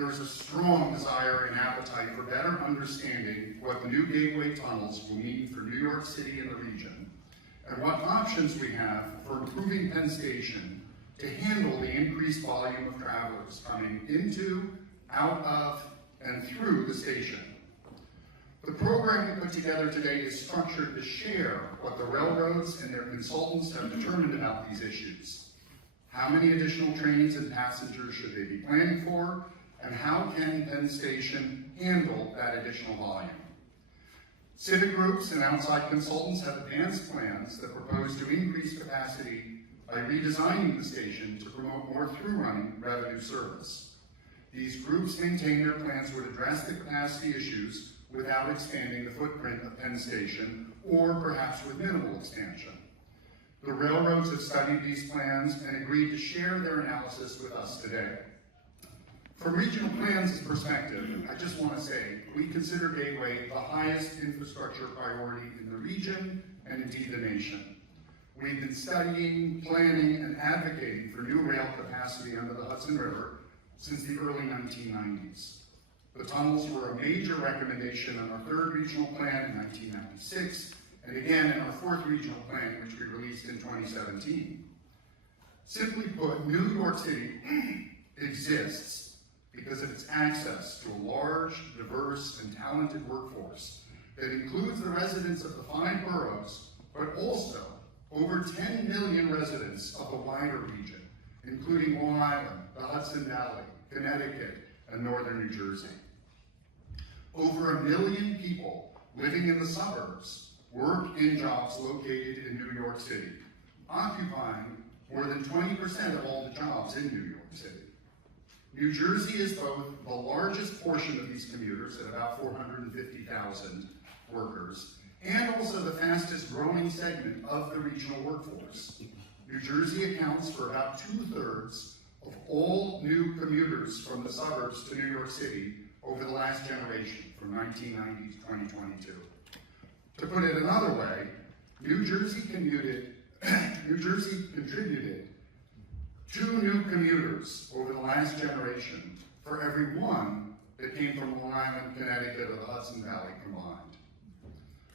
there is a strong desire and appetite for better understanding what the new gateway tunnels will mean for New York City and the region, and what options we have for improving Penn Station to handle the increased volume of travelers coming into, out of, and through the station. The program we put together today is structured to share what the railroads and their consultants have determined about these issues. How many additional trains and passengers should they be planning for, and how can Penn Station handle that additional volume? Civic groups and outside consultants have advanced plans that propose to increase capacity by redesigning the station to promote more through-running revenue service. These groups maintain their plans would address the capacity issues without expanding the footprint of Penn Station, or perhaps with minimal expansion. The railroads have studied these plans and agreed to share their analysis with us today. From Regional Plans' perspective, I just want to say, we consider Gateway the highest infrastructure priority in the region and indeed the nation. We've been studying, planning, and advocating for new rail capacity under the Hudson River since the early 1990s. The tunnels were a major recommendation in our third regional plan in 1996, and again in our fourth regional plan, which we released in 2017. Simply put, New York City exists because of its access to a large, diverse, and talented workforce that includes the residents of the 5 boroughs, but also over 10 million residents of the wider region, including Long Island, the Hudson Valley, Connecticut, and northern New Jersey. Over 1 million people living in the suburbs work in jobs located in New York City, occupying more than 20% of all the jobs in New York City. New Jersey is both the largest portion of these commuters at about 450,000 workers, and also the fastest growing segment of the regional workforce. New Jersey accounts for about 2/3 of all new commuters from the suburbs to New York City over the last generation, from 1990 to 2022. To put it another way, New Jersey contributed 2 new commuters over the last generation for every 1 that came from Long Island, Connecticut, or the Hudson Valley combined.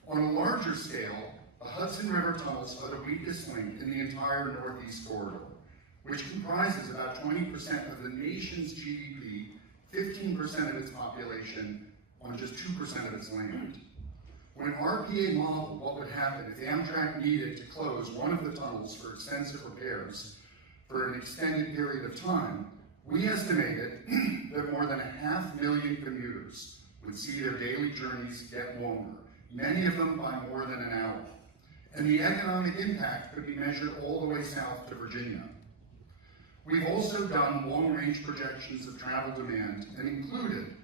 On a larger scale, the Hudson River tunnels are the weakest link in the entire Northeast corridor, which comprises about 20% of the nation's GDP, 15% of its population, on just 2% of its land. When RPA modeled what would happen if Amtrak needed to close one of the tunnels for extensive repairs for an extended period of time, we estimated that more than 500,000 commuters would see their daily journeys get longer, many of them by more than an hour. And the economic impact could be measured all the way south to Virginia. We've also done long-range projections of travel demand and concluded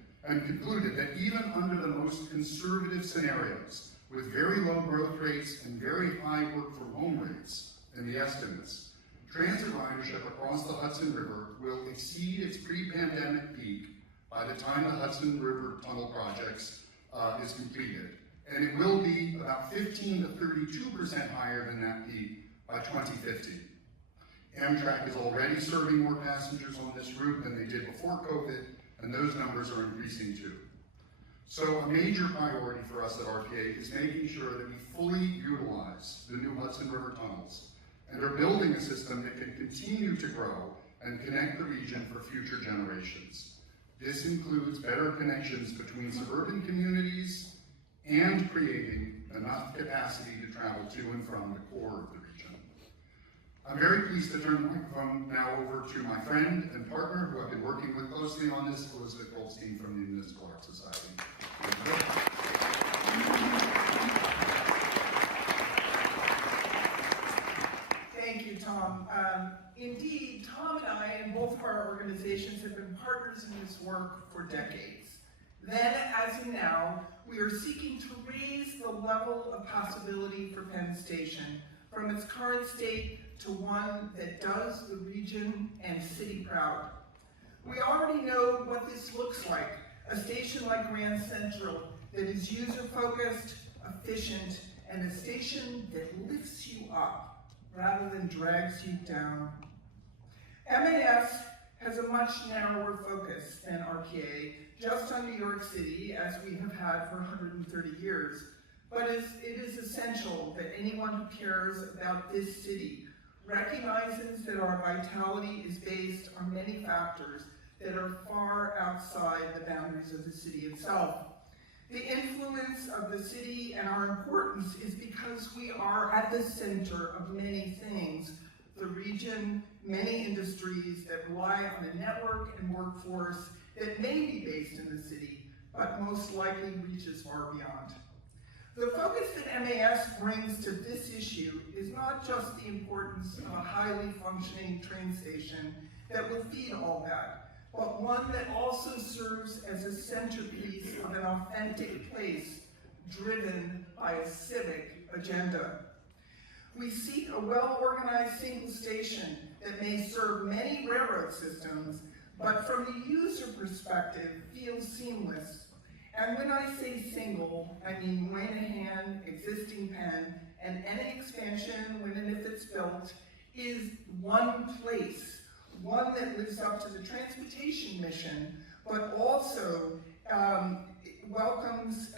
that even under the most conservative scenarios, with very low growth rates and very high work-from-home rates in the estimates, transit ridership across the Hudson River will exceed its pre-pandemic peak by the time the Hudson River Tunnel projects is completed. And it will be about 15 to 32% higher than that peak by 2050. Amtrak is already serving more passengers on this route than they did before COVID, and those numbers are increasing too. So a major priority for us at RPA is making sure that we fully utilize the new Hudson River tunnels and are building a system that can continue to grow and connect the region for future generations. This includes better connections between suburban communities and creating enough capacity to travel to and from the core of the region. I'm very pleased to turn the microphone now over to my friend and partner who I've been working with closely on this, Elizabeth Goldstein from the Municipal Art Society. Thank you, Tom. Indeed, Tom and I and both of our organizations have been partners in this work for decades. Then, as in now, we are seeking to raise the level of possibility for Penn Station from its current state to one that does the region and city proud. We already know what this looks like, a station like Grand Central that is user-focused, efficient, and a station that lifts you up rather than drags you down. MAS has a much narrower focus than RPA, just on New York City, as we have had for 130 years. But it is essential that anyone who cares about this city recognizes that our vitality is based on many factors that are far outside the boundaries of the city itself. The influence of the city and our importance is because we are at the center of many things. The region, many industries that rely on a network and workforce that may be based in the city, but most likely reaches far beyond. The focus that MAS brings to this issue is not just the importance of a highly functioning train station that will feed all that, but one that also serves as a centerpiece of an authentic place driven by a civic agenda. We seek a well-organized single station that may serve many railroad systems, but from the user perspective feels seamless. And when I say single, I mean Moynihan, existing Penn, and any expansion, when and if it's built, is one place, one that lives up to the transportation mission, but also welcomes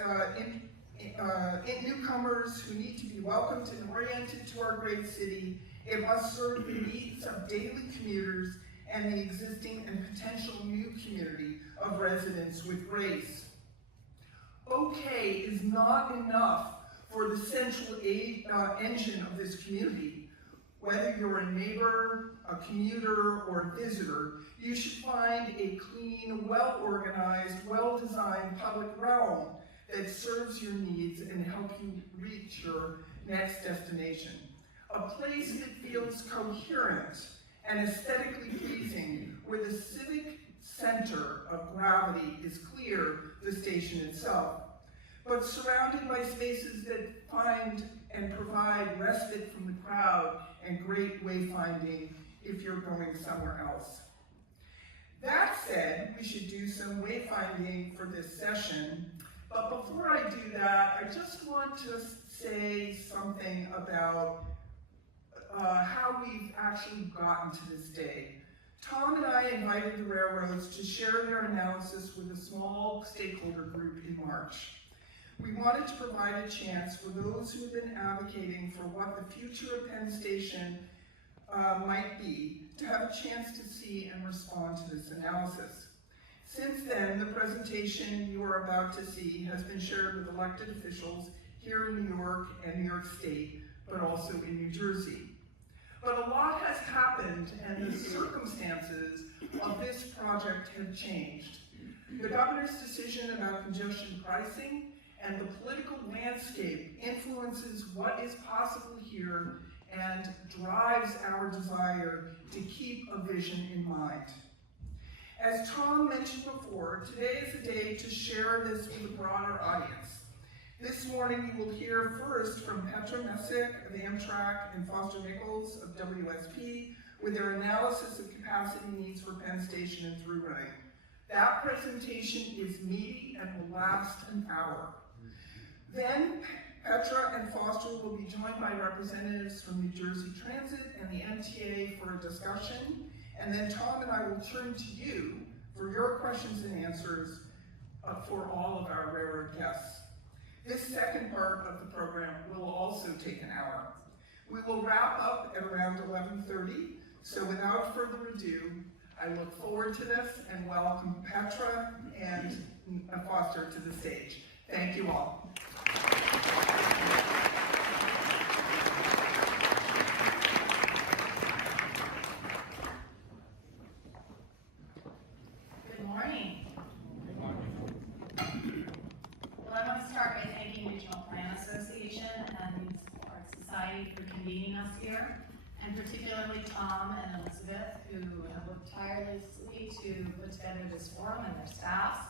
newcomers who need to be welcomed and oriented to our great city. It must serve the needs of daily commuters and the existing and potential new community of residents with grace. Okay is not enough for the central engine of this community. Whether you're a neighbor, a commuter, or a visitor, you should find a clean, well-organized, well-designed public realm that serves your needs and helps you reach your next destination. A place that feels coherent and aesthetically pleasing, where the civic center of gravity is clear, the station itself, but surrounded by spaces that find and provide respite from the crowd and great wayfinding if you're going somewhere else. That said, we should do some wayfinding for this session, but before I do that, I just want to say something about how we've actually gotten to this day. Tom and I invited the railroads to share their analysis with a small stakeholder group in March. We wanted to provide a chance for those who have been advocating for what the future of Penn Station might be to have a chance to see and respond to this analysis. Since then, the presentation you are about to see has been shared with elected officials here in New York and New York State, but also in New Jersey. But a lot has happened, and the circumstances of this project have changed. The governor's decision about congestion pricing and the political landscape influences what is possible here and drives our desire to keep a vision in mind. As Tom mentioned before, today is a day to share this with a broader audience. This morning you will hear first from Petra Messick of Amtrak and Foster Nichols of WSP with their analysis of capacity needs for Penn Station and through running. That presentation is meaty and will last an hour. Then Petra and Foster will be joined by representatives from New Jersey Transit and the MTA for a discussion, and then Tom and I will turn to you for your questions and answers for all of our railroad guests. This second part of the program will also take an hour. We will wrap up at around 11:30, so without further ado, I look forward to this and welcome Petra and Foster to the stage. Thank you all. Good morning. Well, I want to start by thanking Regional Plan Association and Art Society for convening us here, and particularly Tom and Elizabeth, who have worked tirelessly to put together this forum, and their staffs.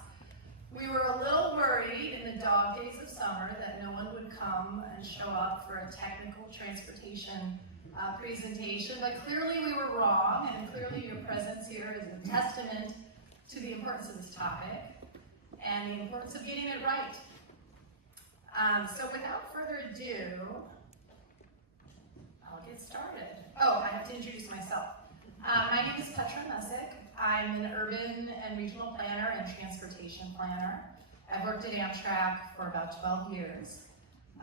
We were a little worried in the dog days of summer that no one would come and show up for a technical transportation presentation, but clearly we were wrong, and clearly your presence here is a testament to the importance of this topic and the importance of getting it right. So without further ado, I'll get started. Oh, I have to introduce myself. My name is Petra Messick. I'm an urban and regional planner and transportation planner. I've worked at Amtrak for about 12 years.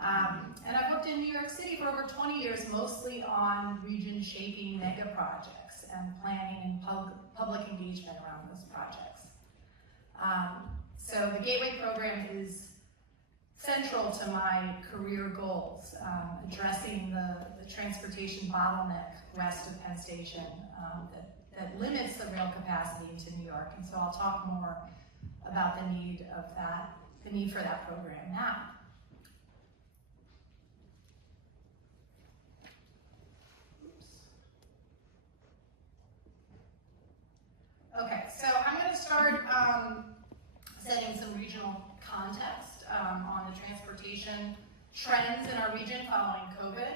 And I've worked in New York City for over 20 years, mostly on region-shaping mega projects and planning and public engagement around those projects. So the Gateway program is central to my career goals, addressing the transportation bottleneck west of Penn Station that limits the rail capacity into New York. And so I'll talk more about the need for that program now. Okay, so I'm going to start setting some regional context on the transportation trends in our region following COVID.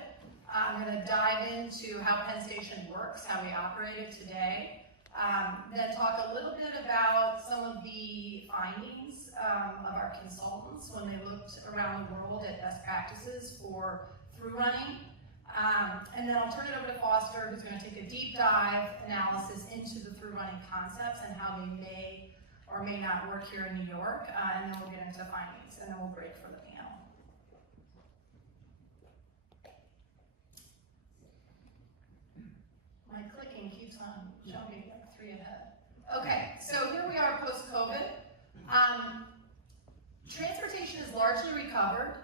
I'm going to dive into how Penn Station works, how we operate it today, then talk a little bit about some of the findings of our consultants when they looked around the world at best practices for through running. And then I'll turn it over to Foster, who's going to take a deep dive analysis into the through running concepts and how they may or may not work here in New York, and then we'll get into findings, and then we'll break for the panel. My clicking keeps on jumping like 3 ahead. Okay, so here we are post-COVID. Transportation is largely recovered.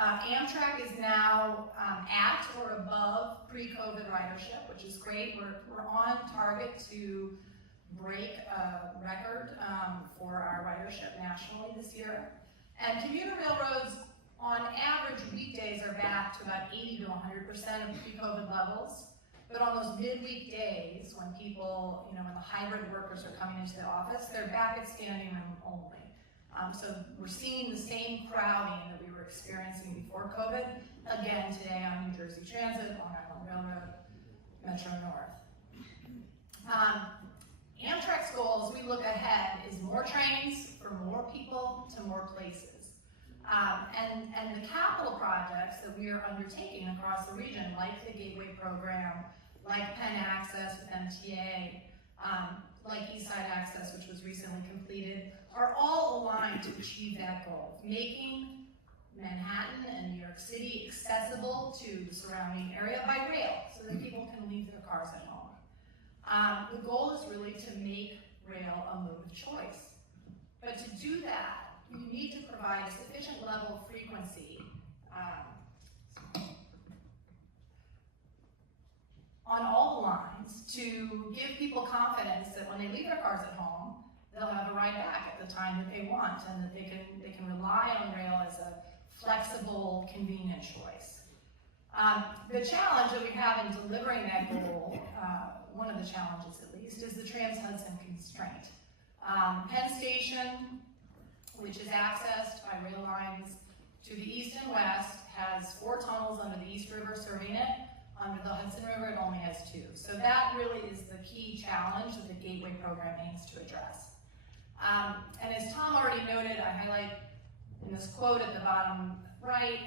Amtrak is now at or above pre-COVID ridership, which is great. We're on target to break a record for our ridership nationally this year. And commuter railroads, on average, weekdays are back to about 80 to 100% of pre-COVID levels. But on those midweek days, when people, when the hybrid workers are coming into the office, they're back at standing room only. So we're seeing the same crowding that we were experiencing before COVID, again today on New Jersey Transit, Long Island Railroad, Metro North. Amtrak's goal as we look ahead is more trains for more people to more places. And the capital projects that we are undertaking across the region, like the Gateway program, like Penn Access with MTA, like Eastside Access, which was recently completed, are all aligned to achieve that goal, making Manhattan and New York City accessible to the surrounding area by rail so that people can leave their cars at home. The goal is really to make rail a mode of choice. But to do that, you need to provide a sufficient level of frequency on all the lines to give people confidence that when they leave their cars at home, they'll have a ride back at the time that they want, and that they can rely on rail as a flexible, convenient choice. The challenge that we have in delivering that goal, one of the challenges at least, is the Trans-Hudson constraint. Penn Station, which is accessed by rail lines to the east and west, has 4 tunnels under the East River serving it. Under the Hudson River, it only has 2. So that really is the key challenge that the Gateway program aims to address. And as Tom already noted, I highlight in this quote at the bottom right,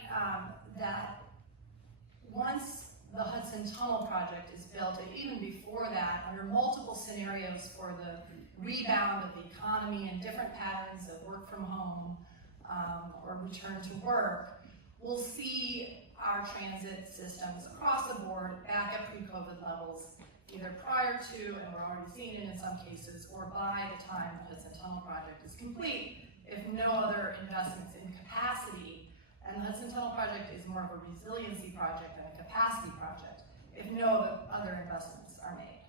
that once the Hudson Tunnel project is built, and even before that, under multiple scenarios for the rebound of the economy and different patterns of work from home or return to work, we'll see our transit systems across the board back at pre-COVID levels, either prior to, and we're already seeing it in some cases, or by the time the Hudson Tunnel project is complete, if no other investments in capacity, and the Hudson Tunnel project is more of a resiliency project than a capacity project, if no other investments are made.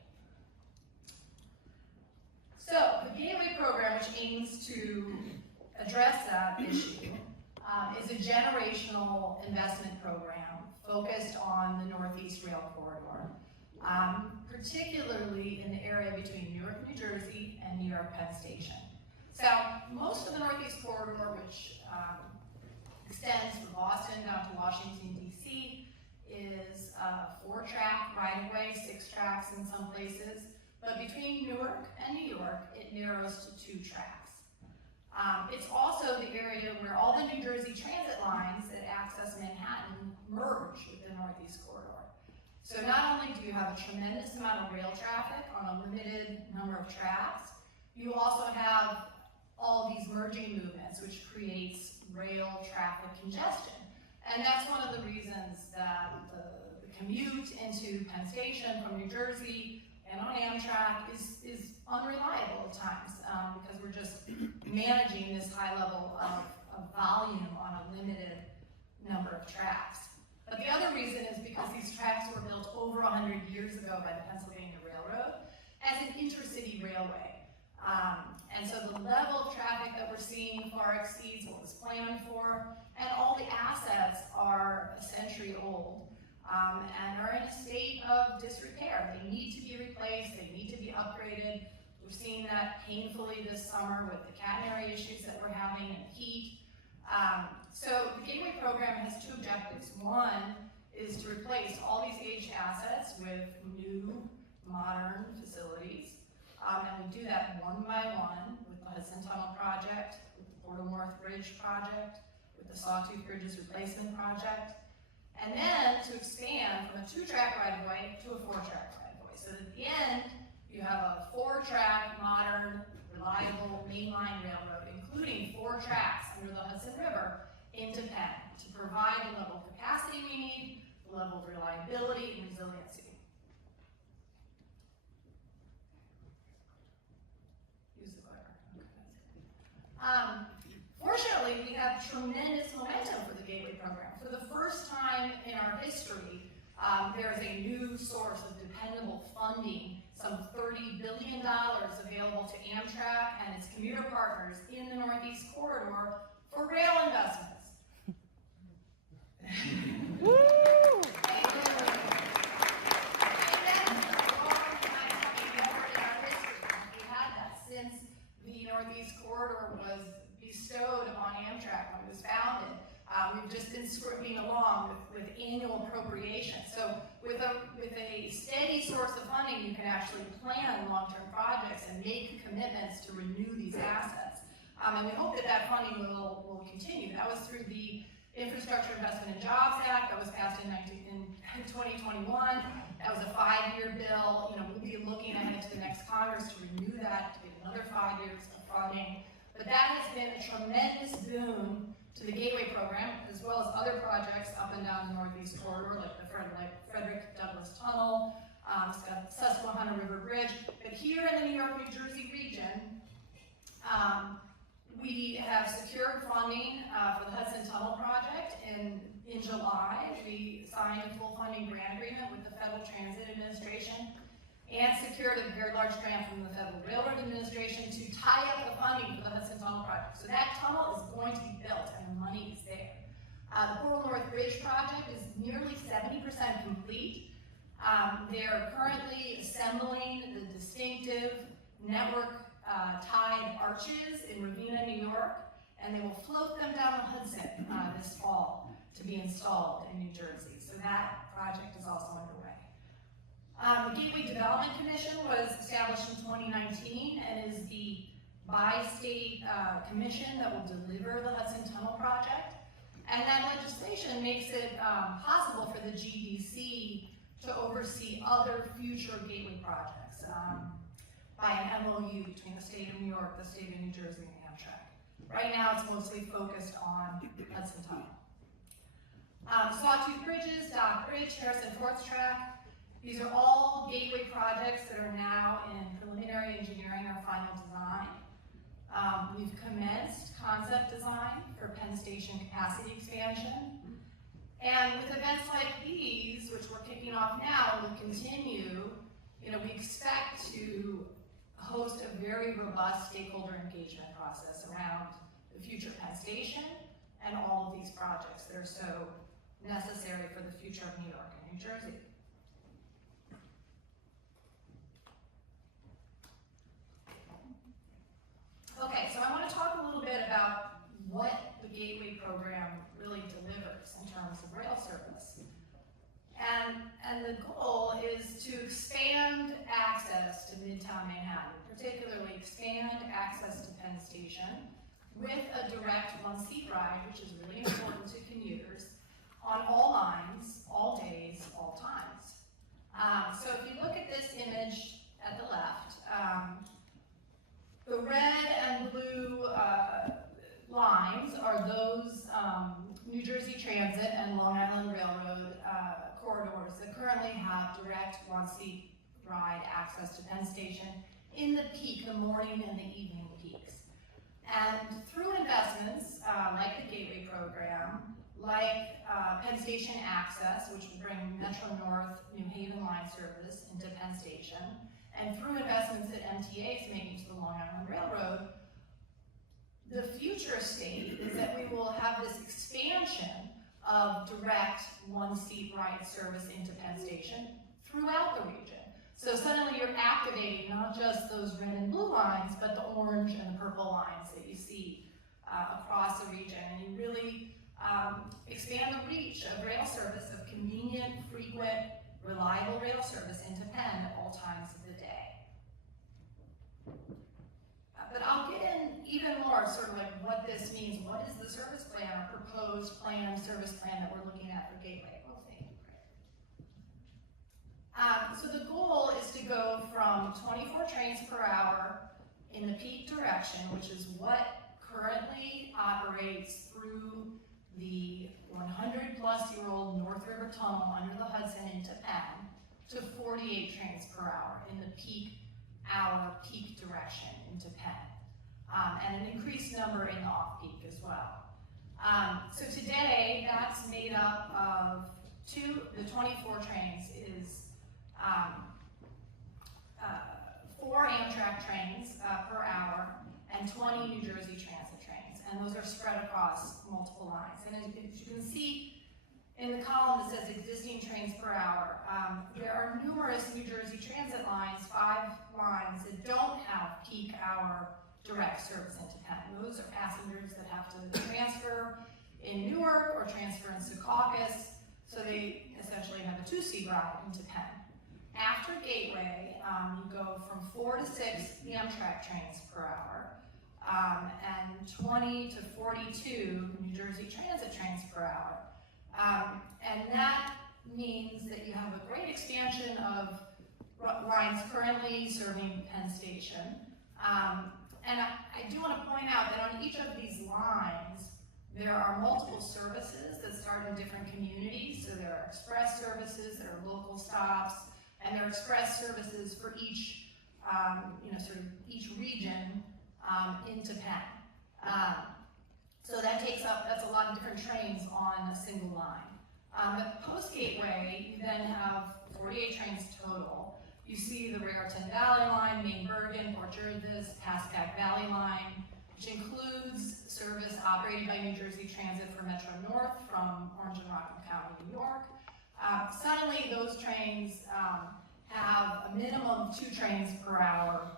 So, the Gateway program, which aims to address that issue, is a generational investment program focused on the Northeast Rail Corridor, particularly in the area between Newark, New Jersey and New York Penn Station. So most of the Northeast Corridor, which extends from Boston down to Washington, D.C., is 4-track right-of-way, 6 tracks in some places, but between Newark and New York, it narrows to 2 tracks. It's also the area where all the New Jersey transit lines that access Manhattan merge with the Northeast Corridor. So not only do you have a tremendous amount of rail traffic on a limited number of tracks, you also have all of these merging movements, which creates rail traffic congestion. And that's one of the reasons that the commute into Penn Station from New Jersey and on Amtrak is unreliable at times, because we're just managing this high level of volume on a limited number of tracks. But the other reason is because these tracks were built over 100 years ago by the Pennsylvania Railroad as an intercity railway. And so the level of traffic that we're seeing far exceeds what was planned for, and all the assets are a century old, and are in a state of disrepair. They need to be replaced, they need to be upgraded. We're seeing that painfully this summer with the catenary issues that we're having and heat. So the Gateway program has two objectives. One is to replace all these aged assets with new, modern facilities. And we do that one by one with the Hudson Tunnel project, with the Portal North Bridge project, with the Sawtooth Bridges replacement project, and then to expand from a 2-track right-of-way to a 4-track right-of-way. So that at the end, you have a 4-track, modern, reliable mainline railroad, including 4 tracks under the Hudson River into Penn to provide the level of capacity we need, the level of reliability and resiliency. Fortunately, we have tremendous momentum for the Gateway program. For the first time in our history, there is a new source of dependable funding, some $30 billion available to Amtrak and its commuter partners in the Northeast Corridor for rail investments. Since the Northeast Corridor was bestowed upon Amtrak when it was founded, we've just been scribbling along with annual appropriations. So with a steady source of funding, you can actually plan long-term projects and make commitments to renew these assets. And we hope that that funding will continue. That was through the Infrastructure Investment and Jobs Act that was passed in 2021. That was a 5-year bill. We'll be looking ahead to the next Congress to renew that, to get another 5 years of funding. But that has been a tremendous boon to the Gateway program, as well as other projects up and down the Northeast Corridor, like the Frederick Douglass Tunnel, Susquehanna River Bridge. But here in the New York, New Jersey region, we have secured funding for the Hudson Tunnel project. In July, we signed a full funding grant agreement with the Federal Transit Administration and secured a very large grant from the Federal Railroad Administration to tie up the funding for the Hudson Tunnel project. So that tunnel is going to be built and the money is there. The Portal North Bridge project is nearly 70% complete. They're currently assembling the distinctive network tied arches in Ravenna, New York, and they will float them down the Hudson this fall to be installed in New Jersey. So that project is also underway. The Gateway Development Commission was established in 2019 and is the bi-state commission that will deliver the Hudson Tunnel project. And that legislation makes it possible for the GDC to oversee other future Gateway projects by an MOU between the state of New York, the state of New Jersey, and Amtrak. Right now, it's mostly focused on Hudson Tunnel. Sawtooth Bridges, Dock Bridge, Harrison Fourth Track. These are all Gateway projects that are now in preliminary engineering or final design. We've commenced concept design for Penn Station capacity expansion. And with events like these, which we're kicking off now and will continue, we expect to host a very robust stakeholder engagement process around the future Penn Station and all of these projects that are so necessary for the future of New York and New Jersey. Okay, so I want to talk a little bit about what the Gateway program really delivers in terms of rail service. And the goal is to expand access to Midtown Manhattan, particularly expand access to Penn Station with a direct one-seat ride, which is really important to commuters, on all lines, all days, all times. So if you look at this image at the left, the red and blue lines are those New Jersey Transit and Long Island Railroad corridors that currently have direct one-seat ride access to Penn Station in the peak, the morning and the evening peaks. And through investments like the Gateway program, like Penn Station Access, which will bring Metro North New Haven line service into Penn Station, and through investments that MTA is making to the Long Island Railroad, the future state is that we will have this expansion of direct one-seat ride service into Penn Station throughout the region. So suddenly you're activating not just those red and blue lines, but the orange and the purple lines that you see across the region. And you really expand the reach of rail service, of convenient, frequent, reliable rail service into Penn at all times of the day. But I'll get in even more sort of like what this means. What is the service plan or proposed plan, service plan that we're looking at for Gateway? Well, thank you, Craig. So the goal is to go from 24 trains per hour in the peak direction, which is what currently operates through the 100-plus-year-old North River Tunnel under the Hudson into Penn, to 48 trains per hour in the peak hour, peak direction into Penn, and an increased number in the off-peak as well. So today, that's made up of the 24 trains is 4 Amtrak trains per hour and 20 New Jersey Transit trains, and those are spread across multiple lines. And as you can see in the column that says existing trains per hour, there are numerous New Jersey Transit lines, 5 lines that don't have peak hour direct service into Penn. Those are passengers that have to transfer in Newark or transfer in Secaucus, so they essentially have a 2-seat ride into Penn. After Gateway, you go from 4 to 6 Amtrak trains per hour, and 20 to 42 New Jersey Transit trains per hour. And that means that you have a great expansion of lines currently serving Penn Station. And I do want to point out that on each of these lines, there are multiple services that start in different communities. So there are express services, there are local stops, and there are express services for each, sort of each region into Penn. So that's a lot of different trains on a single line. But post-Gateway, you then have 48 trains total. You see the Raritan Valley line, Maine Bergen, Port Jervis, Pascack Valley line, which includes service operated by New Jersey Transit for Metro North from Orange and Rockland County, New York. Suddenly, those trains have a minimum of 2 trains per hour,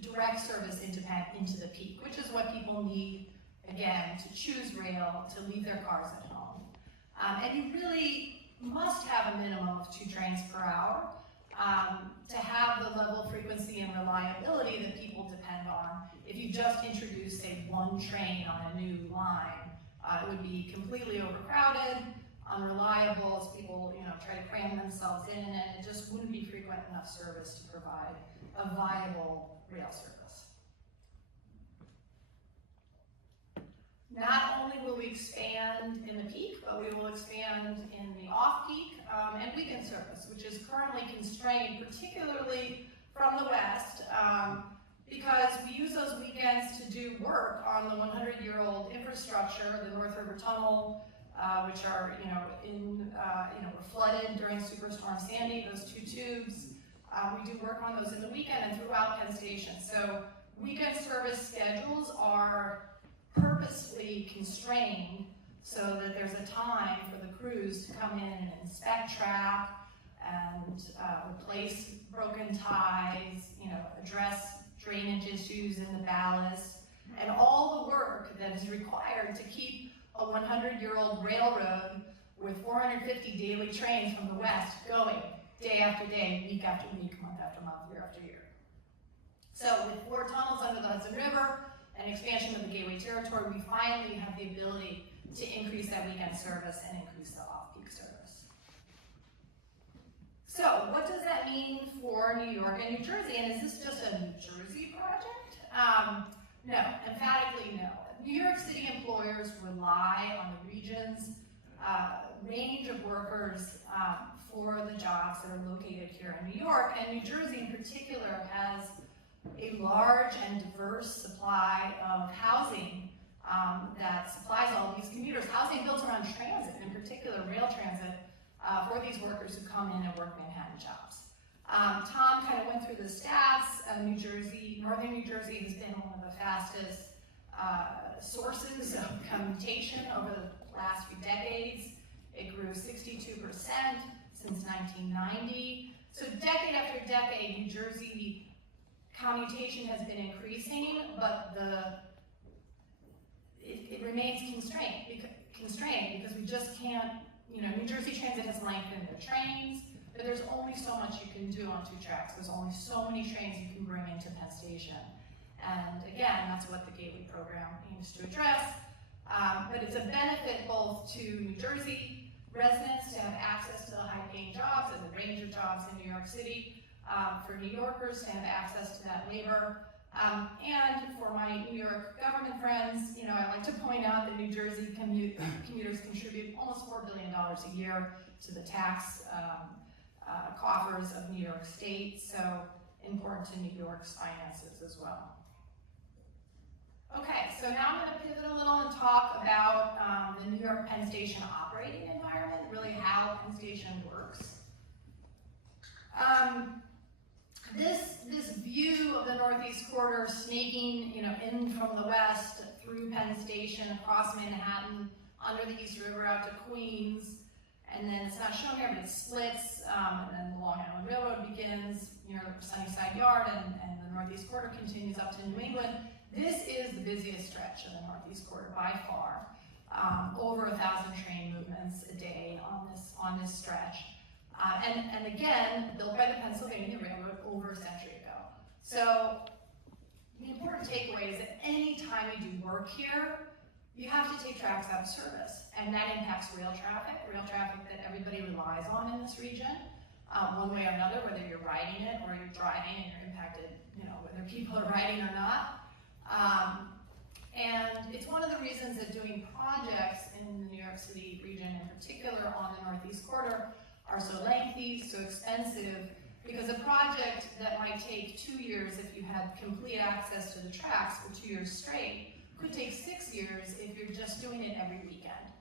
direct service into Penn, into the peak, which is what people need, again, to choose rail, to leave their cars at home. And you really must have a minimum of 2 trains per hour to have the level of frequency and reliability that people depend on. If you just introduce, say, 1 train on a new line, it would be completely overcrowded, unreliable, as people try to cram themselves in, and it just wouldn't be frequent enough service to provide a viable rail service. Not only will we expand in the peak, but we will expand in the off-peak and weekend service, which is currently constrained, particularly from the west, because we use those weekends to do work on the 100-year-old infrastructure, the North River Tunnel, which are, were flooded during Superstorm Sandy, those 2 tubes. We do work on those in the weekend and throughout Penn Station. So weekend service schedules are purposefully constrained so that there's a time for the crews to come in and inspect track and replace broken ties, address drainage issues in the ballast, and all the work that is required to keep a 100-year-old railroad with 450 daily trains from the west going day after day, week after week, month after month, year after year. So with 4 tunnels under the Hudson River and expansion of the Gateway territory, we finally have the ability to increase that weekend service and increase the off-peak service. So what does that mean for New York and New Jersey? And is this just a New Jersey project? No, emphatically no. New York City employers rely on the region's range of workers for the jobs that are located here in New York, and New Jersey in particular has a large and diverse supply of housing that supplies all these commuters. Housing built around transit, in particular rail transit, for these workers who come in and work Manhattan jobs. Tom kind of went through the stats. Northern New Jersey has been one of the fastest sources of commutation over the last few decades. It grew 62% since 1990. So decade after decade, New Jersey commutation has been increasing, but it remains constrained because we just can't, New Jersey Transit has lengthened their trains, but there's only so much you can do on 2 tracks. There's only so many trains you can bring into Penn Station. And again, that's what the Gateway program aims to address. But it's a benefit both to New Jersey residents to have access to the high-paying jobs and the range of jobs in New York City, for New Yorkers to have access to that labor, and for my New York government friends, I like to point out that New Jersey commuters contribute almost $4 billion a year to the tax coffers of New York State, so important to New York's finances as well. Okay, so now I'm going to pivot a little and talk about the New York Penn Station operating environment, really how Penn Station works. This view of the Northeast Corridor snaking, in from the west through Penn Station, across Manhattan, under the East River out to Queens, and then it's not shown here, but it splits, and then the Long Island Railroad begins near Sunnyside Yard, and the Northeast Corridor continues up to New England. This is the busiest stretch of the Northeast Corridor by far. Over 1,000 train movements a day on this stretch. And again, built by the Pennsylvania Railroad over a century ago. So the important takeaway is that any time you do work here, you have to take tracks out of service. And that impacts rail traffic that everybody relies on in this region, one way or another, whether you're riding it or you're driving and you're impacted, whether people are riding or not. And it's one of the reasons that doing projects in the New York City region, in particular on the Northeast Corridor, are so lengthy, so expensive, because a project that might take 2 years if you had complete access to the tracks for 2 years straight could take 6 years if you're just doing it every weekend.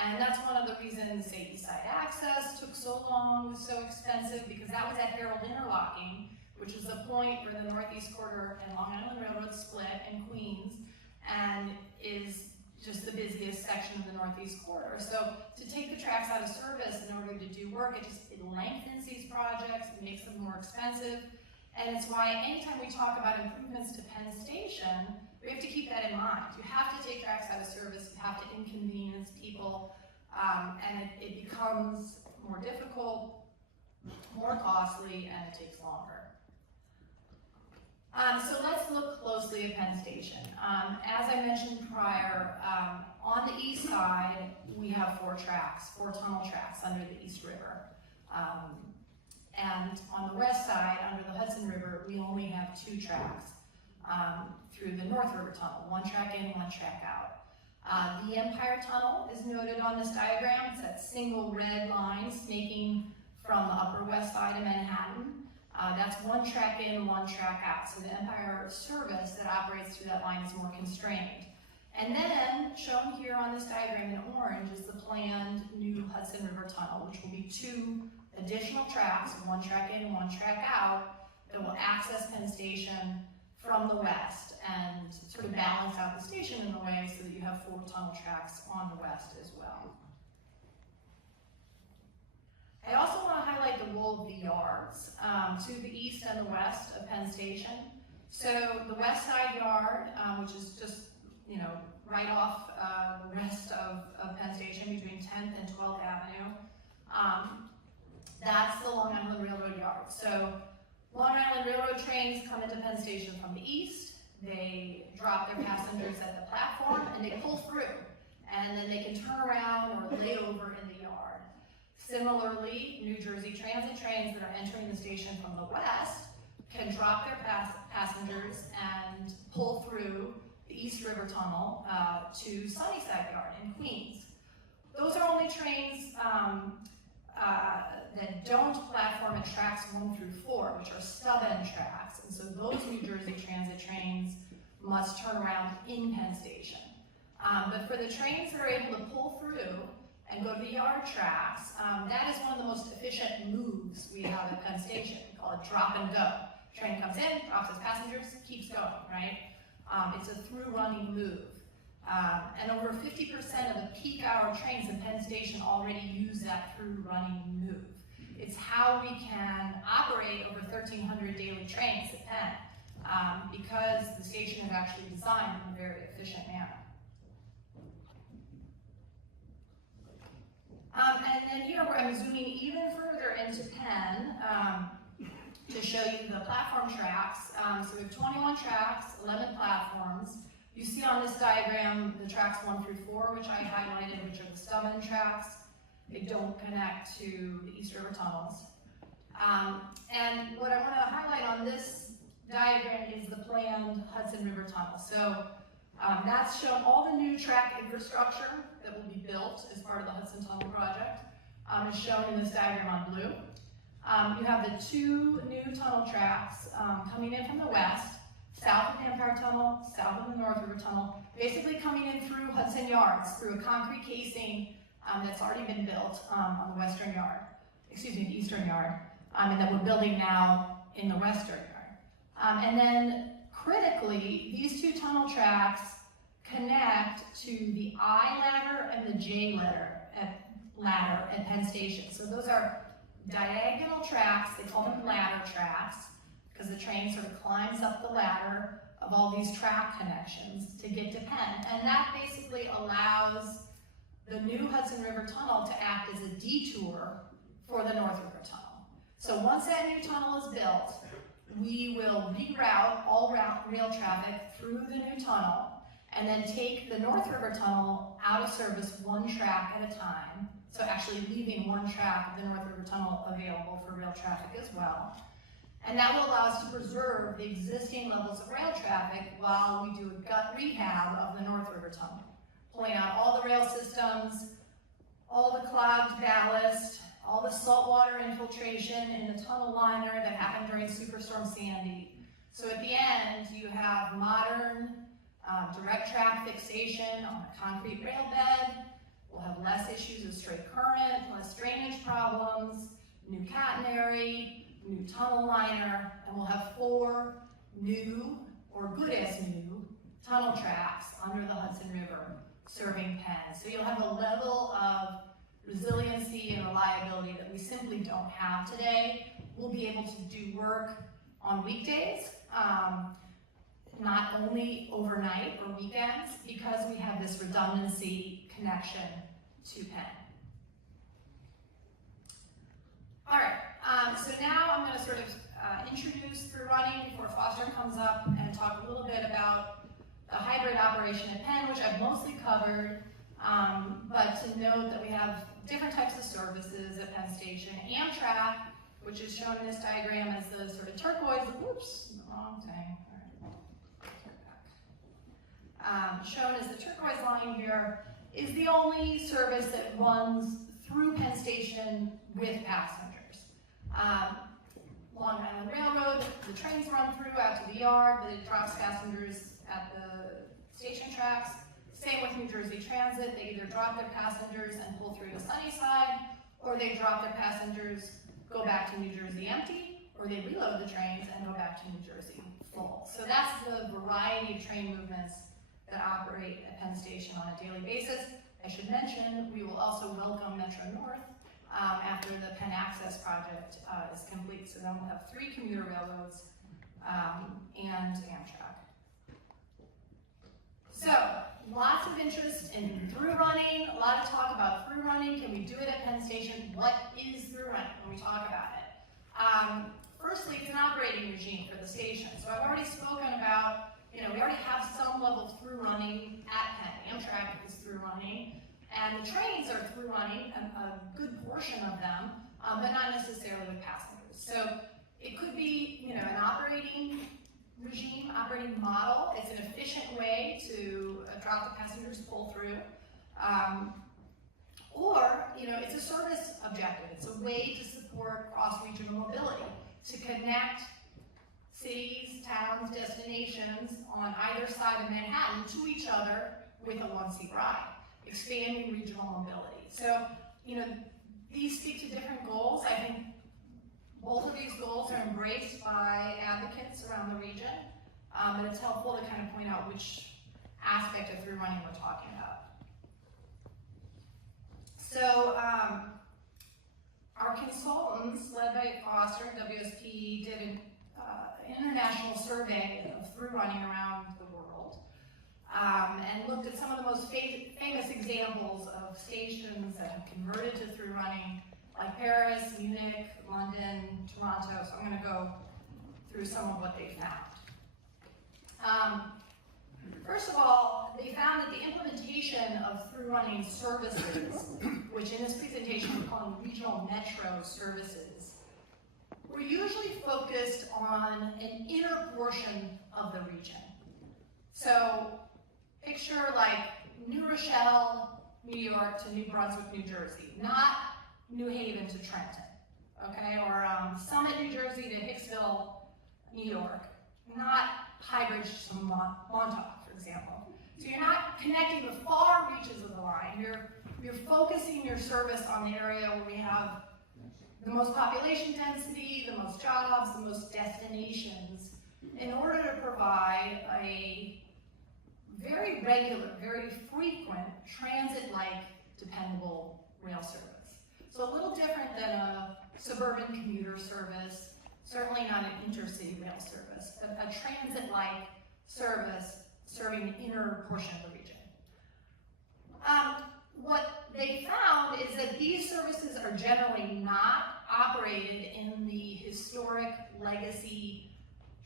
And that's one of the reasons, say, East Side Access took so long, was so expensive, because that was at Herald Interlocking, which was the point where the Northeast Corridor and Long Island Railroad split in Queens, and is just the busiest section of the Northeast Corridor. So to take the tracks out of service in order to do work, it lengthens these projects, it makes them more expensive, and it's why anytime we talk about improvements to Penn Station, we have to keep that in mind. You have to take tracks out of service, you have to inconvenience people, and it becomes more difficult, more costly, and it takes longer. So let's look closely at Penn Station. As I mentioned prior, on the east side, we have 4 tunnel tracks under the East River. And on the west side, under the Hudson River, we only have 2 tracks through the North River Tunnel, 1 track in, 1 track out. The Empire Tunnel is noted on this diagram. It's that single red line snaking from the Upper West Side of Manhattan. That's 1 track in, 1 track out. So the Empire service that operates through that line is more constrained. And then, shown here on this diagram in orange, is the planned new Hudson River Tunnel, which will be 2 additional tracks, 1 track in, 1 track out, that will access Penn Station from the west and sort of balance out the station in a way so that you have 4 tunnel tracks on the west as well. I also want to highlight the role of the yards to the east and the west of Penn Station. So the west side yard, which is just, right off the rest of Penn Station between 10th and 12th Avenue, that's the Long Island Railroad yard. So Long Island Railroad trains come into Penn Station from the east, they drop their passengers at the platform, and they pull through. And then they can turn around or lay over in the yard. Similarly, New Jersey Transit trains that are entering the station from the west can drop their passengers and pull through the East River Tunnel to Sunnyside Yard in Queens. Those are only trains that don't platform at tracks 1 through 4, which are stub-end tracks, and so those New Jersey Transit trains must turn around in Penn Station. But for the trains that are able to pull through and go to the yard tracks, that is one of the most efficient moves we have at Penn Station. We call it drop and go. Train comes in, drops its passengers, keeps going, right? It's a through-running move. And over 50% of the peak hour trains in Penn Station already use that through-running move. It's how we can operate over 1,300 daily trains at Penn, because the station is actually designed in a very efficient manner. And then here I'm zooming even further into Penn to show you the platform tracks. So we have 21 tracks, 11 platforms. You see on this diagram the tracks 1 through 4, which I highlighted, which are the stub-end tracks. They don't connect to the East River tunnels. And what I want to highlight on this diagram is the planned Hudson River Tunnel. So that's shown all the new track infrastructure that will be built as part of the Hudson Tunnel project is shown in this diagram on blue. You have the 2 new tunnel tracks coming in from the west, south of the Empire Tunnel, south of the North River Tunnel, basically coming in through Hudson Yards, through a concrete casing that's already been built on the western yard, the eastern yard, and that we're building now in the western yard. And then critically, these 2 tunnel tracks connect to the I ladder and the J ladder at Penn Station. So those are diagonal tracks, they call them ladder tracks, because the train sort of climbs up the ladder of all these track connections to get to Penn. And that basically allows the new Hudson River Tunnel to act as a detour for the North River Tunnel. So once that new tunnel is built, we will reroute all rail traffic through the new tunnel and then take the North River Tunnel out of service 1 track at a time. So actually leaving 1 track of the North River Tunnel available for rail traffic as well. And that will allow us to preserve the existing levels of rail traffic while we do a gut rehab of the North River Tunnel, pulling out all the rail systems, all the clogged ballast, all the saltwater infiltration in the tunnel liner that happened during Superstorm Sandy. So at the end, you have modern direct track fixation on a concrete rail bed. We'll have less issues of straight current, less drainage problems, new catenary, new tunnel liner, and we'll have 4 new, or good as new, tunnel tracks under the Hudson River serving Penn. So you'll have a level of resiliency and reliability that we simply don't have today. We'll be able to do work on weekdays, not only overnight or weekends, because we have this redundancy connection to Penn. All right, so now I'm going to sort of introduce through running before Foster comes up and talk a little bit about the hybrid operation at Penn, which I've mostly covered, but to note that we have different types of services at Penn Station. Amtrak, which is shown in this diagram as the sort of turquoise, oops, wrong thing. Shown as the turquoise line here, is the only service that runs through Penn Station with passengers. Long Island Railroad, the trains run through out to the yard, but it drops passengers at the station tracks. Same with New Jersey Transit, they either drop their passengers and pull through to Sunnyside, or they drop their passengers, go back to New Jersey empty, or they reload the trains and go back to New Jersey full. So that's the variety of train movements that operate at Penn Station on a daily basis. I should mention, we will also welcome Metro North after the Penn Access project is complete. So then we'll have 3 commuter railroads and Amtrak. So, lots of interest in through running, a lot of talk about through running. Can we do it at Penn Station? What is through running when we talk about it? Firstly, it's an operating regime for the station. So I've already spoken about, we already have some level of through running at Penn. Amtrak is through running. And the trains are through running, a good portion of them, but not necessarily with passengers. So it could be, you know, an operating regime, operating model. It's an efficient way to attract the passengers, pull through. Or, you know, it's a service objective. It's a way to support cross-regional mobility, to connect cities, towns, destinations on either side of Manhattan to each other with a one-seat ride, expanding regional mobility. So, you know, these speak to different goals. I think both of these goals are embraced by advocates around the region, but it's helpful to kind of point out which aspect of through running we're talking about. So, our consultants, led by Foster and WSP, did an international survey of through running around the world, and looked at some of the most famous examples of stations that have converted to through running, like Paris, Munich, London, Toronto. So I'm going to go through some of what they found. First of all, they found that the implementation of through running services, which in this presentation we're calling regional metro services, were usually focused on an inner portion of the region. So picture like New Rochelle, New York to New Brunswick, New Jersey, not New Haven to Trenton, okay? Or Summit, New Jersey to Hicksville, New York, not Highbridge to Montauk, for example. So you're not connecting the far reaches of the line. You're focusing your service on the area where we have the most population density, the most jobs, the most destinations, in order to provide a very regular, very frequent, transit-like, dependable rail service. So a little different than a suburban commuter service, certainly not an intercity rail service, but a transit-like service serving the inner portion of the region. What they found is that these services are generally not operated in the historic legacy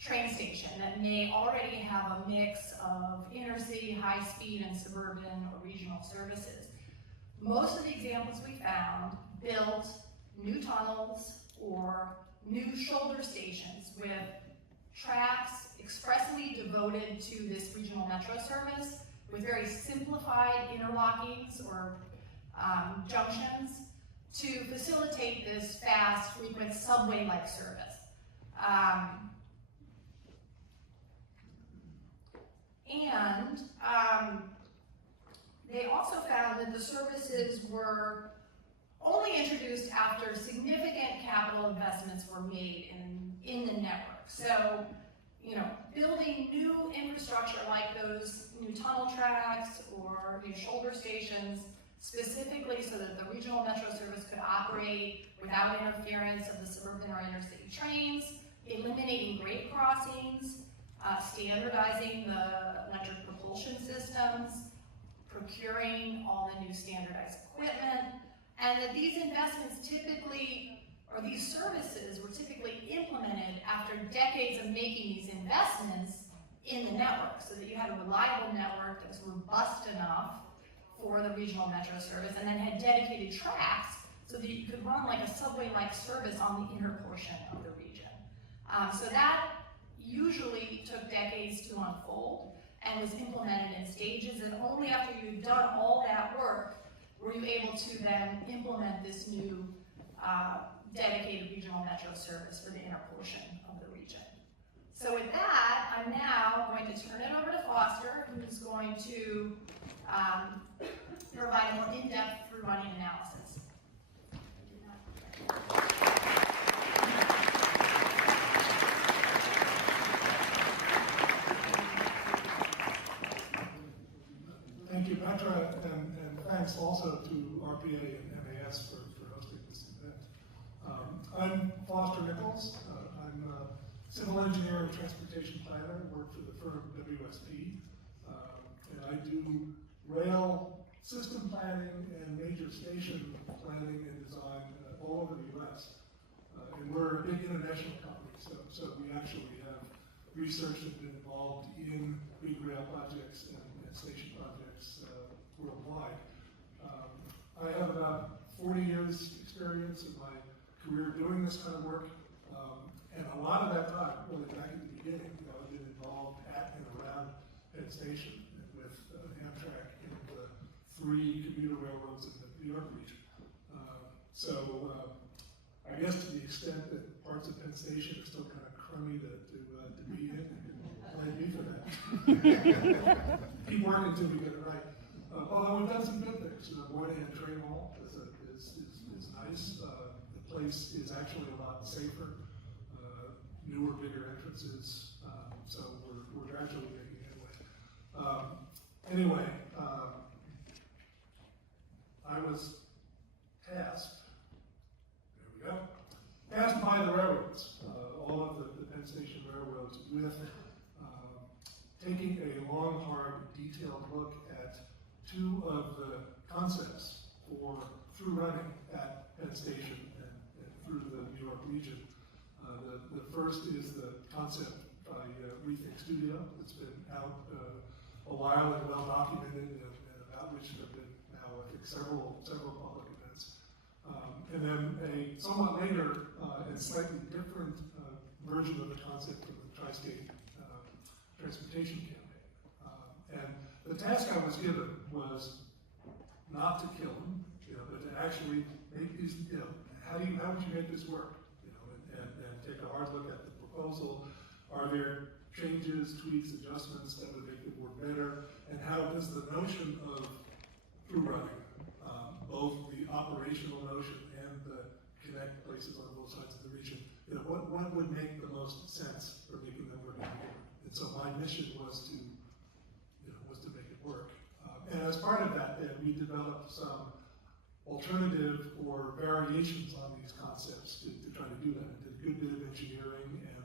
train station that may already have a mix of intercity, high-speed, and suburban or regional services. Most of the examples we found built new tunnels or new shoulder stations with tracks expressly devoted to this regional metro service with very simplified interlockings or junctions to facilitate this fast, frequent subway-like service. They also found that the services were only introduced after significant capital investments were made in the network. So, you know, building new infrastructure like those new tunnel tracks or new shoulder stations, specifically so that the regional metro service could operate without interference of the suburban or intercity trains, eliminating grade crossings, standardizing the electric propulsion systems, procuring all the new standardized equipment, and that these investments typically, or these services were typically implemented after decades of making these investments in the network, so that you had a reliable network that was robust enough for the regional metro service, and then had dedicated tracks so that you could run like a subway-like service on the inner portion of the region. So that usually took decades to unfold and was implemented in stages, and only after you've done all that work were you able to then implement this new dedicated regional metro service for the inner portion of the region. So with that, I'm now going to turn it over to Foster, who's going to provide a more in-depth through running analysis. Thank you, Petra, and thanks also to RPA and MAS for hosting this event. I'm Foster Nichols. I'm a civil engineer and transportation planner, work for the firm WSP, and I do rail system planning and major station planning and design all over the U.S. And we're a big international company, so we actually have research and been involved in big rail projects and station projects worldwide. I have about 40 years experience in my career doing this kind of work. And a lot of that time, really back at the beginning, I've been involved at and around Penn Station with Amtrak and the 3 commuter railroads in the New York region. I guess to the extent that parts of Penn Station are still kind of crummy to be in, you can blame me for that. Keep working until we get it right. Although we've done some good things. Moynihan Train Hall is nice. The place is actually a lot safer. Newer, bigger entrances. So we're gradually making headway. I was tasked. There we go. Tasked by the railroads, all of the Penn Station railroads, with taking a long, hard, detailed look at 2 of the concepts for through running at Penn Station and through the New York region. The first is the concept by Rethink Studio. It's been out a while and well documented, and about which there have been now, I think, several public events. And then a somewhat later and slightly different version of the concept from the Tri-State Transportation Campaign. And the task I was given was not to kill them, but to actually make these, how would you make this work? And take a hard look at the proposal. Are there changes, tweaks, adjustments that would make it work better? And how does the notion of through running, both the operational notion and the connect places on both sides of the region, what would make the most sense for making them work together? And so my mission was to make it work. And as part of that, then we developed some alternative or variations on these concepts to try to do that. We did a good bit of engineering and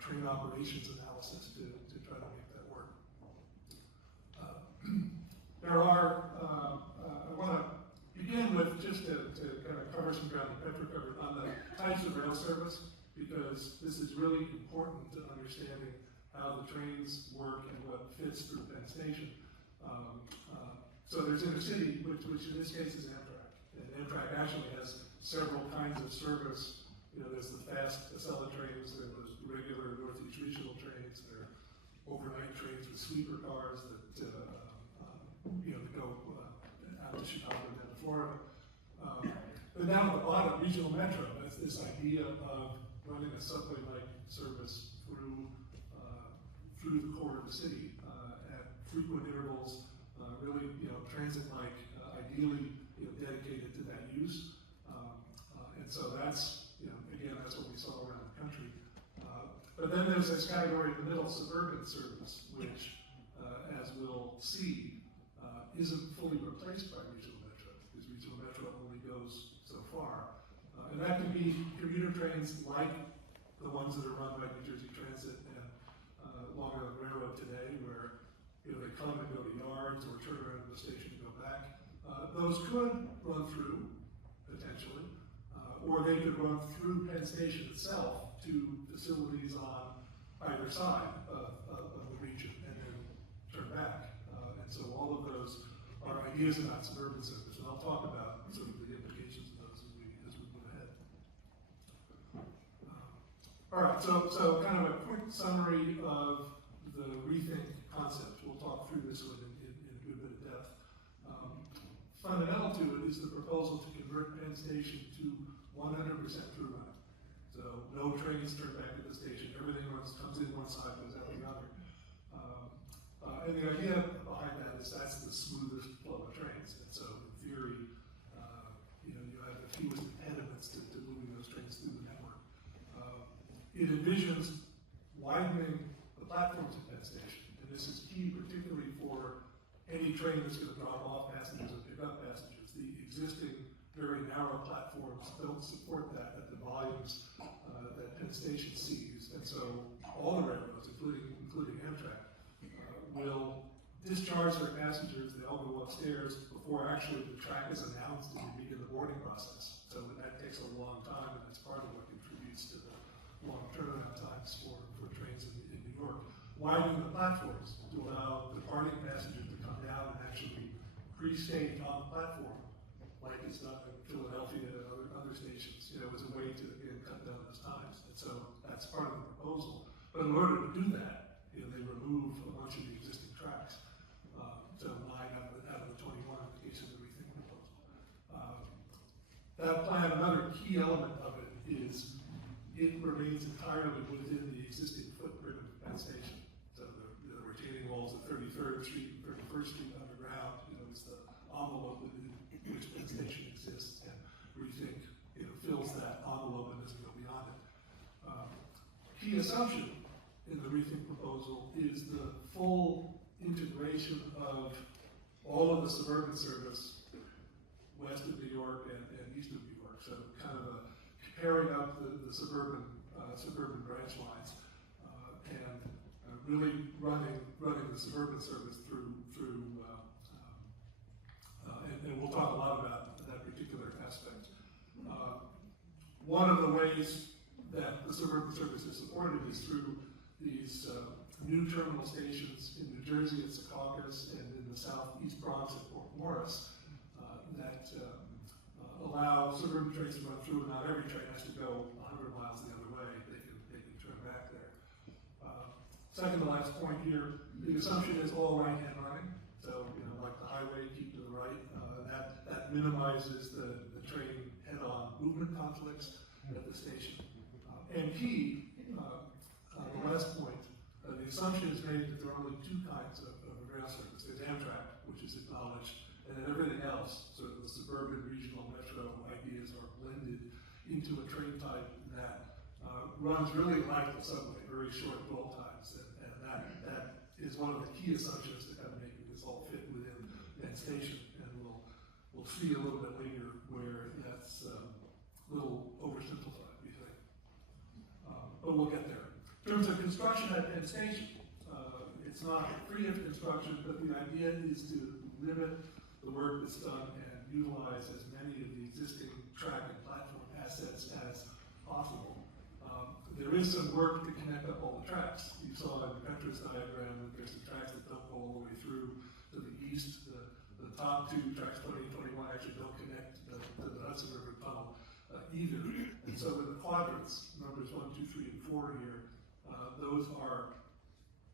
train operations analysis to try to make that work. I want to begin with just to kind of cover some ground that Petra covered on the types of rail service, because this is really important to understanding how the trains work and what fits through Penn Station. So there's intercity, which in this case is Amtrak. And Amtrak actually has several kinds of service. There's the fast Acela trains, there are those regular Northeast regional trains, there are overnight trains with sleeper cars that go out to Chicago and down to Florida. But down at the bottom, regional metro, that's this idea of running a subway-like service through the core of the city at frequent intervals. Really, transit-like, ideally, dedicated to that use. And so that's, again, that's what we saw around the country. But then there's this category in the middle, suburban service, which, as we'll see, isn't fully replaced by regional metro, because regional metro only goes so far. And that can be commuter trains like the ones that are run by New Jersey Transit and Long Island Railroad today, where they come and go to yards or turn around at the station and go back. Those could run through, potentially, or they could run through Penn Station itself to facilities on either side of the region and then turn back. And so all of those are ideas about suburban service, and I'll talk about some of the implications of those as we move ahead. All right, so kind of a quick summary of the rethink concept. We'll talk through this one in a good bit of depth. Fundamental to it is the proposal to convert Penn Station to 100% through running. So no trains turn back at the station. Everything comes in one side, goes out the other. And the idea behind that is that's the smoothest flow of trains. And so in theory, you have the fewest impediments to moving those trains through the network. It envisions widening the platforms at Penn Station. And this is key particularly for any train that's going to drop off passengers and pick up passengers. The existing very narrow platforms don't support that at the volumes that Penn Station sees. And so all the railroads, including Amtrak, will discharge their passengers. They all go upstairs before actually the track is announced and they begin the boarding process. So that takes a long time, and that's part of what contributes to the long turnaround times for trains in New York. Widening the platforms to allow departing passengers to come down and actually pre-stage on the platform like it's done in Philadelphia and other stations, as a way to, again, cut down those times. And so that's part of the proposal. But in order to do that, they remove a bunch of the existing tracks. So 9 out of the 21 in the case of the rethink proposal. That plan, another key element of it is it remains entirely within the existing footprint of Penn Station. So the retaining walls at 33rd Street and 31st Street underground, is the envelope within which Penn Station exists, and rethink, fills that envelope and doesn't go beyond it. Key assumption in the rethink proposal is the full integration of all of the suburban service west of New York and east of New York. So kind of pairing up the suburban branch lines and really running the suburban service through and we'll talk a lot about that particular aspect. One of the ways that the suburban service is supported is through these new terminal stations in New Jersey at Secaucus and in the southeast Bronx at Port Morris that allow suburban trains to run through, and not every train has to go 100 miles the other way. They can turn back there. Second to last point here, the assumption is all right-hand running. So, like the highway, keep to the right. That minimizes the train head-on movement conflicts at the station. And key, the last point, the assumption is made that there are only 2 kinds of rail service. There's Amtrak, which is acknowledged, and then everything else, sort of the suburban, regional, metro ideas are blended into a train type that runs really like the subway, very short dwell times, and that is one of the key assumptions to kind of make this all fit within Penn Station, and we'll see a little bit later where that's a little oversimplified, we think. But we'll get there. In terms of construction at Penn Station, it's not free of construction, but the idea is to limit the work that's done and utilize as many of the existing track and platform assets as possible. There is some work to connect up all the tracks. You saw in the Petra's diagram that there's some tracks that don't go all the way through to the east. The top 2 tracks, 20 and 21, actually don't connect to the Hudson River Tunnel either. And so in the quadrants, numbers 1, 2, 3, and 4 here, those are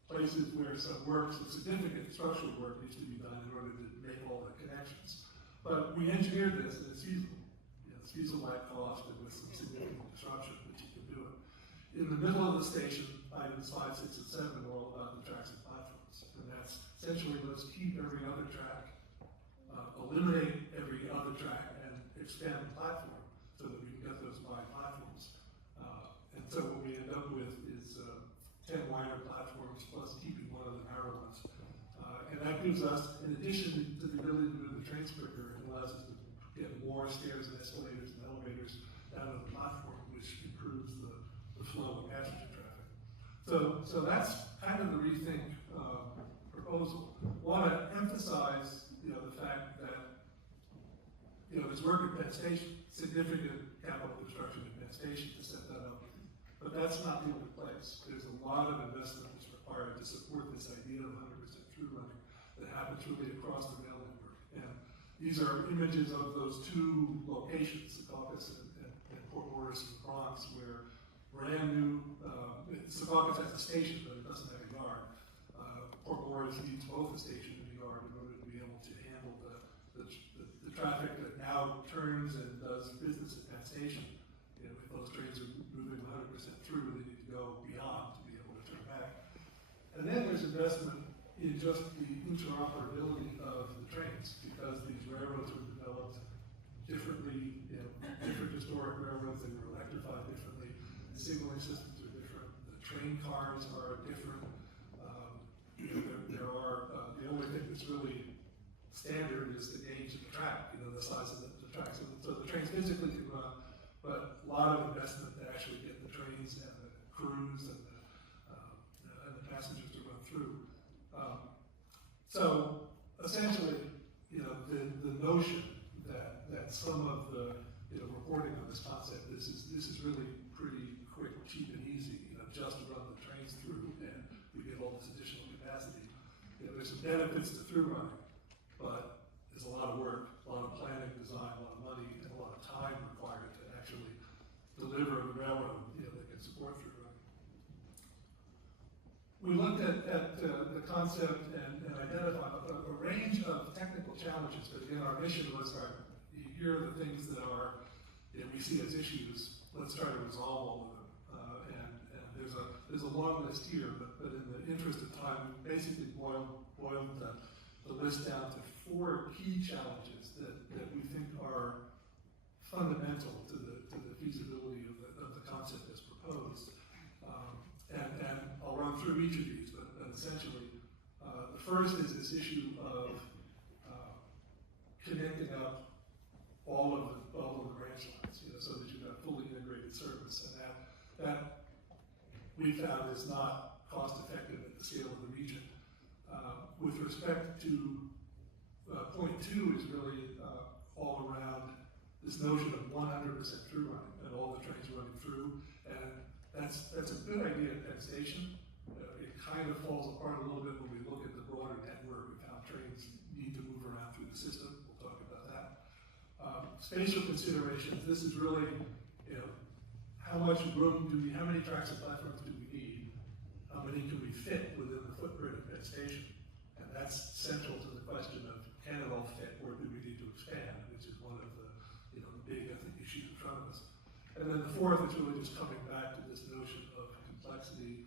places where some significant structural work needs to be done in order to make all the connections. But we engineered this, and it's feasible. It's feasible at cost and with some significant disruption, but you can do it. In the middle of the station, items 5, 6, and 7 are all about the tracks and platforms. And that's essentially let's keep every other track, eliminate every other track, and expand the platform so that we can get those wide platforms. And so what we end up with is 10 wider platforms plus keeping one of the narrow ones. And that gives us, in addition to the ability to move the trains quicker, it allows us to get more stairs and escalators and elevators down to the platform, which improves the flow of passenger traffic. So that's kind of the rethink proposal. Want to emphasize, the fact that, there's work at Penn Station, significant capital construction at Penn Station to set that up. But that's not the only place. There's a lot of investment that's required to support this idea of 100% through running that happens really across the rail network. And these are images of those 2 locations, Secaucus and Port Morris and Bronx, where brand new, Secaucus has a station, but it doesn't have a yard. Port Morris needs both a station and a yard in order to be able to handle the traffic that now turns and does business at Penn Station. If those trains are moving 100% through, they need to go beyond to be able to turn back. And then there's investment in just the interoperability of the trains, because these railroads were developed differently, different historic railroads, they were electrified differently, the signaling systems are different, the train cars are different. There are, the only thing that's really standard is the gauge of the track, the size of the track. So the trains physically can run, but a lot of investment to actually get the trains and the crews and the passengers to run through. So essentially, the notion that some of the reporting on this concept this is really pretty quick, cheap, and easy. Just run the trains through, and we get all this additional capacity. There's some benefits to through running, but there's a lot of work, a lot of planning, design, a lot of money, and a lot of time required to actually deliver the railroad, that can support through running. We looked at the concept and identified a range of technical challenges, but again, our mission was, here are the things that we see as issues, let's try to resolve all of them. And there's a long list here, but in the interest of time, we basically boiled the list down to 4 key challenges that we think are fundamental to the feasibility of the concept as proposed. And I'll run through each of these, but essentially, the first is this issue of connecting up all of the branch lines, so that you've got fully integrated service, and that we found is not cost effective at the scale of the region. With respect to point 2 is really all around this notion of 100% through running and all the trains running through, and that's a good idea at Penn Station. It kind of falls apart a little bit when we look at the broader network of how trains need to move around through the system. We'll talk about that. Spatial considerations. This is really, how much room how many tracks and platforms do we need? How many can we fit within the footprint of Penn Station? And that's central to the question of, can it all fit, or do we need to expand, which is one of the big, I think, issues in front of us. And then the fourth is really just coming back to this notion of complexity,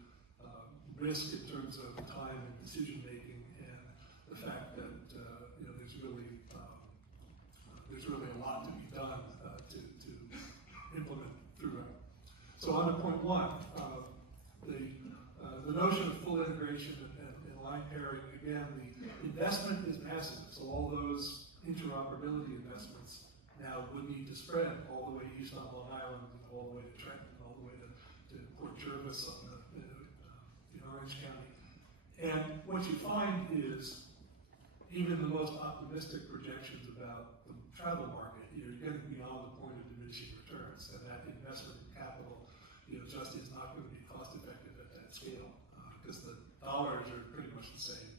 risk in terms of time and decision making, and the fact that there's really a lot to be done to implement through it. So on to point 1, the notion of full integration and line pairing. Again, the investment is massive, so all those interoperability investments now would need to spread all the way east on Long Island, all the way to Trenton, all the way to Port Jervis in Orange County. And what you find is, even the most optimistic projections about the travel market, you're getting beyond the point of diminishing returns, and that investment in capital, just is not going to be cost effective at that scale, because the dollars are pretty much the same,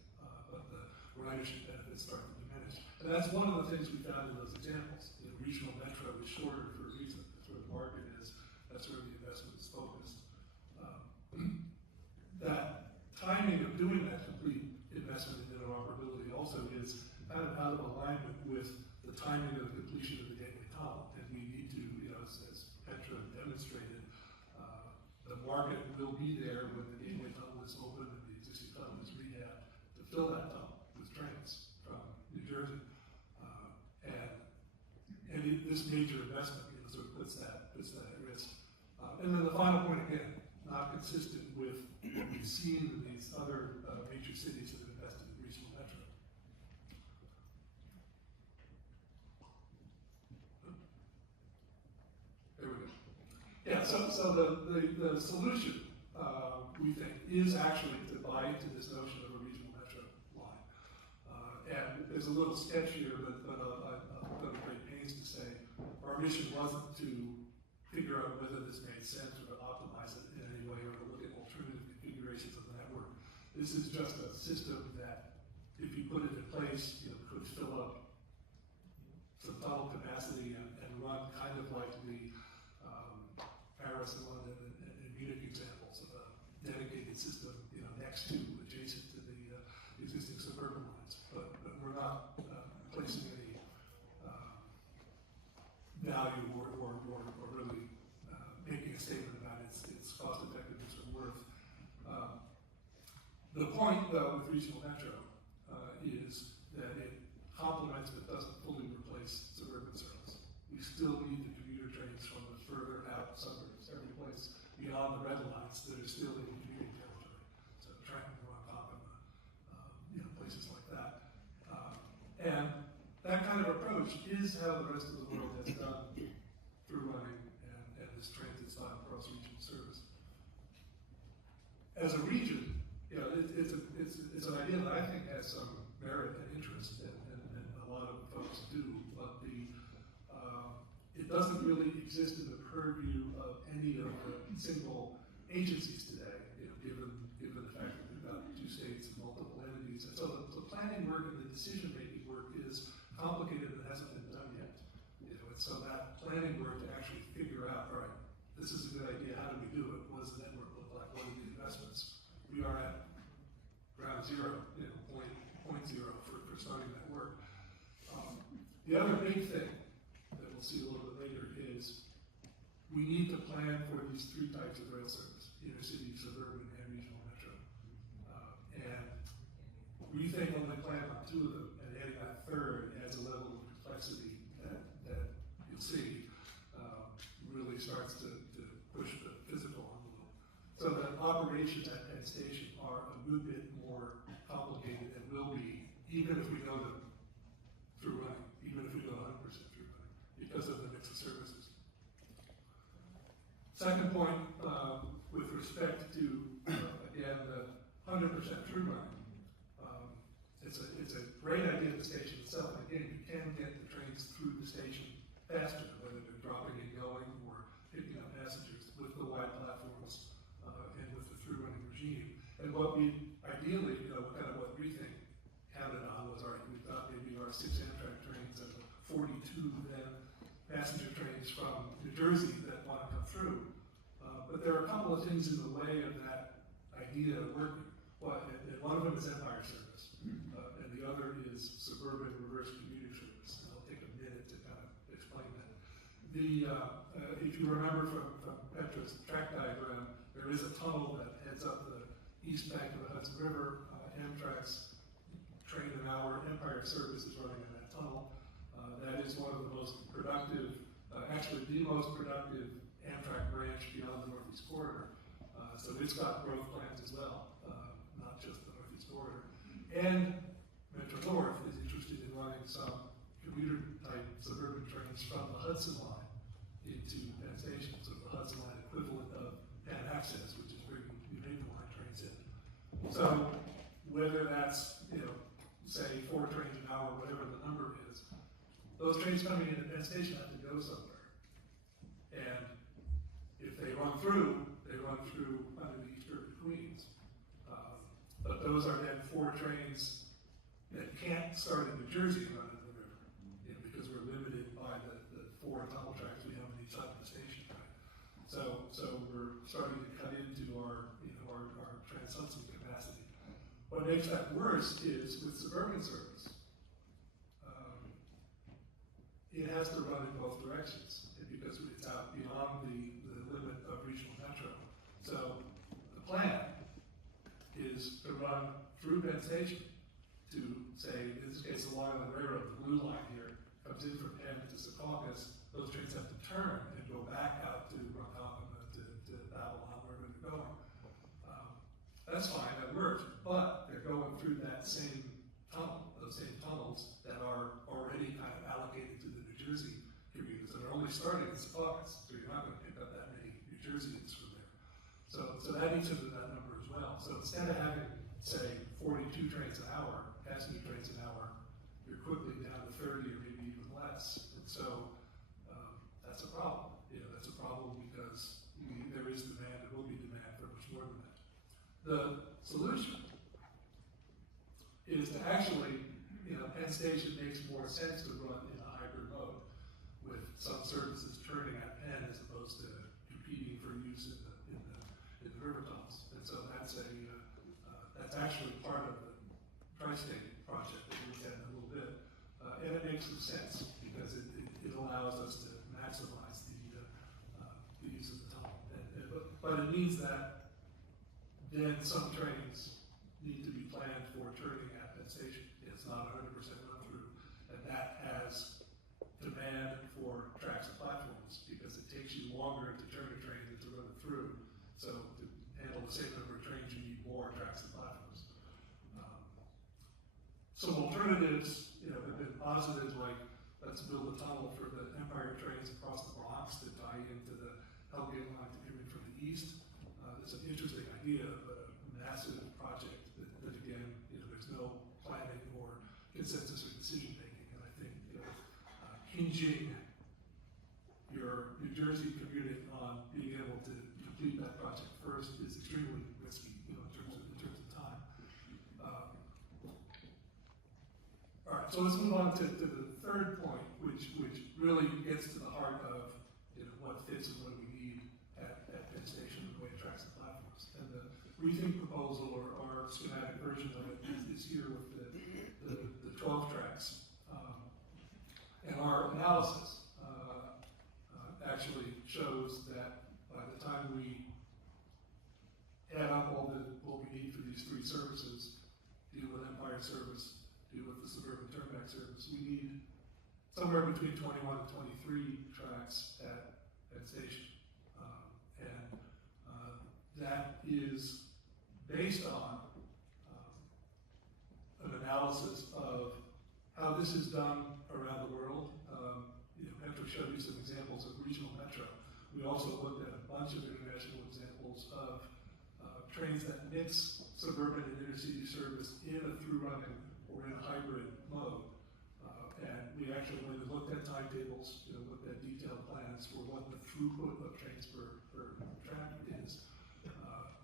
but the ridership benefits start to diminish. And that's one of the things we found in those examples. Regional metro is shorter for a reason. That's where the market is. That's where the investment is focused. That timing of doing that complete investment in interoperability also is kind of out of alignment with the timing of the completion of the gateway tunnel. And we need to, as Petra demonstrated, the market will be there when the gateway tunnel is open and the existing tunnel is rehabbed to fill that tunnel with trains from New Jersey. And this major investment sort of puts that at risk. And then the final point, again, not consistent with what we've seen in these other major cities that have invested in regional metro. There we go. Yeah, so the solution, we think, is actually to buy into this notion of a regional metro line. And there's a little sketch here, but I'll go to great pains to say our mission wasn't to figure out whether this made sense or to optimize it in any way or to look at alternative configurations of the network. This is just a system that, if you put it in place, could fill up some tunnel capacity and run kind of like the Paris and London and Munich examples of a dedicated system, next to, adjacent to the existing suburban lines. But we're not placing any value or really making a statement about its cost effectiveness or worth. The point, though, with regional metro is that it complements but doesn't fully replace suburban service. We still need the commuter trains from the further out suburbs, every place beyond the red lines that are still in commuting territory. So Trenton, Ronkonkoma, places like that. And that kind of approach is how the rest of the world has done through running and this transit style cross regional service. As a region, it's an idea that I think has some merit and interest, and a lot of folks do, but it doesn't really exist in the purview of any of the single agencies today, given the fact that we've got 2 states and multiple entities. And so the planning work and the decision-making work is complicated and hasn't been so that planning work to actually figure out, all right, this is a good idea, how do we do it? What does the network look like? What are the investments? We are at ground zero, point zero for starting that work. The other big thing that we'll see a little bit later is we need to plan for these three types of rail service: inner city, suburban, and regional metro. And we think only plan on two of them, and adding that third adds a level of complexity that you'll see really starts to push the physical envelope. So the operations at Penn Station are a good bit more complicated and will be, even if we go them through running, even if we go 100% through running, because of the mix of services. Second point, with respect to, again, the 100% through running, it's a great idea at the station itself. Again, you can get the trains through the station faster, whether they're dropping and going or picking up passengers with the wide platforms and with the through running regime. And what we ideally, kind of what we think counted on was, all right, we thought maybe our 6 Amtrak trains and the 42 then passenger trains from New Jersey that want to come through. But there are a couple of things in the way of that idea working. And one of them is Empire service, and the other is suburban reverse commuter service. And I'll take a minute to kind of explain that. If you remember from Petra's track diagram, there is a tunnel that heads up the east bank of the Hudson River. Amtrak's train an hour Empire service is running in that tunnel. That is one of the most productive, actually the most productive Amtrak branch beyond the Northeast Corridor. So it's got growth plans as well, not just the Northeast Corridor. And Metro North is interested in running some commuter-type suburban trains from the Hudson Line into Penn Station, so the Hudson Line equivalent of Penn Access, which is bringing New Haven Line trains in. So whether that's, say 4 trains an hour, whatever the number is, those trains coming into Penn Station have to go somewhere. And if they run through under the East River Queens. But those are then 4 trains that can't start in New Jersey and run into the river, because we're limited by the 4 tunnel tracks we have on each side of the station. Right? So we're starting to cut into our Trans-Hudson capacity. What makes that worse is with suburban service, it has to run in both directions because it's out beyond the limit of regional metro. So the plan is to run through Penn Station to, say, in this case, along the railroad, the blue line here comes in from Penn to Secaucus. Those trains have to turn and go back out to Ronkonkoma, to Babylon, wherever they're going. That's fine, that works, but they're going through that same tunnel, those same tunnels that are already kind of allocated to the New Jersey commuters that are only starting in Secaucus, so you're not going to pick up that many New Jerseyans from there. So that eats into that number as well. So instead of having, say, 42 trains an hour, passenger trains an hour, you're quickly down to 30 or maybe even less. And so that's a problem. That's a problem because there is demand, there will be demand for much more than that. The solution is to actually, Penn Station makes more sense to run in a hybrid mode with some services turning at Penn as opposed to competing for use in the river tunnels. And so that's actually part of the Tri-State project that we looked at in a little bit. And it makes some sense because it allows us to maximize the use of the tunnel. But it means that then some trains need to be planned for turning at Penn Station. It's not 100% run through. And that has demand for tracks and platforms because it takes you longer to turn a train than to run it through. So to handle the same number of trains, you need more tracks and platforms. Some alternatives, have been positives like let's build a tunnel for the Empire trains across the Bronx to tie into the Hellgate line to come in from the east. It's an interesting idea, but a massive project that again, there's no planning or consensus or decision making. And I think hinging your New Jersey commuting on being able to complete that project first is extremely risky, in terms of time. All right, right, so let's move on to the third point, which really gets to the heart of, what fits and what do we need at Penn Station, the way it tracks the platforms. And the rethink proposal, or our schematic version of it, is here with the 12 tracks. And our analysis actually shows that by the time we add up all what we need for these three services, deal with Empire service, deal with the suburban turnback service, we need somewhere between 21 and 23 tracks at Penn Station. That is based on an analysis of how this is done around the world. Metro showed you some examples of regional metro. We also looked at a bunch of international examples of trains that mix suburban and intercity service in a through running or in a hybrid mode. And we actually, when we looked at timetables, looked at detailed plans for what the throughput of trains per track is.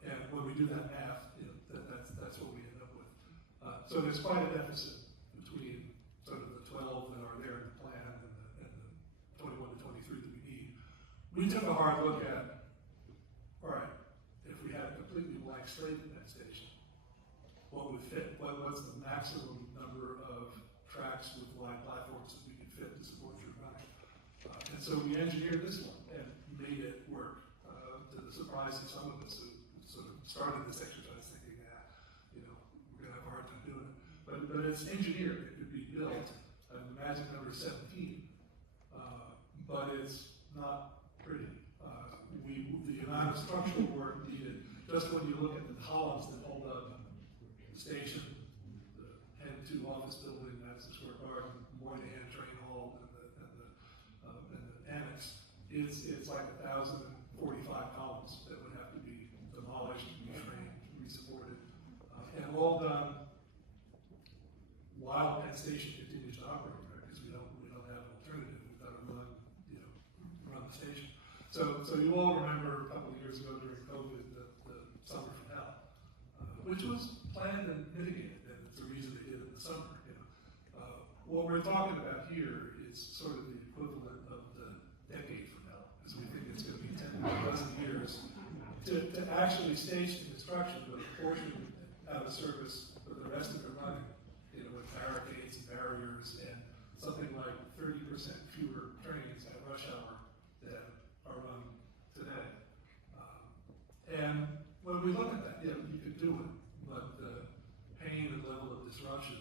And when we do that math, that's what we end up with. So there's quite a deficit between sort of the 12 that are there in the plan and the 21 to 23 that we need. We took a hard look at, all right, if we had a completely blank slate at that station, what would fit? What's the maximum number of tracks with wide platforms that we could fit to support through running? And so we engineered this one and made it work, to the surprise of some of us who sort of started this exercise thinking that, we're gonna have a hard time doing it. But it's engineered, it could be built. Magic number 17, but it's not pretty. The amount of structural work needed, just when you look at the columns that hold up the station, the N2 office building, Madison Square Garden, Moynihan Train Hall, and the annex, it's like 1,045 columns that would have to be demolished, reframed, re-supported, and all done while Penn Station continues to operate, right? Because we don't have an alternative. We've got to run the station. So you all remember a couple of years ago during COVID, the summer from hell, which was planned and mitigated, and it's the reason they did it in the summer. What we're talking about here is sort of the equivalent of the decade from hell, because we think it's going to be 10 or a dozen years to actually stage the construction with a portion out of service for the rest of it running, with barricades and barriers and something like 30% fewer trains at rush hour that are run today. And when we look at that, you could do it, but the pain and level of disruption,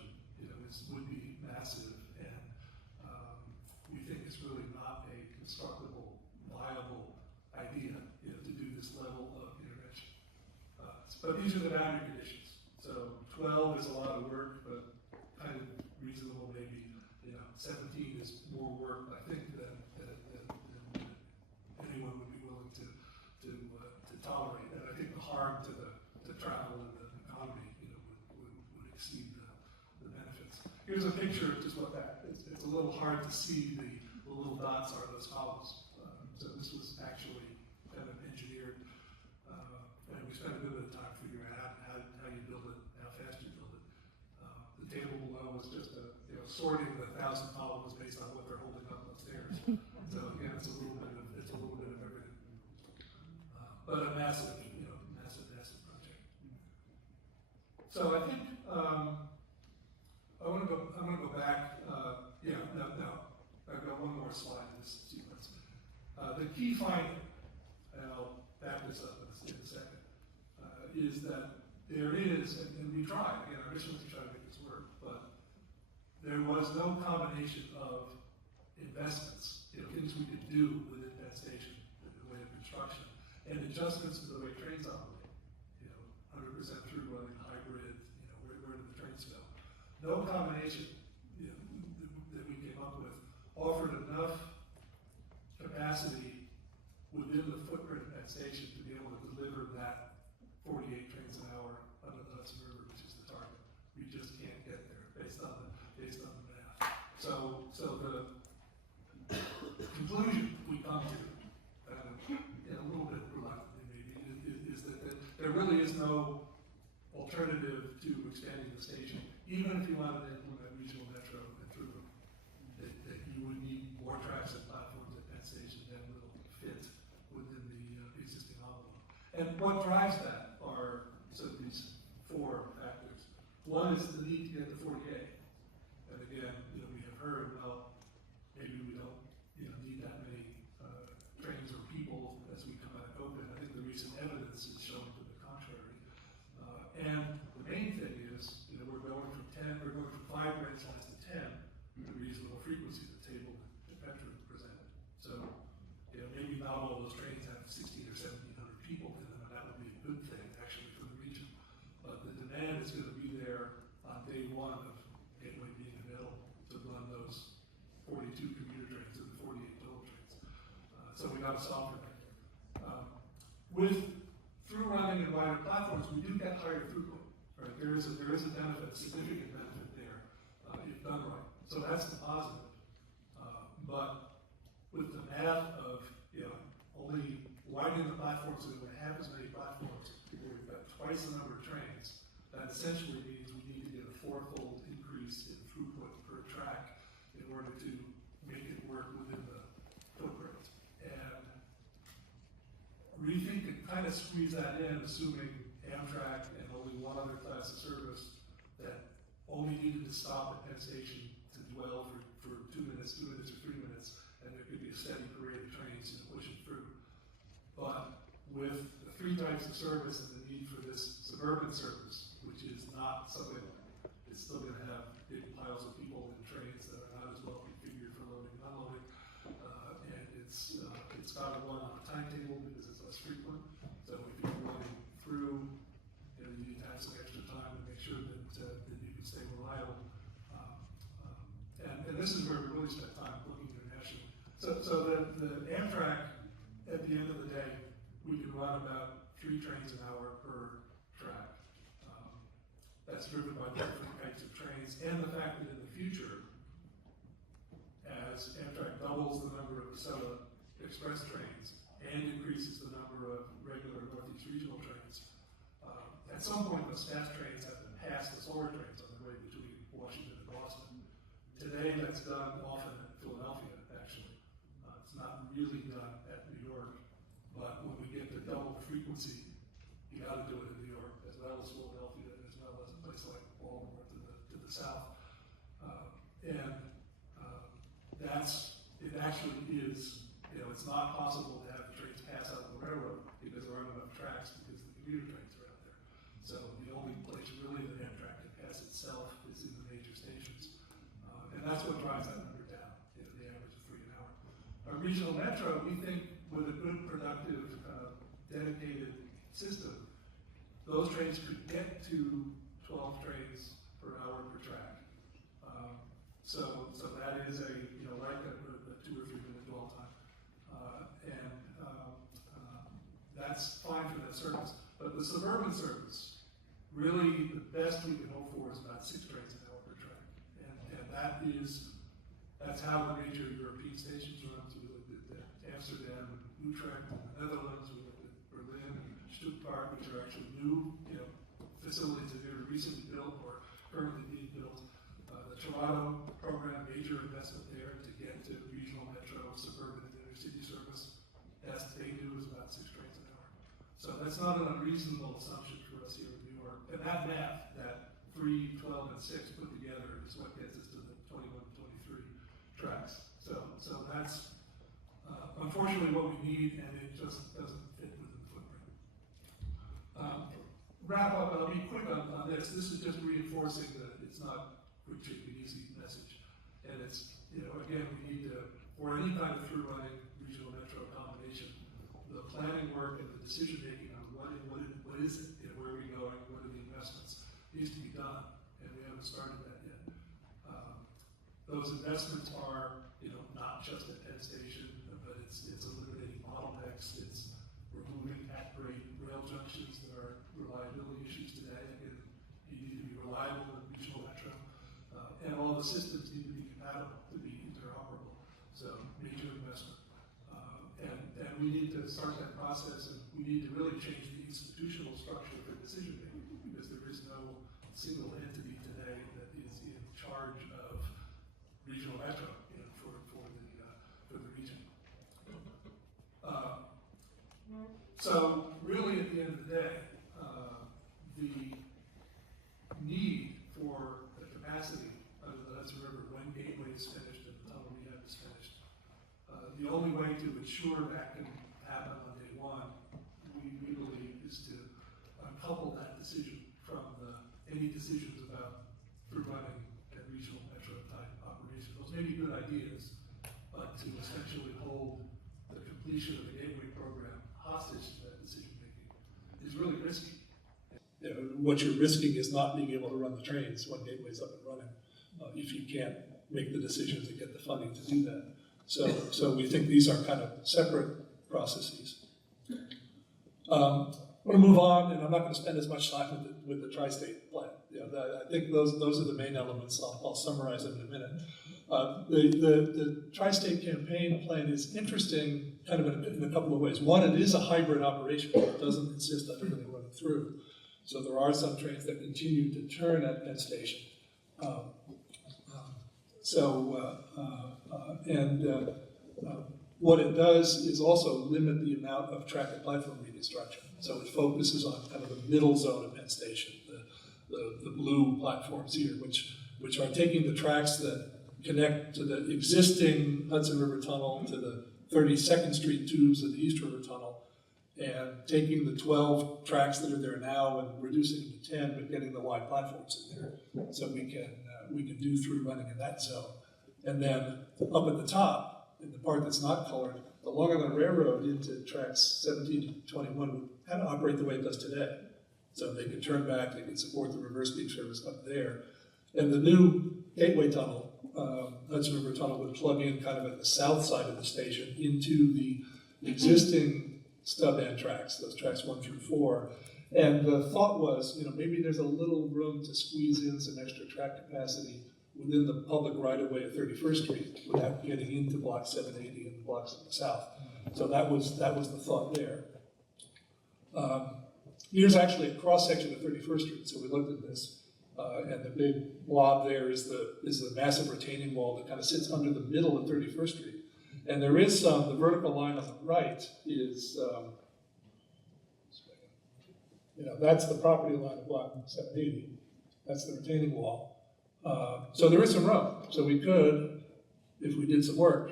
would be massive, and we think it's really not a constructible, viable idea, to do this level of intervention. But these are the boundary conditions. So 12 is a lot of work, but kind of reasonable, maybe. 17 is more work, I think, than anyone would be willing to tolerate. And I think the harm to the travel and the economy, would exceed the benefits. Here's a picture of just what that is. It's a little hard to see. The little dots are those columns. So this was actually kind of engineered, and we spent a good bit of time figuring out how you build it, how fast you build it. The table below was just sorting the 1,000 columns based on what they're holding up upstairs. So again, it's a little bit of everything, but a massive, massive project. So I think I'm going to go back. No, I've got one more slide in this sequence. The key finding, and I'll back this up in a second, is that there is, and we tried, again, our mission was to try to make this work, but there was no combination of investments, things we could do within that station, the way of construction, and adjustments to the way trains operate. 100% through running hybrid, where do the trains go? No combination that we came up with offered enough capacity within the footprint of that station to be able to deliver that 48 trains an hour under the Hudson River, which is the target. We just can't get there based on the math. So the conclusion we come to, a little bit reluctantly maybe, is that there really is no alternative to expanding the station, even if you wanted to implement regional metro and through that you would need more tracks and platforms at Penn Station than will fit within the existing envelope. And what drives that are sort of these four factors. One is the need to get to 48. And again, we have heard, well, maybe we don't, need that many trains or people as we come out of COVID. I think the recent evidence is showing to the contrary. And the main thing is, we're going from 5 train size to 10 with a reasonable frequency, the table that Petra presented. So, maybe not all those trains have 16 or 1700 people in them, and that would be a good thing actually for the region. But the demand is going to be there on day one of Gateway being in the middle to run those 42 commuter trains and the 48 total trains. So we got to solve for that. Through running and wider platforms, we do get higher throughput. Right? There is a benefit, a significant benefit there, if done right. So that's the positive. But with the math of only widening the platforms so that we have as many platforms, where we've got twice the number of trains, that essentially means we need to get a 4-fold increase in throughput per track in order to make it work within the footprint. And we think to kind of squeeze that in, assuming Amtrak and only one other class of service that only needed to stop at Penn Station to dwell for 2 minutes or 3 minutes, and there could be a steady parade of trains pushing through. But with the 3 types of service and the need for this suburban service, which is not something, it's still going to have big piles of people in trains that are not as well configured for loading and unloading, and it's got to run on a timetable because it's less frequent. So if you're running through, you need to have some extra time to make sure that you can stay reliable. And this is where we really spent time looking internationally. So the Amtrak, at the end of the day, we can run about 3 trains an hour per track. That's driven by different kinds of trains, and the fact that in the future, as Amtrak doubles the number of Acela Express trains and increases the number of regular Northeast regional trains, at some point those fast trains have to pass the slower trains on the way between Washington and Boston. Today that's done often at Philadelphia, actually. It's not really done at New York, but when we get to double frequency, you got to do it in New York as well as Philadelphia, as well as a place like Baltimore to the south. It actually is, it's not possible to have the trains pass out of the railroad because there aren't enough tracks because the commuter trains are out there. So the only place really that Amtrak can pass itself is in the major stations. And that's what drives that number down, the average of 3 an hour. A regional metro, we think with a good, productive, dedicated system, those trains could get to 12 trains per hour per track. So that is like a 2 or 3 minute dwell time. That's fine for that service. But the suburban service, really the best we can hope for is about 6 trains an hour per track. And that's how the major European stations run. So we looked at Amsterdam and Utrecht in the Netherlands, we looked at Berlin and Stuttgart, which are actually new facilities that are recently built or currently being built. The Toronto program, major investment there to get to regional metro, suburban, and intercity service. Best they do is about 6 trains an hour. So that's not an unreasonable assumption for us here in New York. And that math, that 3, 12, and 6 put together is what gets us to the 21, 23 tracks. So that's unfortunately what we need, and it just doesn't fit within the footprint. Wrap up, I'll be quick on this. This is just reinforcing that it's not quick, cheap, and easy message. And it's, again, we need to, for any kind of through running regional metro combination, the planning work and the decision making on what is it, where are we going, what are the investments, needs to be done, and we haven't started that yet. Those investments are, not just at Penn Station, but it's eliminating bottlenecks, it's removing at-grade rail junctions that are reliability issues today. Again, you need to be reliable in regional metro, and all the systems need to be compatible to be interoperable. So major investment. And we need to start that process, and we need to really change the institutional structure for decision making because there is no single entity So really, at the end of the day, the need for the capacity of the Hudson River when Gateway is finished and the tunnel rehab is finished, the only way to ensure that can happen on day one, we believe, is to couple that decision from any decisions about through running and regional metro type operations. Those may be good ideas, but to essentially hold the completion of the Gateway program hostage to that decision making is really risky. You know, what you're risking is not being able to run the trains when Gateway's up and running, if you can't make the decisions and get the funding to do that. So we think these are kind of separate processes. I'm going to move on, and I'm not going to spend as much time with the tri-state plan. You know, I think those are the main elements. I'll summarize them in a minute. The tri-state campaign plan is interesting kind of in a couple of ways. One, it is a hybrid operation. It doesn't insist on everything running through. So there are some trains that continue to turn at Penn Station. What it does is also limit the amount of track and platform reconstruction. So it focuses on kind of the middle zone of Penn Station, the blue platforms here, which are taking the tracks that connect to the existing Hudson River Tunnel to the 32nd Street tubes of the East River Tunnel, and taking the 12 tracks that are there now and reducing them to 10, but getting the wide platforms in there, so we can do through running in that zone. And then up at the top, in the part that's not colored, the Long Island Railroad into tracks 17 to 21 would kind of operate the way it does today. So they could turn back, they could support the reverse beam service up there. And the new Gateway Tunnel, Hudson River Tunnel, would plug in kind of at the south side of the station into the existing stub end tracks, those tracks 1 through 4. And the thought was, you know, maybe there's a little room to squeeze in some extra track capacity within the public right-of-way of 31st Street without getting into Block 780 and the blocks in the south. So that was the thought there. Here's actually a cross-section of 31st Street, so we looked at this. And the big blob there is the massive retaining wall that kind of sits under the middle of 31st Street. And there is the vertical line on the right is, that's the property line of Block 780. That's the retaining wall. So there is some room. So we could, if we did some work,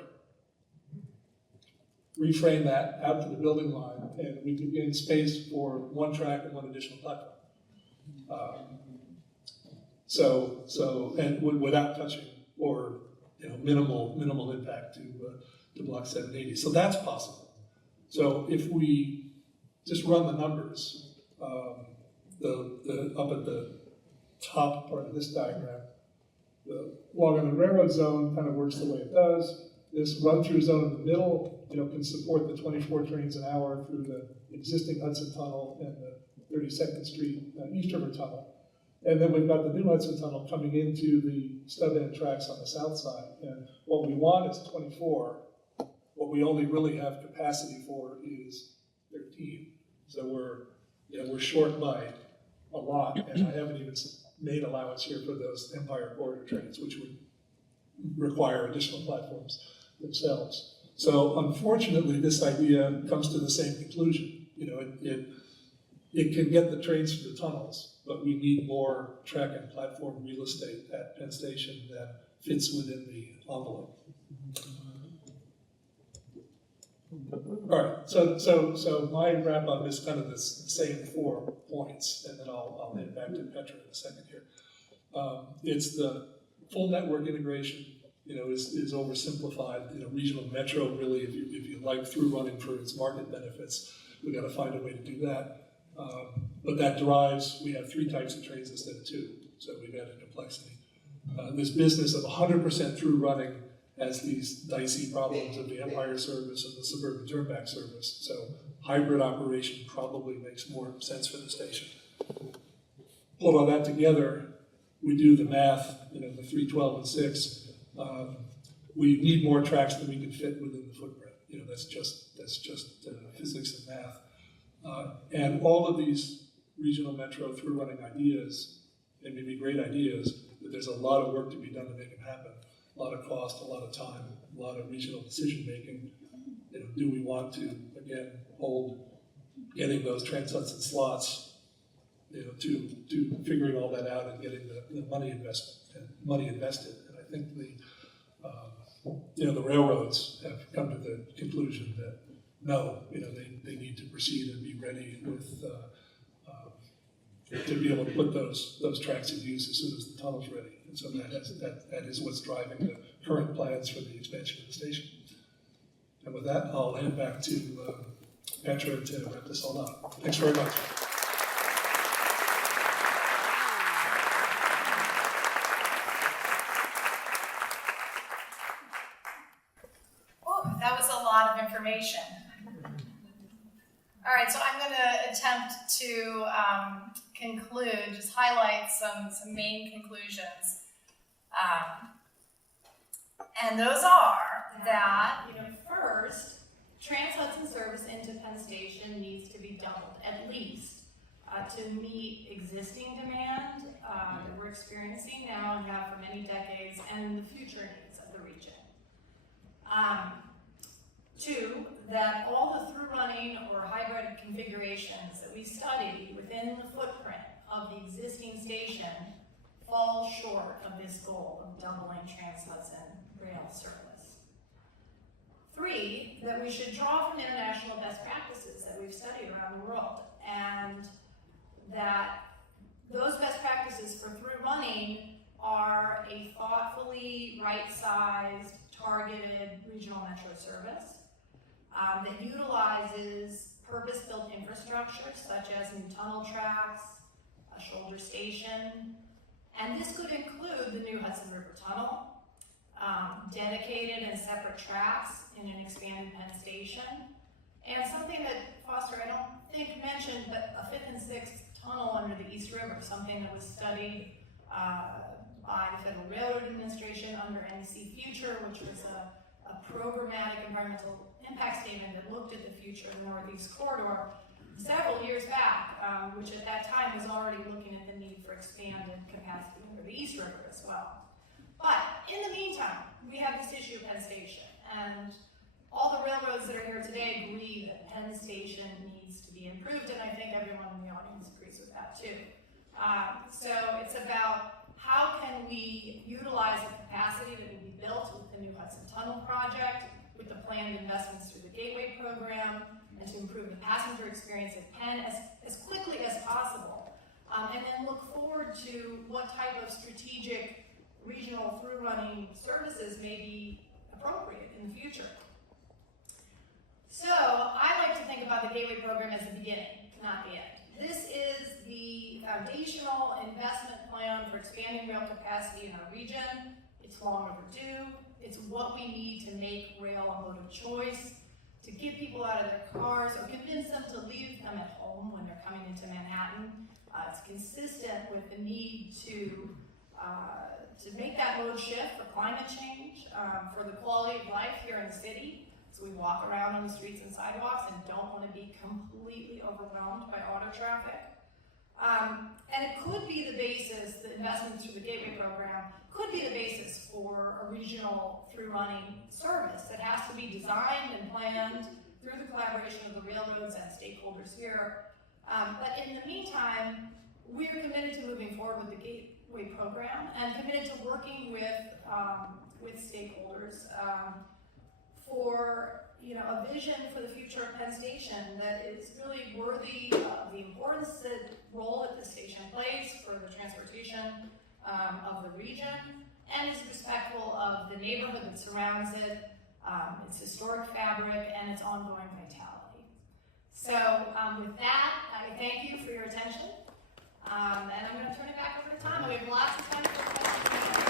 reframe that out to the building line, and we could gain space for one track and one additional platform. And without touching or minimal impact to Block 780. So that's possible. So if we just run the numbers, up at the top part of this diagram, the Long Island Railroad zone kind of works the way it does. This run-through zone in the middle, can support the 24 trains an hour through the existing Hudson Tunnel and the 32nd Street East River Tunnel. And then we've got the new Hudson Tunnel coming into the stub end tracks on the south side. And what we want is 24. What we only really have capacity for is 13. So we're short by a lot, and I haven't even made allowance here for those Empire Corridor trains, which would require additional platforms themselves. So unfortunately, this idea comes to the same conclusion. It can get the trains through the tunnels, but we need more track and platform real estate at Penn Station that fits within the envelope. All right, so my wrap up is kind of the same 4 points, and then I'll hand back to Petra in a second here. It's the full network integration, is oversimplified. Regional metro really, if you like through running for its market benefits, we got to find a way to do that. But that drives, we have 3 types of trains instead of 2, so we've added complexity. This business of 100% through running has these dicey problems of the Empire service and the suburban turnback service. So hybrid operation probably makes more sense for the station. Pull all that together, we do the math, the 3, 12, and 6. We need more tracks than we can fit within the footprint. That's just physics and math. And all of these regional metro through running ideas, they may be great ideas, but there's a lot of work to be done to make them happen. A lot of cost, a lot of time, a lot of regional decision making. Do we want to, again, hold getting those Trans-Hudson slots, to figuring all that out and getting the money invested. And I think the railroads have come to the conclusion that no, they need to proceed and be ready with to be able to put those tracks in use as soon as the tunnel's ready. And so that is what's driving the current plans for the expansion of the station. And with that, I'll hand back to Petra to wrap this all up. Thanks very much. Oh, that was a lot of information. All right, so I'm going to attempt to conclude, just highlight some main conclusions. And those are that, first, Trans-Hudson service into Penn Station needs to be doubled, at least, to meet existing demand that we're experiencing now and have for many decades, and the future needs of the region. Two, that all the through-running or hybrid configurations that we studied within the footprint of the existing station fall short of this goal of doubling Trans-Hudson rail service. Three, that we should draw from international best practices that we've studied around the world, and that those best practices for through-running are a thoughtfully right-sized, targeted regional metro service that utilizes purpose-built infrastructure such as new tunnel tracks, a shoulder station, and this could include the new Hudson River Tunnel, dedicated and separate tracks in an expanded Penn Station, and something that Foster, I don't think mentioned, but a 5th and 6th tunnel under the East River, something that was studied by the Federal Railroad Administration under NEC Future, which was a programmatic environmental impact statement that looked at the future of the Northeast Corridor several years back, which at that time was already looking at the need for expanded capacity under the East River as well. But in the meantime, we have this issue of Penn Station, and all the railroads that are here today agree that Penn Station needs to be improved, and I think everyone in the audience agrees with that too. So it's about how can we utilize the capacity that will be built with the new Hudson Tunnel project, with the planned investments through the Gateway program, and to improve the passenger experience at Penn as quickly as possible. And then look forward to what type of strategic regional through-running services may be appropriate in the future. So I like to think about the Gateway program as the beginning, not the end. This is the foundational investment plan for expanding rail capacity in our region. It's long overdue. It's what we need to make rail a mode of choice, to get people out of their cars or convince them to leave them at home when they're coming into Manhattan. It's consistent with the need to make that mode shift for climate change, for the quality of life here in the city. So we walk around on the streets and sidewalks and don't want to be completely overwhelmed by auto traffic. And it could be the basis, the investments through the Gateway program, could be the basis for a regional through-running service that has to be designed and planned through the collaboration of the railroads and stakeholders here. But in the meantime, we're committed to moving forward with the Gateway program and committed to working with stakeholders for a vision for the future of Penn Station that is really worthy of the importance that role that the station plays for the transportation of the region, and is respectful of the neighborhood that surrounds it, its historic fabric, and its ongoing vitality. So with that, I thank you for your attention, and I'm going to turn it back over to Tom. We have lots of time for questions.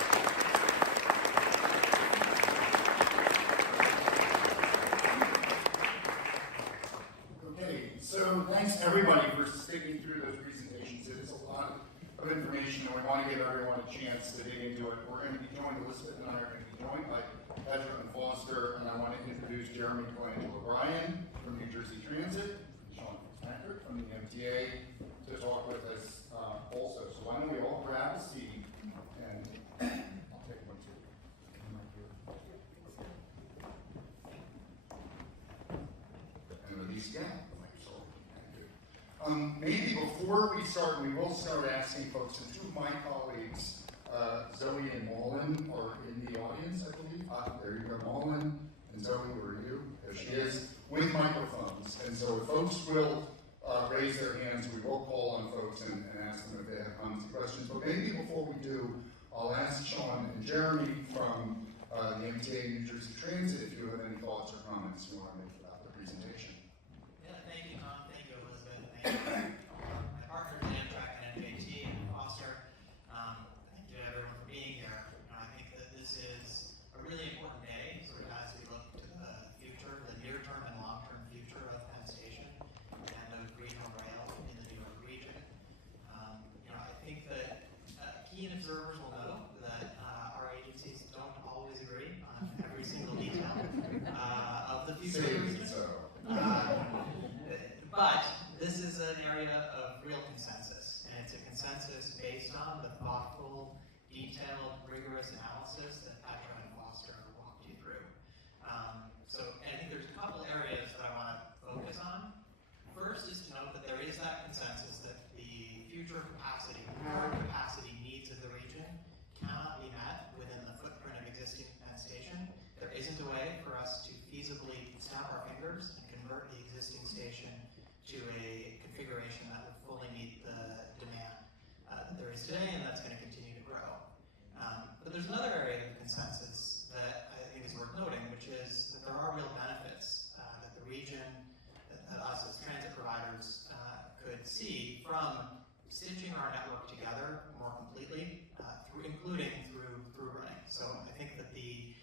So thanks everybody for sticking through those presentations. It is a lot of information and we want to give everyone a chance to dig into it. We're going to be joined, Elizabeth and I are going to be joined by Petra and Foster, and I want to introduce Jeremy Colangelo-Bryan from New Jersey Transit, Sean Fitzpatrick from the MTA to talk with us also. So why don't we all grab a seat and I'll take one too. And release again. Maybe before we start, we will start asking folks, and two of my colleagues, Zoe and Mullen, are in the audience, I believe. There you go, Mullen and Zoe, where are you? There she is, with microphones. And so if folks will raise their hands, we will call on folks and ask them if they have comments and questions. But maybe before we do, I'll ask Sean and Jeremy from the MTA New Jersey Transit if you have any thoughts or comments you want to make about the presentation. Yeah, thank you, Tom. Thank you, Elizabeth. Thank you, my partners in Amtrak and NJT and Foster. Thank you to everyone for being here. I think that this is a really important day, sort of as we look to the future, the near-term and long-term future of Penn Station and of regional rail in the New York region. I think that keen observers will know that our agencies don't always agree on every single detail of the future. But this is an area of real consensus, and it's a consensus based on the thoughtful, detailed, rigorous analysis that Petra and Foster walked you through. I think there's a couple areas that I want to focus on. First is to note that there is that consensus that the future capacity, current capacity needs of the region cannot be met within the footprint of existing Penn Station. There isn't a way for us to feasibly snap our fingers and convert the existing station to a configuration that would fully meet the demand that there is today, and that's going to continue to grow. But there's another area of consensus that I think is worth noting, which is that there are real benefits that the region, that us as transit providers could see from stitching our network together more completely, including through running. So I think that the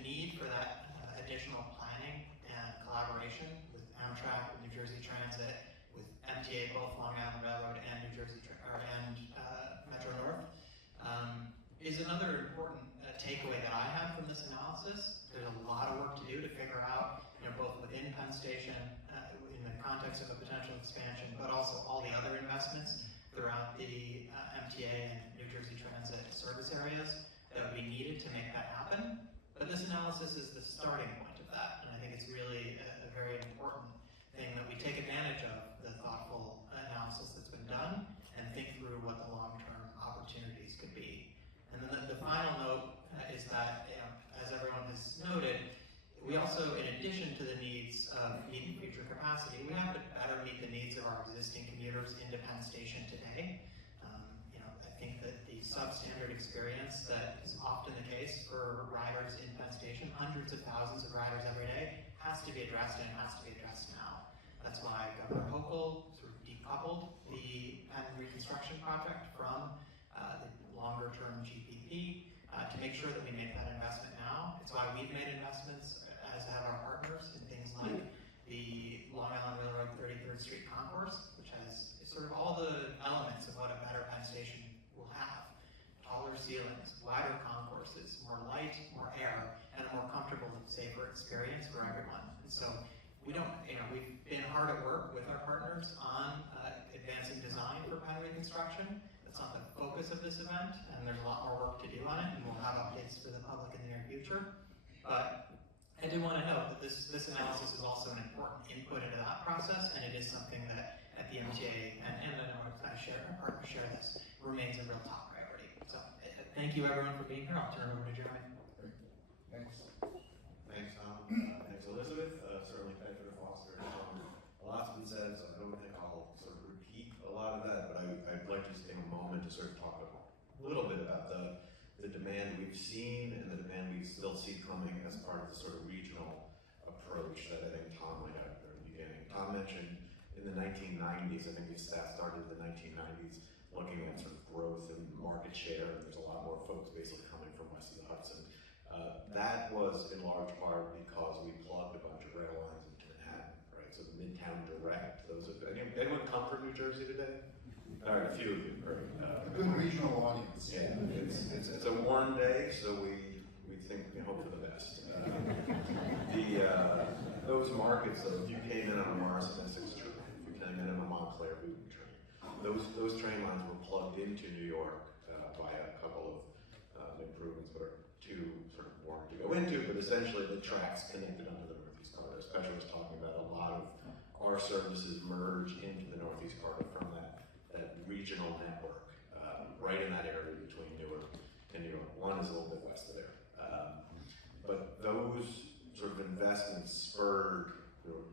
need for that additional planning and collaboration with Amtrak, with New Jersey Transit, with MTA, both Long Island Railroad and Metro North, is another important takeaway that I have from this analysis. There's a lot of work to do to figure out, both within Penn Station, in the context of a potential expansion, but also all the other investments throughout the MTA and New Jersey Transit service areas that would be needed to make that happen. But this analysis is the starting point of that, and I think it's really a very important thing that we take advantage of the thoughtful analysis that's been done and think through what the long-term opportunities could be. And then the final note is that, as everyone has noted, we also, in addition to the needs of meeting future capacity, we have to better meet the needs of our existing commuters into Penn Station today. I think that the substandard experience that is often the case for riders in Penn Station, hundreds of thousands of riders every day, has to be addressed, and it has to be addressed now. That's why Governor Hochul sort of decoupled the Penn reconstruction project from the longer-term GPP to make sure that we make that investment now. It's why we've made investments, as have our partners, in things like the Long Island Railroad 33rd Street Concourse, which has sort of all the elements of what a better Penn Station will have. Taller ceilings, wider concourses, more light, more air, and a more comfortable and safer experience for everyone. And so we've been hard at work with our partners on advancing design for Penn reconstruction. That's not the focus of this event, and there's a lot more work to do on it, and we'll have updates for the public in the near future. But I do want to note that this analysis is also an important input into that process, and it is something that at the MTA, and I know our partners share this, remains a real top priority. So thank you everyone for being here. I'll turn it over to Jeremy. Thanks. Thanks, Tom. Thanks, Elizabeth. Certainly Petra, Foster, and Tom. A lot's been said, so I don't think I'll sort of repeat a lot of that, but I'd like to just take a moment to sort of talk a little bit about the demand we've seen and the demand we still see coming as part of the sort of regional approach that I think Tom laid out at the beginning. Tom mentioned in the 1990s, I think these stats started in the 1990s, looking at sort of growth and market share, and there's a lot more folks basically coming from west of the Hudson. That was in large part because we plugged a bunch of rail lines into Manhattan, right? So the Midtown Direct, anyone come from New Jersey today? All right, a few of you, right? A good regional audience. Yeah, it's a warm day, so we hope for the best. Those markets, though, if you came in on a Morrison Essex train, if you came in on a Montclair Lubin train, those train lines were plugged into New York by a couple of improvements that are too sort of boring to go into, but essentially the tracks connected onto the Northeast Corridor. Petra was talking about a lot of our services merge into the Northeast Corridor from that regional network, right in that area between Newark and New York. One is a little bit west of there. But those sort of investments spurred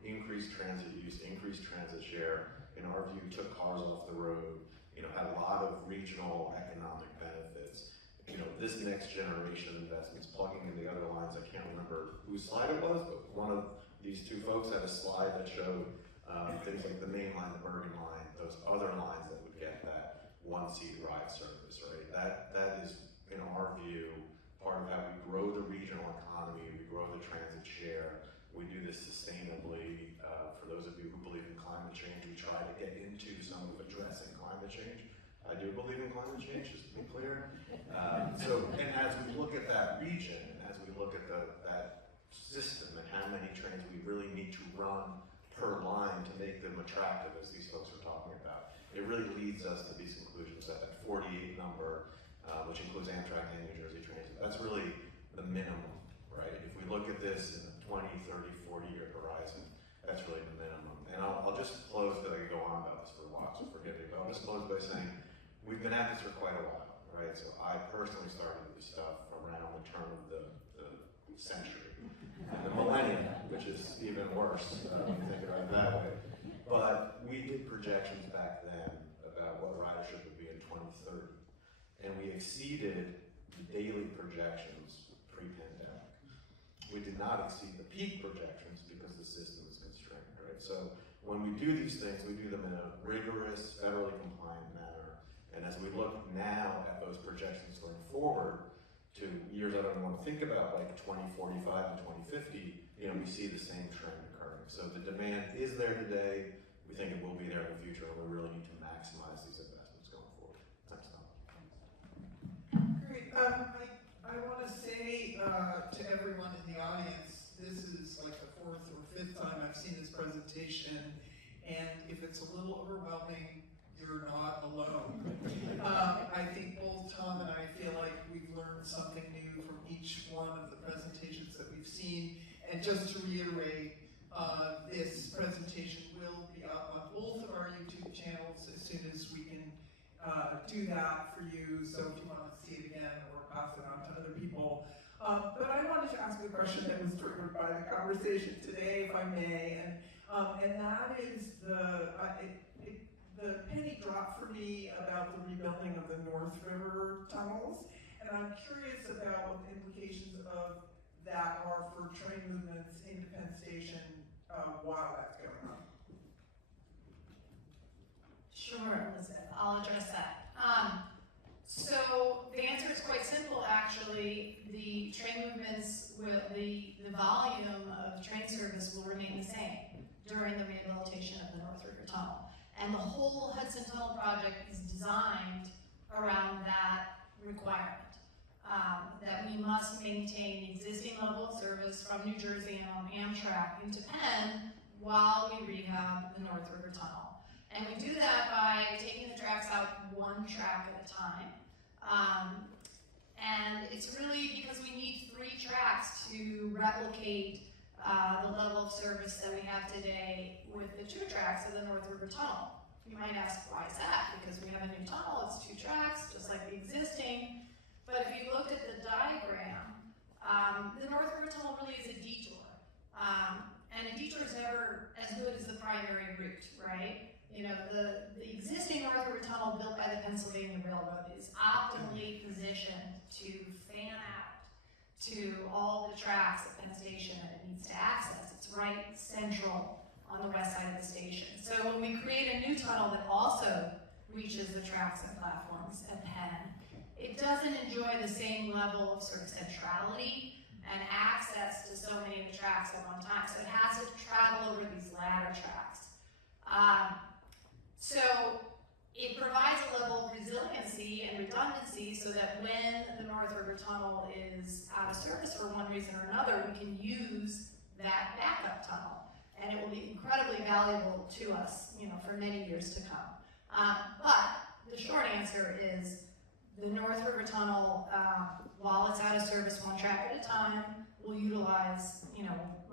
increased transit use, increased transit share, in our view, took cars off the road, had a lot of regional economic benefits. This next generation of investments, plugging in the other lines, I can't remember whose slide it was, but one of these two folks had a slide that showed things like the main line, the Bergen line, those other lines that would get that one-seat ride service, right? That is, in our view, part of how we grow the regional economy, we grow the transit share, we do this sustainably. For those of you who believe in climate change, we try to get into some of addressing climate change. I do believe in climate change, just to be clear. And as we look at that region, and as we look at that system and how many trains we really need to run per line to make them attractive, as these folks were talking about, it really leads us to these conclusions that 48 number, which includes Amtrak and New Jersey Transit, that's really the minimum, right? If we look at this in a 20, 30, 40-year horizon, that's really the minimum. And I'll just close, because I could go on about this for a while, so forgive me, but I'll just close by saying, we've been at this for quite a while, right? So I personally started this stuff around the turn of the century, the millennium, which is even worse when you think about it that way. But we did projections back then about what ridership would be in 2030, and we exceeded the daily projections pre-pandemic. We did not exceed the peak projections because the system is constrained, right? So when we do these things, we do them in a rigorous, federally compliant manner. And as we look now at those projections going forward to years I don't want to think about, like 2045 and 2050, we see the same trend occurring. So the demand is there today. We think it will be there in the future, and we really need to maximize these investments going forward. Thanks, Tom. Great. I want to say to everyone in the audience, this is like the 4th or 5th time I've seen this presentation, and if it's a little overwhelming, you're not alone. I think both Tom and I feel like we've learned something new from each one of the presentations that we've seen. And just to reiterate, this presentation will be up on both of our YouTube channels as soon as we can do that for you. So if you want to see it again or pass it on to other people. But I wanted to ask a question that was triggered by the conversation today, if I may, and that is the penny dropped for me about the rebuilding of the North River tunnels, and I'm curious about what the implications of that are for train movements into Penn Station while that's going on. Sure, Elizabeth, I'll address that. So the answer is quite simple, actually. The train movements, the volume of train service will remain the same during the rehabilitation of the North River Tunnel. And the whole Hudson Tunnel project is designed around that requirement, that we must maintain the existing level of service from New Jersey and on Amtrak into Penn while we rehab the North River Tunnel. And we do that by taking the tracks out one track at a time. And it's really because we need 3 tracks to replicate the level of service that we have today with the 2 tracks of the North River Tunnel. You might ask, why is that? Because we have a new tunnel, it's 2 tracks, just like the existing. But if you looked at the diagram, the North River Tunnel really is a detour. And a detour is never as good as the primary route, right? The existing North River Tunnel built by the Pennsylvania Railroad is optimally positioned to fan out to all the tracks at Penn Station that it needs to access. It's right central on the west side of the station. So when we create a new tunnel that also reaches the tracks and platforms at Penn, it doesn't enjoy the same level of sort of centrality and access to so many of the tracks at one time. So it has to travel over these ladder tracks. So it provides a level of resiliency and redundancy so that when the North River Tunnel is out of service for one reason or another, we can use that backup tunnel. And it will be incredibly valuable to us, for many years to come. But the short answer is the North River Tunnel, while it's out of service one track at a time, will utilize,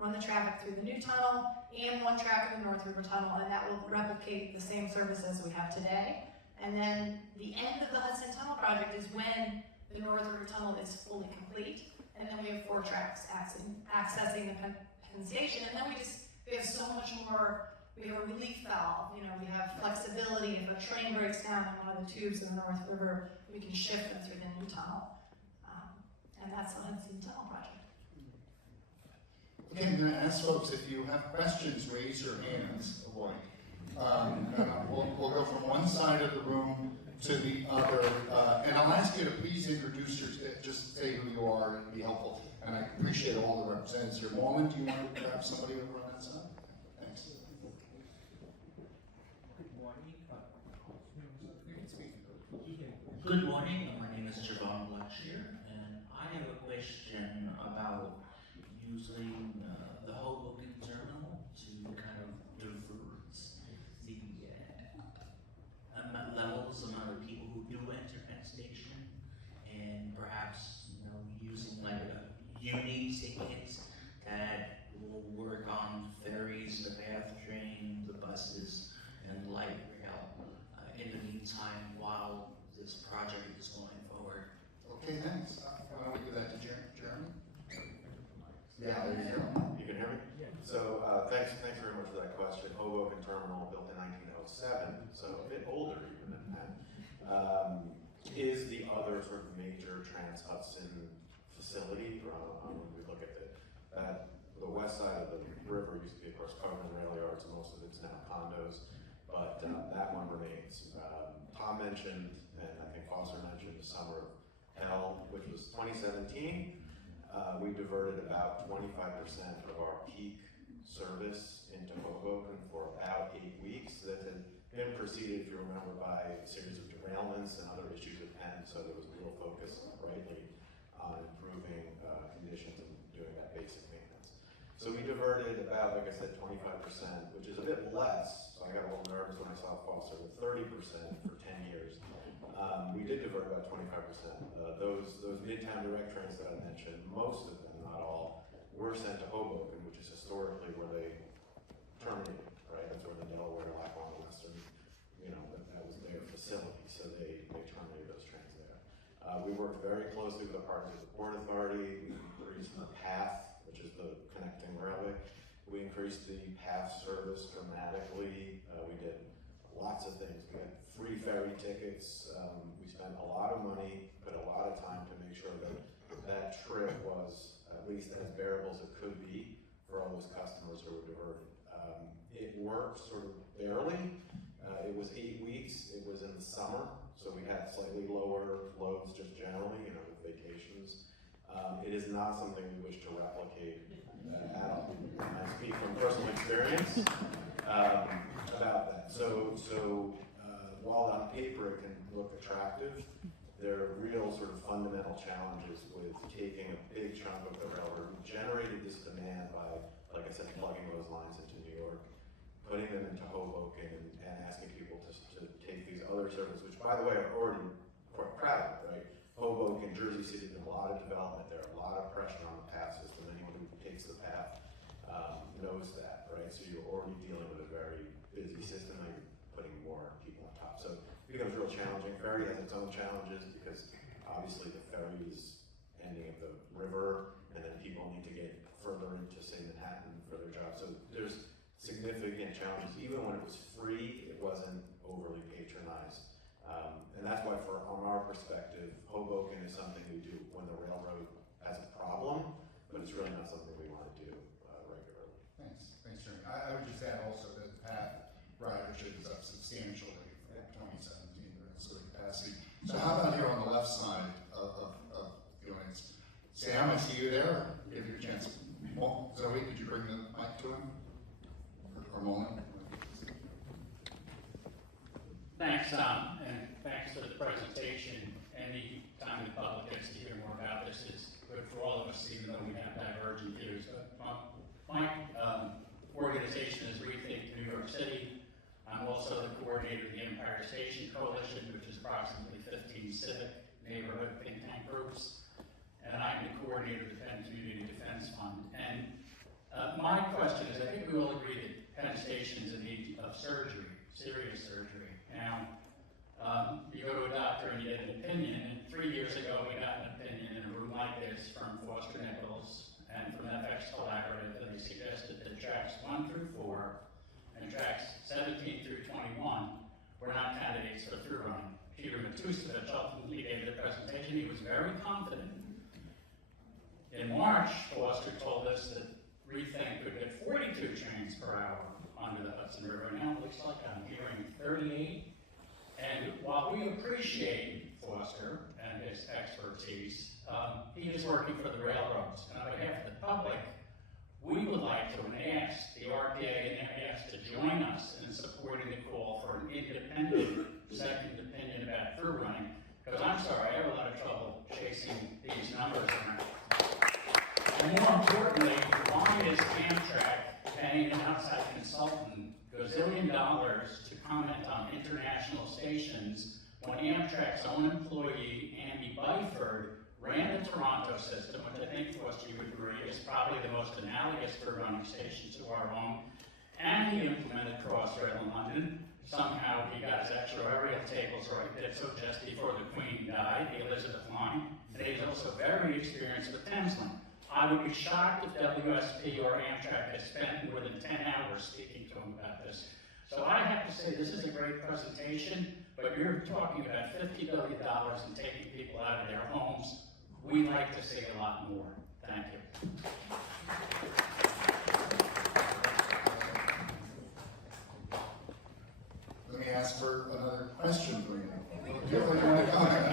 run the traffic through the new tunnel and one track in the North River Tunnel, and that will replicate the same service as we have today. And then the end of the Hudson Tunnel project is when the North River Tunnel is fully complete, and then we have 4 tracks accessing the Penn Station, and then we have so much more. We have a relief valve, you know, we have flexibility. If a train breaks down in one of the tubes in the North River, we can shift them through the new tunnel. And that's the Hudson Tunnel project. Okay, I'm going to ask folks, if you have questions, raise your hands. Avoid. We'll go from one side of the room to the other, and I'll ask you to please introduce yourself, just say who you are, and be helpful. And I appreciate all the representatives here. Norman, do you want to grab somebody over on that side? Thanks. Good morning, my name is Javon Blackshear, and I have a question about using the Hoboken terminal to kind of divert the amount of people who do enter Penn Station, and perhaps, you know, using like a uni tickets that will work on ferries, the PATH train, the buses, and light rail in the meantime while this project is going forward. Okay, thanks. Why don't we give that to Jeremy? Yeah, there you go. You can hear me? Yeah. So thanks very much for that question. Hoboken Terminal, built in 1907, so a bit older even than that, is the other sort of major Trans-Hudson facility. When we look at the west side of the river used to be, of course, covered in rail yards, and most of it's now condos, but that one remains. Tom mentioned, and I think Foster mentioned, the Summer of Hell, which was 2017. We diverted about 25% of our peak service into Hoboken for about 8 weeks. That had been preceded, if you remember, by a series of derailments and other issues with Penn, so there was real focus, rightly, on improving conditions and doing that basic maintenance. So we diverted about, like I said, 25%, which is a bit less. So I got a little nervous when I saw Foster with 30% for 10 years. We did divert about 25%. Those Midtown direct trains that I mentioned, most of them, not all, were sent to Hoboken, which is historically where they terminated, right? That's where the Delaware, Lackawanna Western, you know, that was their facility, so they terminated those trains there. We worked very closely with the partners of the Port Authority. We increased the PATH, which is the connecting railway. We increased the PATH service dramatically. We did lots of things. We had free ferry tickets. We spent a lot of money, put a lot of time to make sure that that trip was at least as bearable as it could be for all those customers who were diverted. It worked sort of barely. It was 8 weeks. It was in the summer, so we had slightly lower loads just generally, you know, with vacations. It is not something we wish to replicate at all. I speak from personal experience about that. So while on paper it can look attractive, there are real sort of fundamental challenges with taking a big chunk of the railroad. We generated this demand by, like I said, plugging those lines into New York, putting them into Hoboken, and asking people to take these other services, which, by the way, are already quite crowded, right? Hoboken, Jersey City, there's a lot of development there, a lot of pressure on the PATH system. Anyone who takes the PATH knows that, right? So you're already dealing with a very busy system, and you're putting more people on top. So it becomes real challenging. Ferry has its own challenges because obviously the ferry is ending at the river, and then people need to get further into, say, Manhattan for their job. So there's significant challenges. Even when it was free, it wasn't overly patronized. And that's why, from our perspective, Hoboken is something we do when the railroad has a problem, but it's really not something we want to do regularly. Thanks, Jeremy. I would just add also that the PATH ridership is up substantially from 2017, so the capacity. So how about here on the left side of the audience? Sam, I see you there. Give you a chance. Well, Zoe, could you bring the mic to him? Or Mullen? Thanks, Tom, and thanks for the presentation. Any time the public gets to hear more about this is good for all of us, even though we have divergent views. But my organization is Rethink New York City. I'm also the coordinator of the Empire Station Coalition, which is approximately 15 civic neighborhood think tank groups. And I'm the coordinator of the Penn Community Defense Fund. And my question is, I think we all agree that Penn Station's in need of surgery, serious surgery. Now, you go to a doctor and you get an opinion, and 3 years ago we got an opinion in a room like this from Foster Nichols and from FX Collaborative, and they suggested that tracks 1 through 4 and tracks 17 through 21 were not candidates for through running. Peter Matusevich ultimately gave the presentation. He was very confident. In March, Foster told us that Rethink could get 42 trains per hour under the Hudson River. Now it looks like I'm hearing 38. And while we appreciate Foster and his expertise, he is working for the railroads. And on behalf of the public, we would like to ask the RPA and MAS to join us in supporting the call for an independent second opinion about through running. Because I'm sorry, I have a lot of trouble chasing these numbers around. And more importantly, why is Amtrak paying an outside consultant gazillion dollars to comment on international stations when Amtrak's own employee, Andy Byford, ran the Toronto system, which I think, Foster, you would agree, is probably the most analogous for running station to our own, and he implemented Crossrail in London. Somehow he got his actuarial tables right, did so just before the Queen died, the Elizabeth line, and he's also very experienced with Thameslink. I would be shocked if WSP or Amtrak had spent more than 10 hours speaking to him about this. So I have to say, this is a great presentation, but you're talking about $50 billion and taking people out of their homes. We'd like to see a lot more. Thank you. Let me ask for another question for you. Do you want to comment?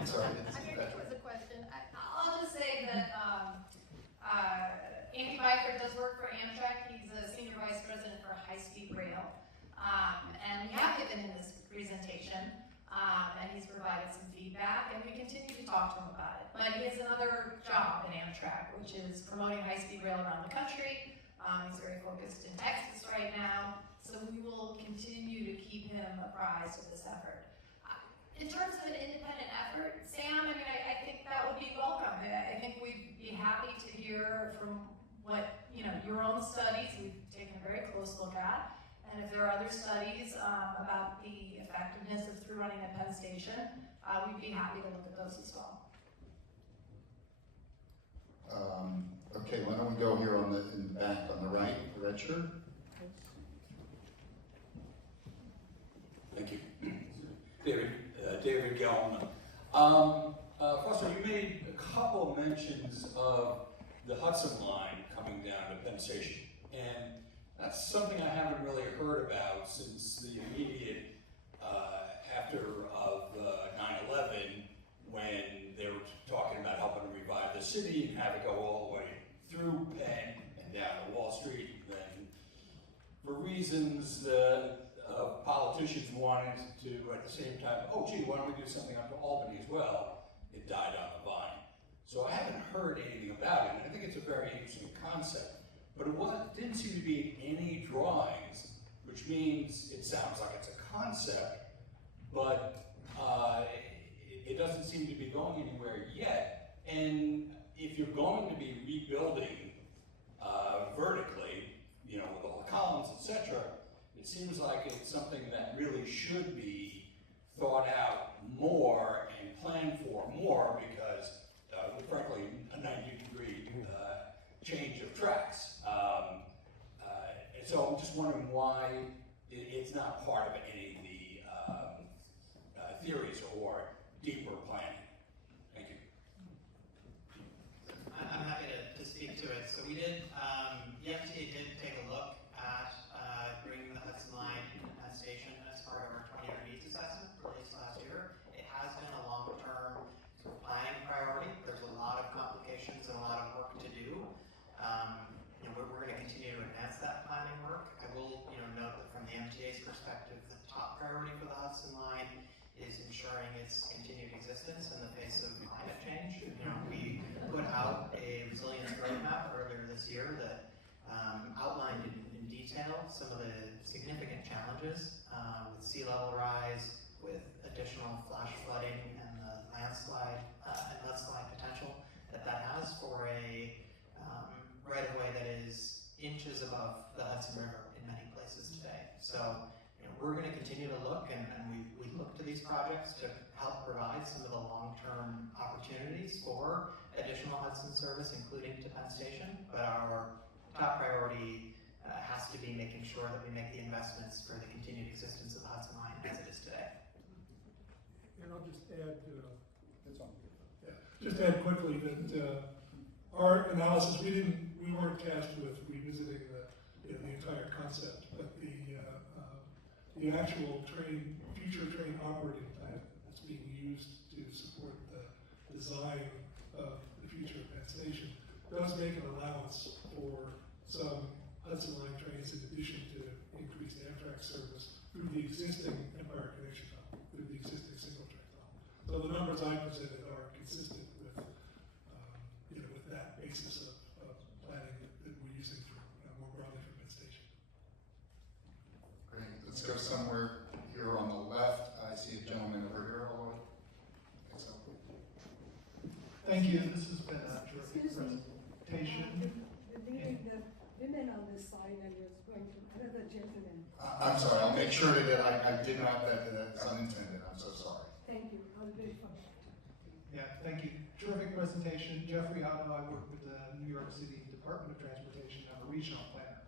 I'm sorry. I think it was a question. I'll just say that Andy Byford does work for Amtrak. He's a senior vice president for high-speed rail. And we have given him this presentation, and he's provided some feedback, and we continue to talk to him about it. But he has another job in Amtrak, which is promoting high-speed rail around the country. He's very focused in Texas right now, so we will continue to keep him apprised of this effort. In terms of an independent effort, Sam, I mean, I think that would be welcome. I think we'd be happy to hear from what, your own studies we've taken a very close look at. And if there are other studies about the effectiveness of through running at Penn Station, we'd be happy to look at those as well. Okay, why don't we go here in the back on the right, the red shirt? Thank you. David Gelman. Foster, you made a couple of mentions of the Hudson line coming down to Penn Station, and that's something I haven't really heard about since the immediate after of 9/11, when they were talking about helping to revive the city and have it go all the way through Penn and down to Wall Street. And then, for reasons politicians wanted to, at the same time, oh gee, why don't we do something up to Albany as well? It died on the vine. So I haven't heard anything about it, and I think it's a very interesting concept. But it didn't seem to be in any drawings, which means it sounds like it's a concept, but it doesn't seem to be going anywhere yet. And if you're going to be rebuilding vertically, with all the columns, etc., it seems like it's something that really should be thought out more and planned for more, because, frankly, a 90-degree change of tracks. And so I'm just wondering why it's not part of any of the theories or deeper planning. Thank you. I'm happy to speak to it. So we did, the FTA did take a look at bringing the Hudson line to Penn Station as part of our 20-year needs assessment released last year. It has been a long-term planning priority. There's a lot of complications and a lot of work to do. We're going to continue to advance that planning work. I will, note that from the MTA's perspective, the top priority for the Hudson line is ensuring its continued existence in the face of climate change. We put out a resilience roadmap earlier this year that outlined in detail some of the significant challenges with sea level rise, with additional flash flooding and the landslide and mudslide potential that has for a right-of-way that is these projects to help provide some of the long-term opportunities for additional Hudson service, including to Penn Station. But our top priority has to be making sure that we make the investments for the continued existence of the Hudson Line as it is today. And I'll just add, That's on. just add quickly that our analysis, we weren't tasked with revisiting the entire concept, but the actual future train operating plan that's being used to support the design of the future of Penn Station does make an allowance for some Hudson Line trains in addition to increased Amtrak service through the existing Empire Connection tunnel, through the existing single track tunnel. So the numbers I presented are consistent with, with that basis of planning that we're using for more broadly for Penn Station. Great, let's go somewhere here on the left. I see a gentleman over here all the way. Thank you. This has been a terrific Excuse me. presentation. The women on this side, and you're going to another gentleman. I'm sorry, I'll make sure that I did not, that's unintended, I'm so sorry. Thank you. I'll wait for that. Yeah, thank you. Terrific presentation. Jeffrey Otto, I work with the New York City Department of Transportation. I'm a regional planner.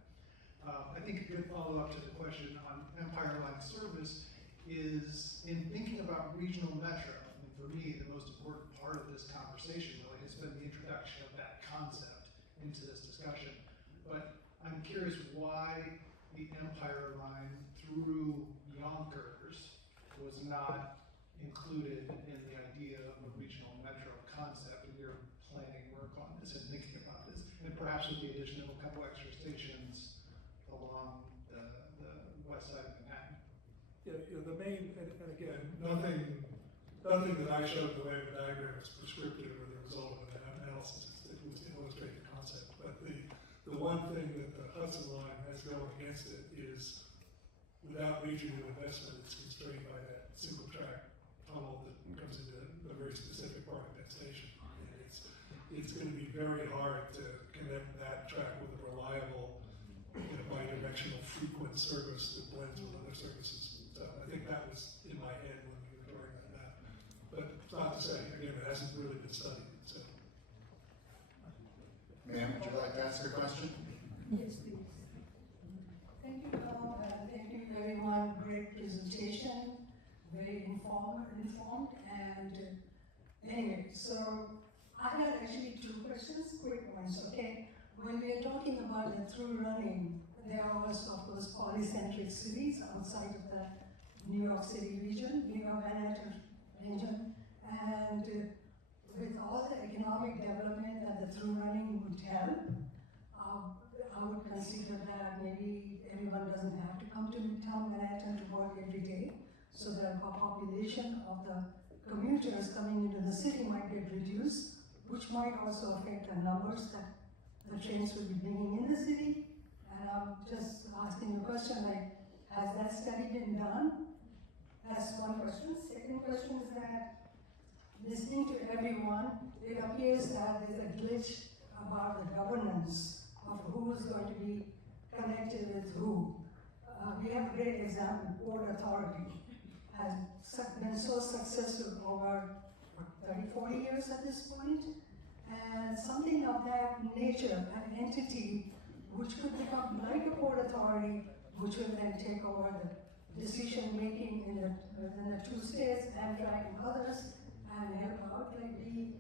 I think a good follow-up to the question on Empire Line service is in thinking about regional metro. I mean, for me, the most important part of this conversation really has been the introduction of that concept into this discussion. But I'm curious why the Empire Line through Yonkers was not included in the idea of a regional metro concept, and you're planning work on this and thinking about this, and perhaps with the addition of a couple extra stations along the west side of Manhattan. The main, and again, nothing that I showed in the way of a diagram is prescriptive or the result of an analysis. It was to illustrate the concept. But the one thing that the Hudson Line has going against it is without major new investment, it's constrained by that single track tunnel that comes into a very specific part of Penn Station. And it's going to be very hard to connect that track with a reliable, bi-directional frequent service that blends with other services. So I think that was in my head when we were talking about that. But it's not to say, again, it hasn't really been studied. So. Ma'am, would you like to ask a question? Yes, please. Thank you, Tom. Thank you, everyone. Great presentation. Very informed. And anyway, so I had actually two questions, quick ones, okay? When we are talking about the through running, there are also, of course, polycentric cities outside of the New York City region, New York Manhattan region, and with all the economic development that the through running would help, I would consider that maybe everyone doesn't have to come to Midtown Manhattan to work every day, so the population of the commuters coming into the city might get reduced, which might also affect the numbers that the trains will be bringing in the city. And I'm just asking a question like, has that study been done? That's one question. Second question is that, listening to everyone, it appears that there's a glitch about the governance of who is going to be connected with who. We have a great example, Port Authority has been so successful over 30, 40 years at this point. And something of that nature, an entity which could become like a Port Authority, which will then take over the decision making in the two states, Amtrak and others, and help out, like be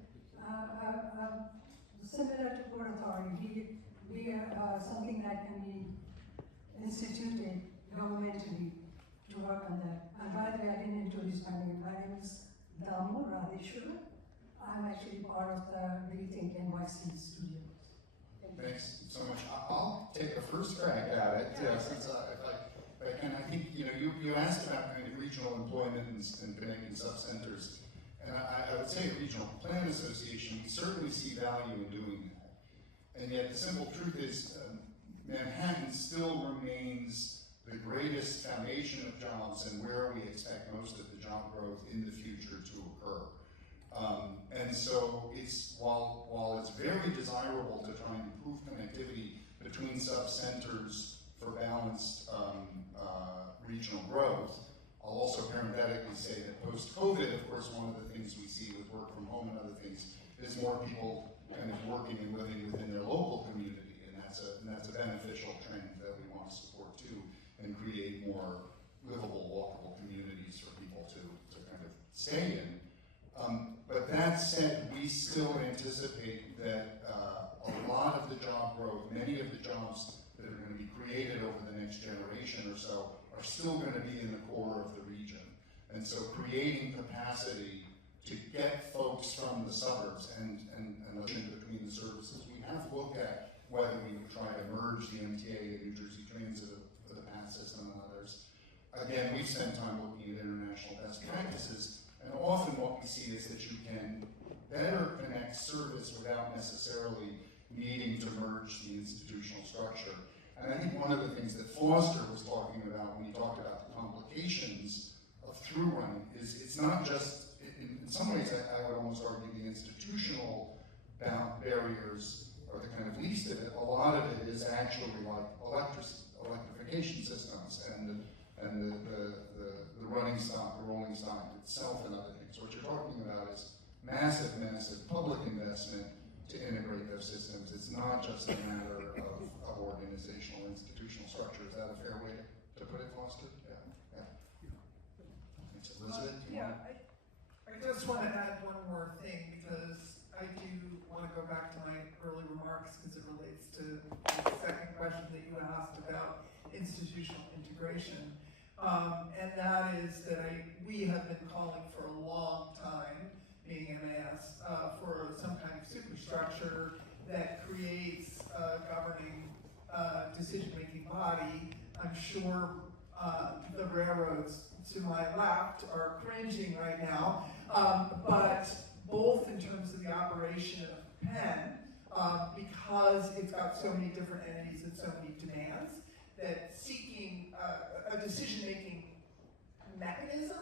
similar to Port Authority, be something that can be instituted governmentally to work on that. And by the way, I didn't introduce my name. My name is Damu Radheshwar. I'm actually part of the Rethink NYC studio. Thanks so much. I'll take the first crack at it, since if I can. I think, you asked about kind of regional employment and connecting sub-centers. And I would say a regional plan association, we certainly see value in doing that. And yet the simple truth is Manhattan still remains the greatest foundation of jobs and where we expect most of the job growth in the future to occur. And so while it's very desirable to try and improve connectivity between sub-centers for balanced regional growth, I'll also parenthetically say that post-COVID, of course, one of the things we see with work from home and other things is more people kind of working and living within their local community, and that's a beneficial trend that we want to support too, and create more livable, walkable communities for people to kind of stay in. But that said, we still anticipate that a lot of the job growth, many of the jobs that are going to be created over the next generation or so, are still going to be in the core of the region. And so creating capacity to get folks from the suburbs and between the services, we have looked at whether we would try to merge the MTA and New Jersey Transit for the PATH system and others. Again, we've spent time looking at international best practices, and often what we see is that you can better connect service without necessarily needing to merge the institutional structure. And I think one of the things that Foster was talking about when he talked about the complications of through running is it's not just, in some ways I would almost argue the institutional barriers are the kind of least of it. A lot of it is actually like electrification systems and the running stock, the rolling stock itself and other things. What you're talking about is massive public investment to integrate those systems. It's not just a matter of organizational, institutional structure. Is that a fair way to put it, Foster? Yeah. Thanks, Elizabeth. I just want to add one more thing, because I do want to go back to my early remarks, because it relates to the second question that you asked about institutional integration. And that is that we have been calling for a long time, being MAS, for some kind of superstructure that creates a governing decision-making body. I'm sure the railroads to my left are cringing right now, but both in terms of the operation of Penn, because it's got so many different entities and so many demands, that seeking a decision-making mechanism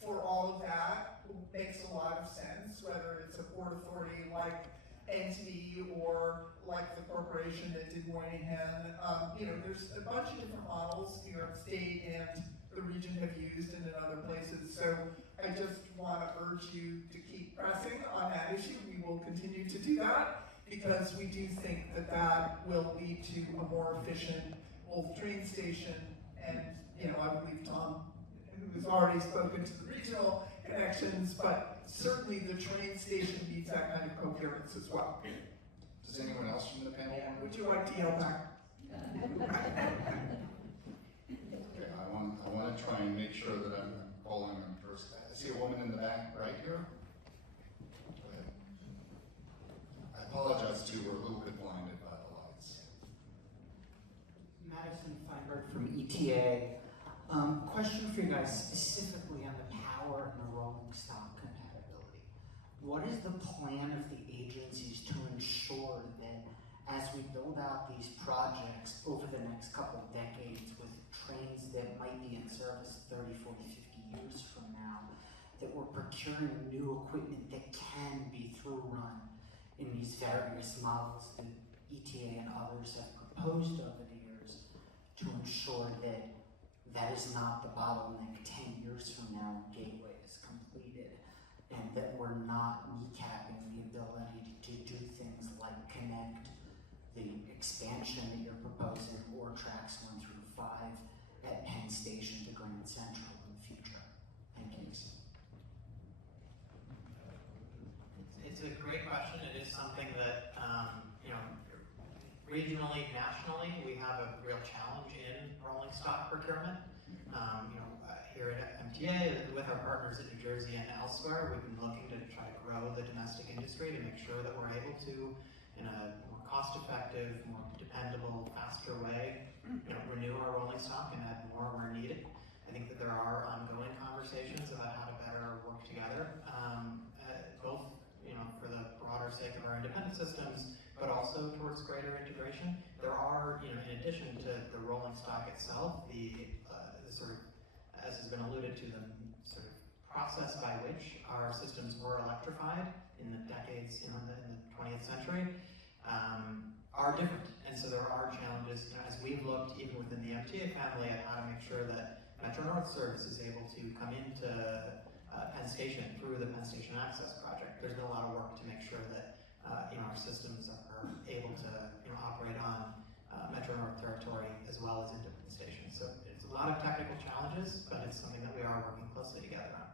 for all of that makes a lot of sense, whether it's a port authority like entity or like the corporation that did Moynihan. There's a bunch of different models New York State and the region have used and in other places. So I just want to urge you to keep pressing on that issue. We will continue to do that because we do think that that will lead to a more efficient both train station and, I believe Tom, who's already spoken to the regional connections, but certainly the train station needs that kind of coherence as well. Does anyone else from the panel want to? Would you like to yell back? Okay, I want to try and make sure that I'm calling them first. I see a woman in the back right here. Go ahead. I apologize too, we're a little bit blinded by the lights. Madison Feinberg from ETA. Question for you guys specifically on the power and the rolling stock compatibility. What is the plan of the agencies to ensure that as we build out these projects over the next couple of decades with trains that might be in service 30, 40, 50 years from now, that we're procuring new equipment that can be through run in these various models that ETA and others have proposed over the years to ensure that that is not the bottleneck 10 years from now when Gateway is completed, and that we're not kneecapping the ability to do things like connect the expansion that you're proposing or tracks 1 through 5 at Penn Station to Grand Central in the future. Thank you. It's a great question. It is something that, regionally, nationally, we have a real challenge in rolling stock procurement. Here at MTA, with our partners at New Jersey and elsewhere, we've been looking to try to grow the domestic industry to make sure that we're able to, in a more cost-effective, more dependable, faster way, renew our rolling stock and add more where needed. I think that there are ongoing conversations about how to better work together, both for the broader sake of our independent systems, but also towards greater integration. There are, in addition to the rolling stock itself, the sort of, as has been alluded to, the sort of process by which our systems were electrified in the decades, in the 20th century, are different. And so there are challenges, as we've looked even within the MTA family at how to make sure that Metro North Service is able to come into Penn Station through the Penn Station Access Project. There's been a lot of work to make sure that our systems are able to operate on Metro North territory as well as into Penn Station. So it's a lot of technical challenges, but it's something that we are working closely together on.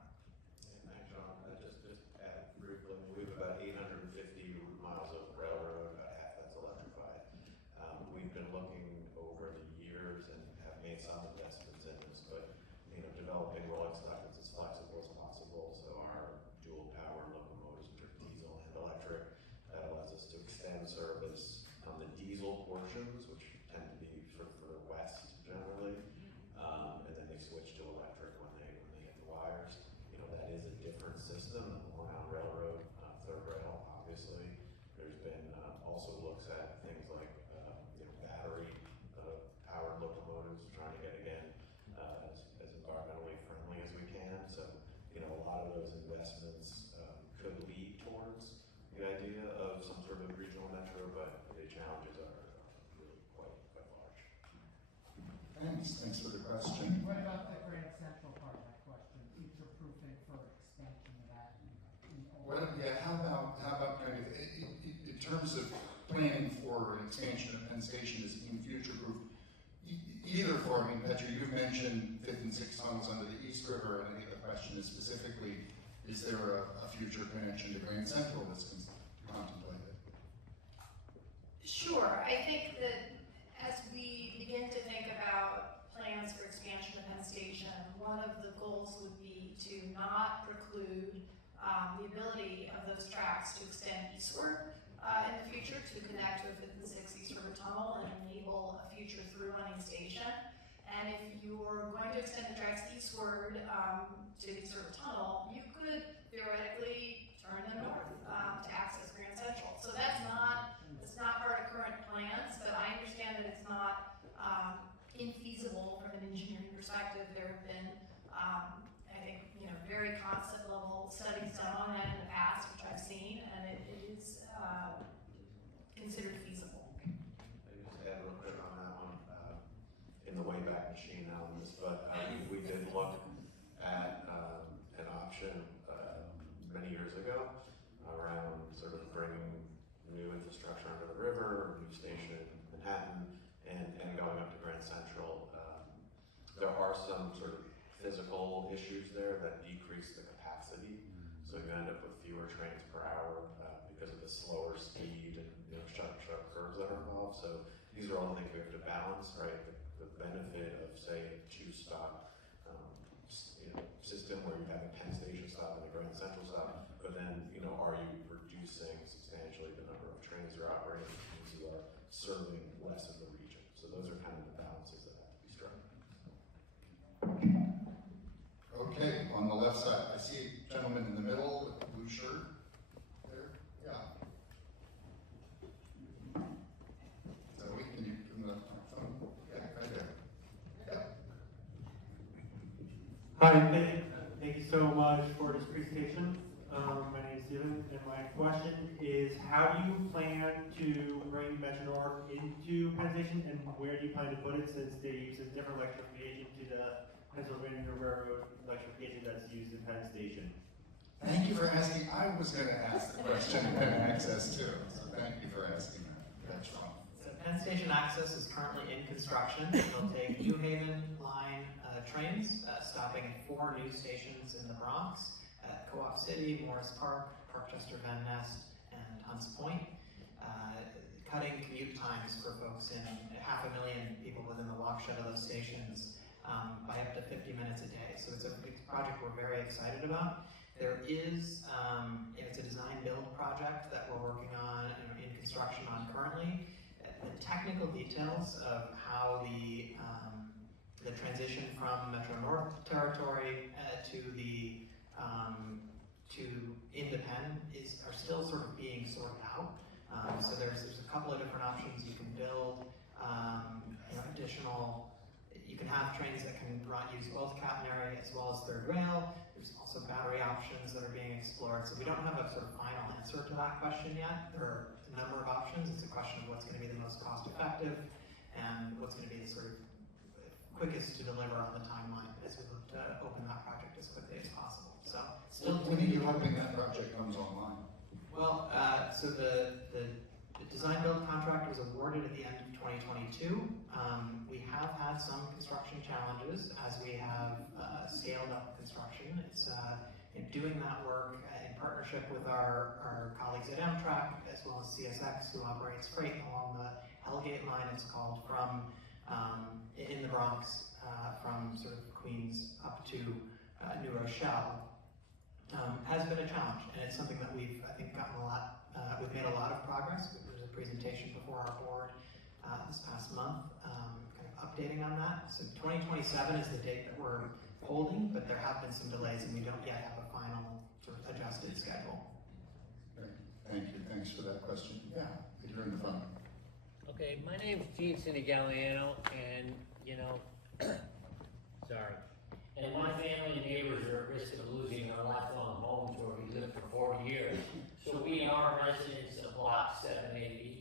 Thanks, Sean. Just add briefly, we have about 850 route miles of railroad, about half that's electrified. We've been looking over the years and have made some investments in this, but developing rolling stock that's as flexible as possible. So our dual power locomotives, which are diesel and electric, that allows us to extend service on the diesel portions, which tend to be for the west generally, and then they switch to electric when they hit the wires. That is a different system than the Long Island Railroad, third rail, obviously. There's been also looks at things like battery powered locomotives, trying to get again as environmentally friendly as we can. So a lot of those investments could lead towards the idea of some sort of regional metro, but the challenges are really quite large. Thanks for the question. What about the Grand Central part of that question, future-proofing for expansion of that? Well, yeah, how about kind of, in terms of planning for an expansion of Penn Station as being future-proof, either for, Petra, you've mentioned 5th and 6th tunnels under the East River, and I think the question is specifically, is there a future connection to Grand Central that's contemplated? Sure. I think that as we begin to think about plans for expansion of Penn Station, one of the goals would be to not preclude the ability of those tracks to extend eastward in the future to connect to a 5th and 6th East River Tunnel and enable a future through-running station. And if you're going to extend the tracks eastward to the East River Tunnel, you could theoretically turn them north to access Grand Central. So it's not part of current plans, but I understand that it's not infeasible from an engineering perspective. There have been, I think, very concept level studies done on that in the past, which I've seen, and it is considered feasible. I just add real quick on that one. In the Wayback Machine elements, but we did look at an option many years ago around sort of bringing new infrastructure under the river, new station in Manhattan, and going up to Grand Central. There are some sort of physical issues there that decrease the capacity, so you end up with fewer trains per hour because of the slower speed and sharp curves that are involved. So these are all the things we have to balance, right? The benefit of, say, a two-stop system where you have a Penn Station stop and a Grand Central stop, but then are you reducing substantially the number of trains you're operating because you are serving less of the region? So those are kind of the balances that have to be struck. Okay, on the left side, I see a gentleman in the middle with a blue shirt. There, yeah. Zoe, can you give him the phone? Yeah, right there. Yeah. Hi, thank you so much for this presentation. My name is Steven, and my question is, how do you plan to bring Metro North into Penn Station, and where do you plan to put it, since they use a different electrification to the Pennsylvania Railroad electrification that's used in Penn Station? Thank you for asking. I was going to ask the question of Penn Access too, so thank you for asking that. That's wrong. So Penn Station Access is currently in construction. It'll take New Haven line trains, stopping at 4 new stations in the Bronx, at Co-op City, Morris Park, Parkchester, Van Nest, and Hunts Point, cutting commute times for folks in 500,000 people within the watershed of those stations by up to 50 minutes a day. So it's a project we're very excited about. There is, it's a design-build project that we're working on, in construction on currently. The technical details of how the transition from Metro North territory to Independent are still sort of being sorted out. So there's a couple of different options. You can build additional. You can have trains that can use both catenary as well as third rail. There's also battery options that are being explored. So we don't have a sort of final answer to that question yet. There are a number of options. It's a question of what's going to be the most cost effective and what's going to be the sort of quickest to deliver on the timeline as we look to open that project as quickly as possible. So When are you hoping that project comes online? well, so the design build contract was awarded at the end of 2022. We have had some construction challenges as we have scaled up construction. It's in doing that work in partnership with our colleagues at Amtrak as well as CSX, who operates freight along the Hellgate line, it's called, from in the Bronx, from sort of Queens up to New Rochelle. Has been a challenge, and it's something that we've, I think, gotten a lot, we've made a lot of progress. There was a presentation before our board this past month, kind of updating on that. So 2027 is the date that we're holding, but there have been some delays, and we don't yet have a final sort of adjusted schedule. Great. Thank you. Thanks for that question. Yeah, you're in the front. Okay, my name's Gene Sinigalliano, and, sorry. And my family and neighbors are at risk of losing their lifelong homes where we lived for 40 years. So we are residents of Block 780.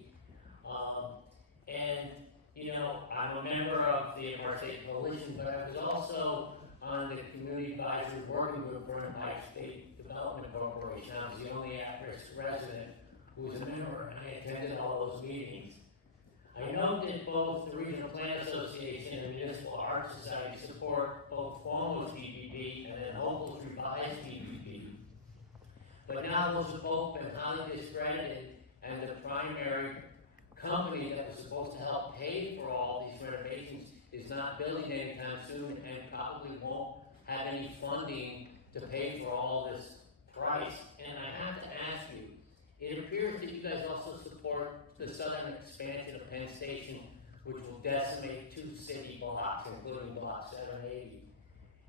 I'm a member of the Empire State Coalition, but I was also on the Community Advisory Working Group for Empire State Development Corporation. I was the only at-risk resident who was a member, and I attended all those meetings. I note that both the Regional Plan Association and the Municipal Art Society support both Cuomo's GPP and then Hochul's revised GPP. But now those have both been highly discredited, and the primary company that was supposed to help pay for all these renovations is not building anytime soon and probably won't have any funding to pay for all this price. And I have to ask you, it appears that you guys also support the southern expansion of Penn Station, which will decimate 2 city blocks, including Block 780.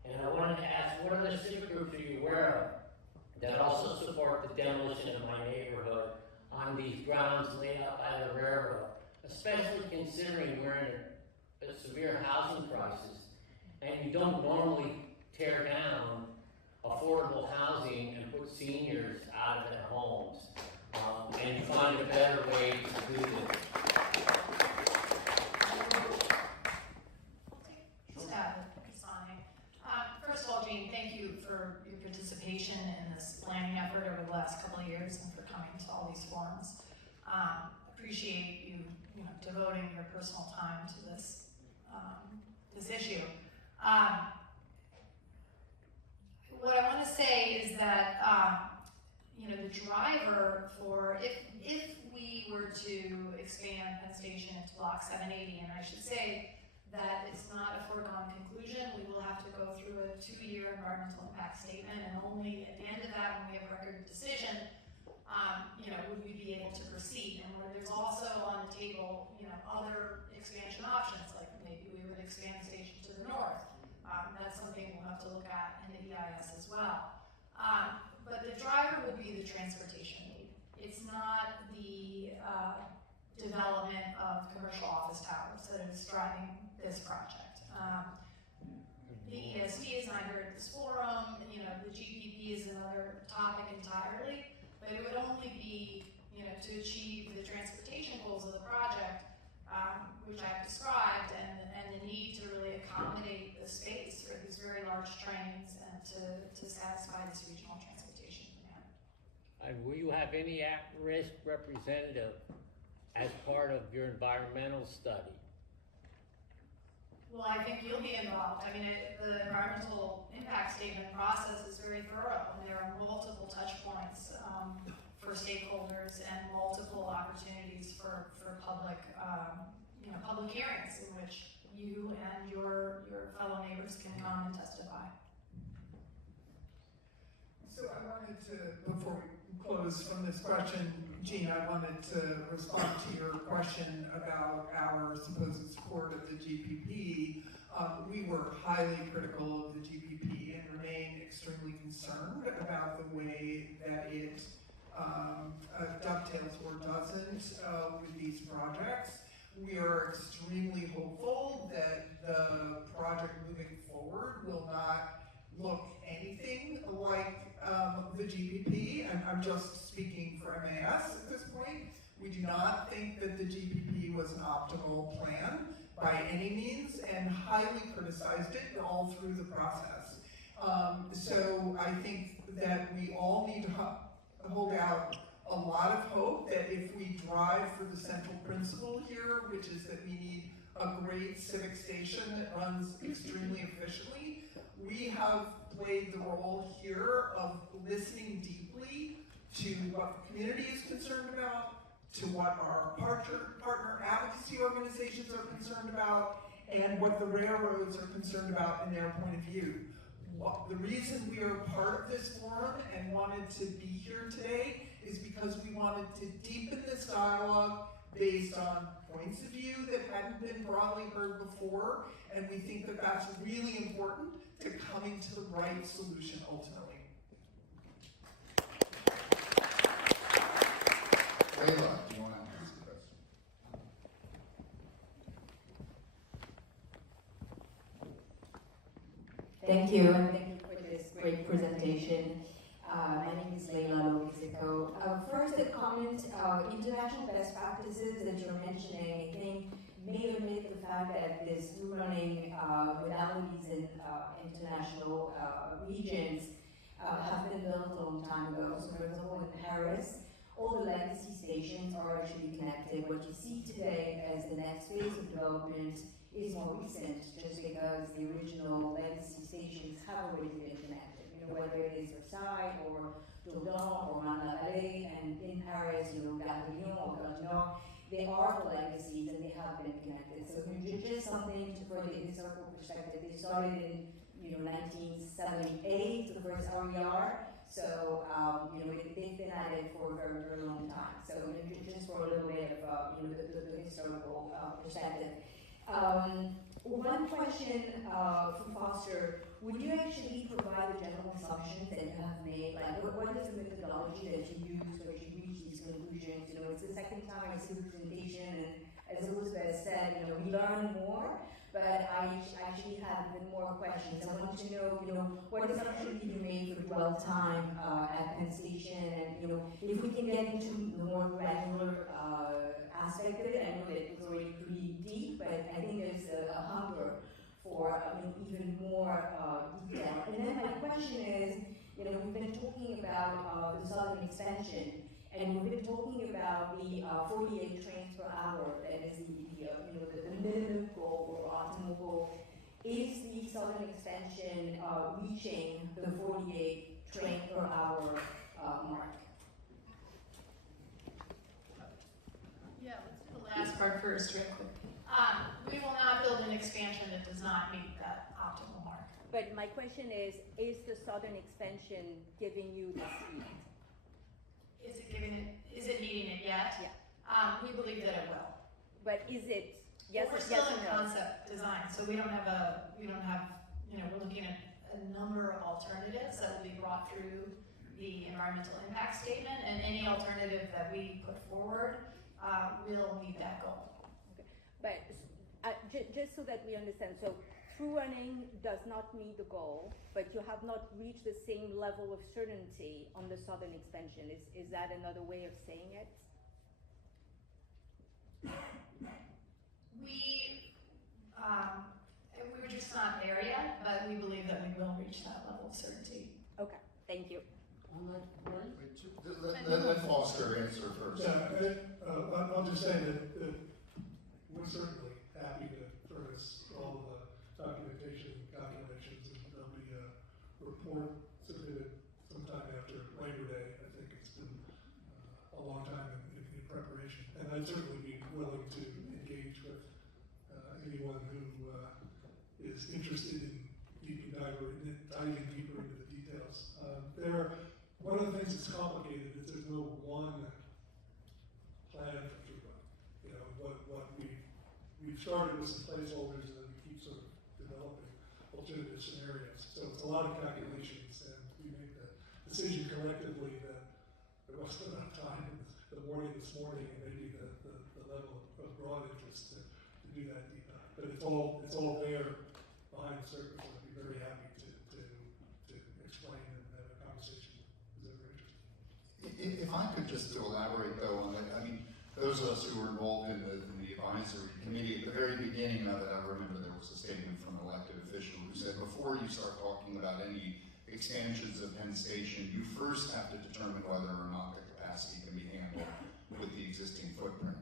And I wanted to ask, what other civic groups are you aware of that also support the demolition of my neighborhood on these grounds laid out by the railroad, especially considering we're in a severe housing crisis, and you don't normally tear down affordable housing and put seniors out of their homes, and you find a better way to do this. First of all, Gene, thank you for your participation in this planning effort over the last couple of years and for coming to all these forums. Appreciate you, devoting your personal time to this this issue. What I want to say is that the driver for if we were to expand Penn Station into Block 780, and I should say that it's not a foregone conclusion. We will have to go through a 2-year environmental impact statement, and only at the end of that, when we have a record of decision, would we be able to proceed. And where there's also on the table, other expansion options, like maybe we would expand the station to the north. That's something we'll have to look at in the EIS as well. But the driver would be the transportation need. It's not the development of commercial office towers that is driving this project. The ESD is not here at this forum, the GPP is another topic entirely, but it would only be, to achieve the transportation goals of the project, which I've described, and the need to really accommodate the space for these very large trains and to satisfy this regional transportation demand. And will you have any at-risk representative as part of your environmental study? Well, I think you'll be involved. I mean, the environmental impact statement process is very thorough, and there are multiple touch points for stakeholders and multiple opportunities for public, public hearings in which you and your fellow neighbors can come and testify. So I wanted to, before we close from this question, Gene, I wanted to respond to your question about our supposed support of the GPP. We were highly critical of the GPP and remain extremely concerned about the way that it dovetails or doesn't with these projects. We are extremely hopeful that the project moving forward will not look anything like the GPP, and I'm just speaking for MAS at this point. We do not think that the GPP was an optimal plan, by any means and highly criticized it all through the process. So I think that we all need to hold out a lot of hope that if we drive for the central principle here, which is that we need a great civic station that runs extremely efficiently, we have played the role here of listening deeply to what the community is concerned about, to what our partner advocacy organizations are concerned about, and what the railroads are concerned about in their point of view. The reason we are part of this forum and wanted to be here today is because we wanted to deepen this dialogue based on points of view that hadn't been broadly heard before, and we think that that's really important to coming to the right solution ultimately. Layla, do you want to ask a question? Thank you, and thank you for this great presentation. My name is Layla Lovizico. First, a comment, international best practices that you're mentioning, I think, may omit the fact that this running modalities in international regions have been built a long time ago. So for example, in Paris, all the legacy stations are actually connected. What you see today as the next phase of development is more recent, just because the original legacy stations have already been connected. You know, whether it is Versailles or Doudon or Marne-la-Vallée, and in Paris, you know, Gare de Lyon or Gare du Nord, they are the legacies and they have been connected. So just something for the historical perspective. They started in 1978, the first RER. So they've been at it for a very, very long time. So just for a little bit of the historical perspective. One question for Foster: would you actually provide the general assumptions that you have made? Like, what is the methodology that you use when you reach these conclusions? You know, it's the second time I see the presentation, and as Elizabeth said, we learn more. But I actually have even more questions. I want to know, what assumptions did you make for dwell time at Penn Station, and if we can get into the more granular aspect of it. I know that it was already pretty deep, but I think there's a hunger for even more detail. And then my question is, we've been talking about the southern extension, and we've been talking about the 48 trains per hour. That is the minimum goal or optimal goal. Is the southern extension reaching the 48 train per hour mark? Yeah, let's do the last part first, real quick. We will not build an expansion that does not meet that optimal mark. But my question is the southern expansion giving you the speed? Is it meeting it yet? Yeah. We believe that it will. But is it, yes, We're yes still or in no? concept design, so we're looking at a number of alternatives that will be brought through the environmental impact statement, and any alternative that we put forward will meet that goal. Okay. But just so that we understand, so through running does not meet the goal, but you have not reached the same level of certainty on the southern expansion. Is that another way of saying it? We're just not there yet, but we believe that we will reach that level of certainty. Okay, thank you. Let Foster answer first. Yeah, I'll just say that we're certainly happy to furnish all of the documentation and calculations, and there'll be a report submitted sometime after Labor Day. I think it's been a long time in preparation, and I'd certainly be willing to engage with anyone who is interested in diving deeper into the details. One of the things that's complicated is there's no one plan for throughput. What we've started with some placeholders, and then we keep sort of developing alternative scenarios. So it's a lot of calculations, and we make the decision collectively that there wasn't enough time in the morning this morning, and maybe the level of broad interest to do that deep dive. But it's all there behind the surface, and I'd be very happy to explain and have a conversation. Is that very interesting? If I could just to elaborate though on it, I mean, those those of us who were involved in the advisory committee, at the very beginning of it, I remember there was a statement from an elected official who said, before you start talking about any expansions of Penn Station, you first have to determine whether or not the capacity can be handled with the existing footprint.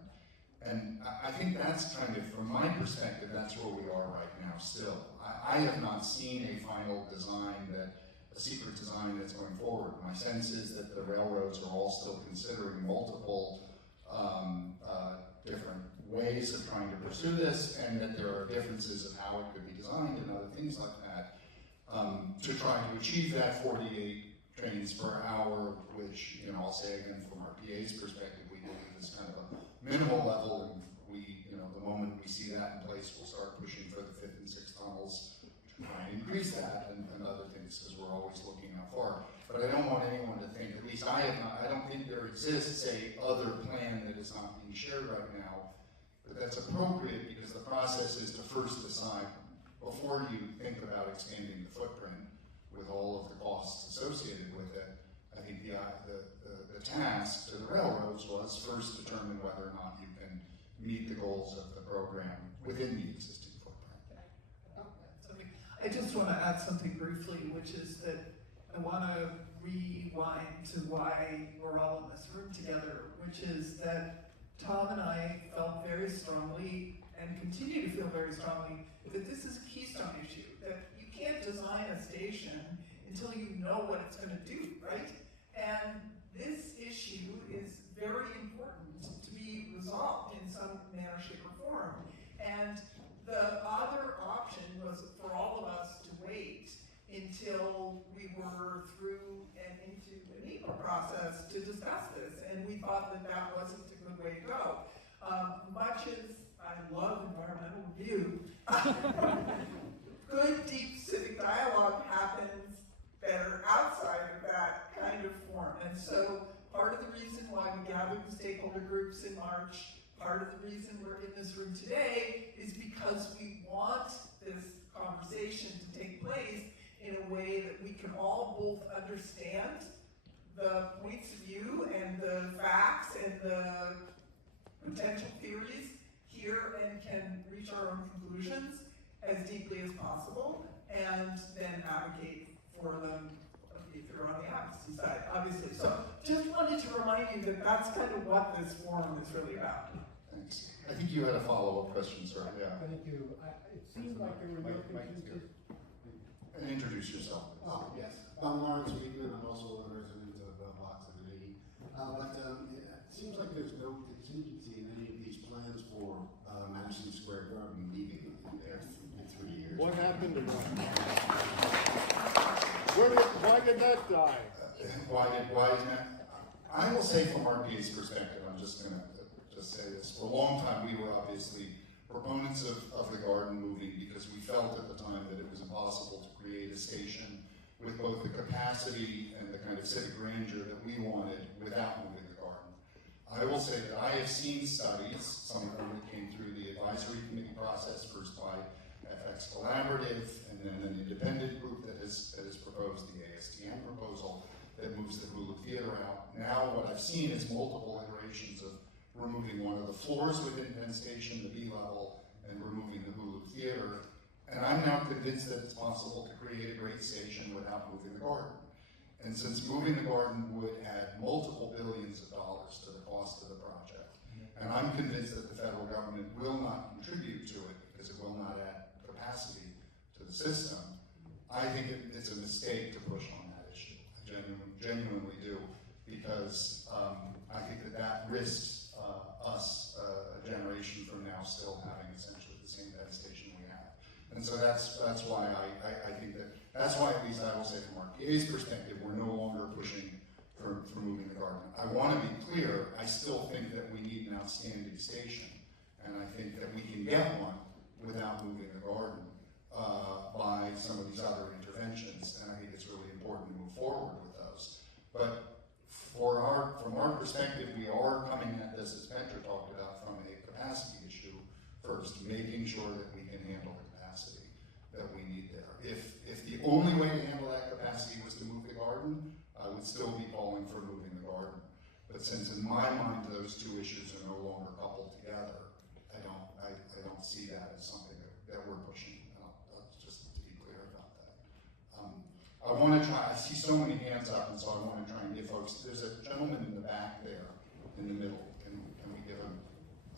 And I think that's kind of, from my perspective, that's where we are right now still. I have not seen a final design, a secret design that's going forward. My sense is that the railroads are all still considering multiple different ways of trying to pursue this, and that there are differences of how it could be designed and other things like that to try to achieve that 48 trains per hour, which, you know, I'll say again from our PA's perspective, we believe is kind of a minimal level, and we, you know, the moment we see that in place, we'll start pushing for the 5th and 6th tunnels to try and increase that and other things, because we're always looking out far. But I don't want anyone to think, at least I don't think there exists a other plan that is not being shared right now, but that's appropriate because the process is to first decide, before you think about expanding the footprint with all of the costs associated with it, I think the task to the railroads was first determine whether or not you can meet the goals of the program within the existing footprint. I just want to add something briefly, which is that I want to rewind to why we're all in this room together, which is that Tom and I felt very strongly and continue to feel very strongly that this is a keystone issue, that you can't design a station until you know what it's going to do, right? And this issue is very important to be resolved in some manner, shape, or form. And the other option was for all of us to wait until we were through and into the NEPA process to discuss this. And we thought that that wasn't a good way to go. Much as I love environmental review, good deep civic dialogue happens better outside of that kind of form. And so part of the reason why we gathered the stakeholder groups in March, part of the reason we're in this room today is because we want this conversation to take place in a way that we can all both understand the points of view and the facts and the potential theories here and can reach our own conclusions as deeply as possible and then advocate for them if you're on the advocacy side, obviously. So just wanted to remind you that that's kind of what this forum is really about. Thanks. I think you had a follow-up question, sir. Yeah. Thank you. It seemed like there were no consensus. And introduce yourself. Oh, yes. I'm Lawrence Weedman. I'm also a resident of Box and Eighty. But it seems like there's no contingency in any of these plans for Madison Square Garden leaving in 3 years. What happened to that? Why did that die? Why is that? I will say from RPA's perspective, I'm just going to just say this. For a long time, we were obviously proponents of the garden moving because we felt at the time that it was impossible to create a station with both the capacity and the kind of civic grandeur that we wanted without moving the garden. I will say that I have seen studies, some of them that came through the advisory committee process, first by FX Collaborative, and then an independent group that has proposed the ASTM proposal that moves the Hulu Theater out. Now what I've seen is multiple iterations of removing one of the floors within Penn Station, the B level, and removing the Hulu Theater. And I'm now convinced that it's possible to create a great station without moving the garden. And since moving the garden would add multiple billions of dollars to the cost of the project, and I'm convinced that the federal government will not contribute to it because it will not add capacity to the system, I think it's a mistake to push on that issue. I genuinely do, because I think that risks us a generation from now still having essentially the same Penn Station we have. And so that's why I think that's why, at least I will say from RPA's perspective, we're no longer pushing for moving the garden. I want to be clear, I still think that we need an outstanding station, and I think that we can get one without moving the garden by some of these other interventions, and I think it's really important to move forward with those. But from our perspective, we are coming at this, as Petra talked about, from a capacity issue first, making sure that we can handle the capacity that we need there. If the only way to handle that capacity was to move the garden, I would still be calling for moving the garden. But since in my mind those two issues are no longer coupled together, I don't see that as something that we're pushing. Just to be clear about that. I want to try. I see so many hands up, and so I want to try and give folks. There's a gentleman in the back there, in the middle. Can we give him?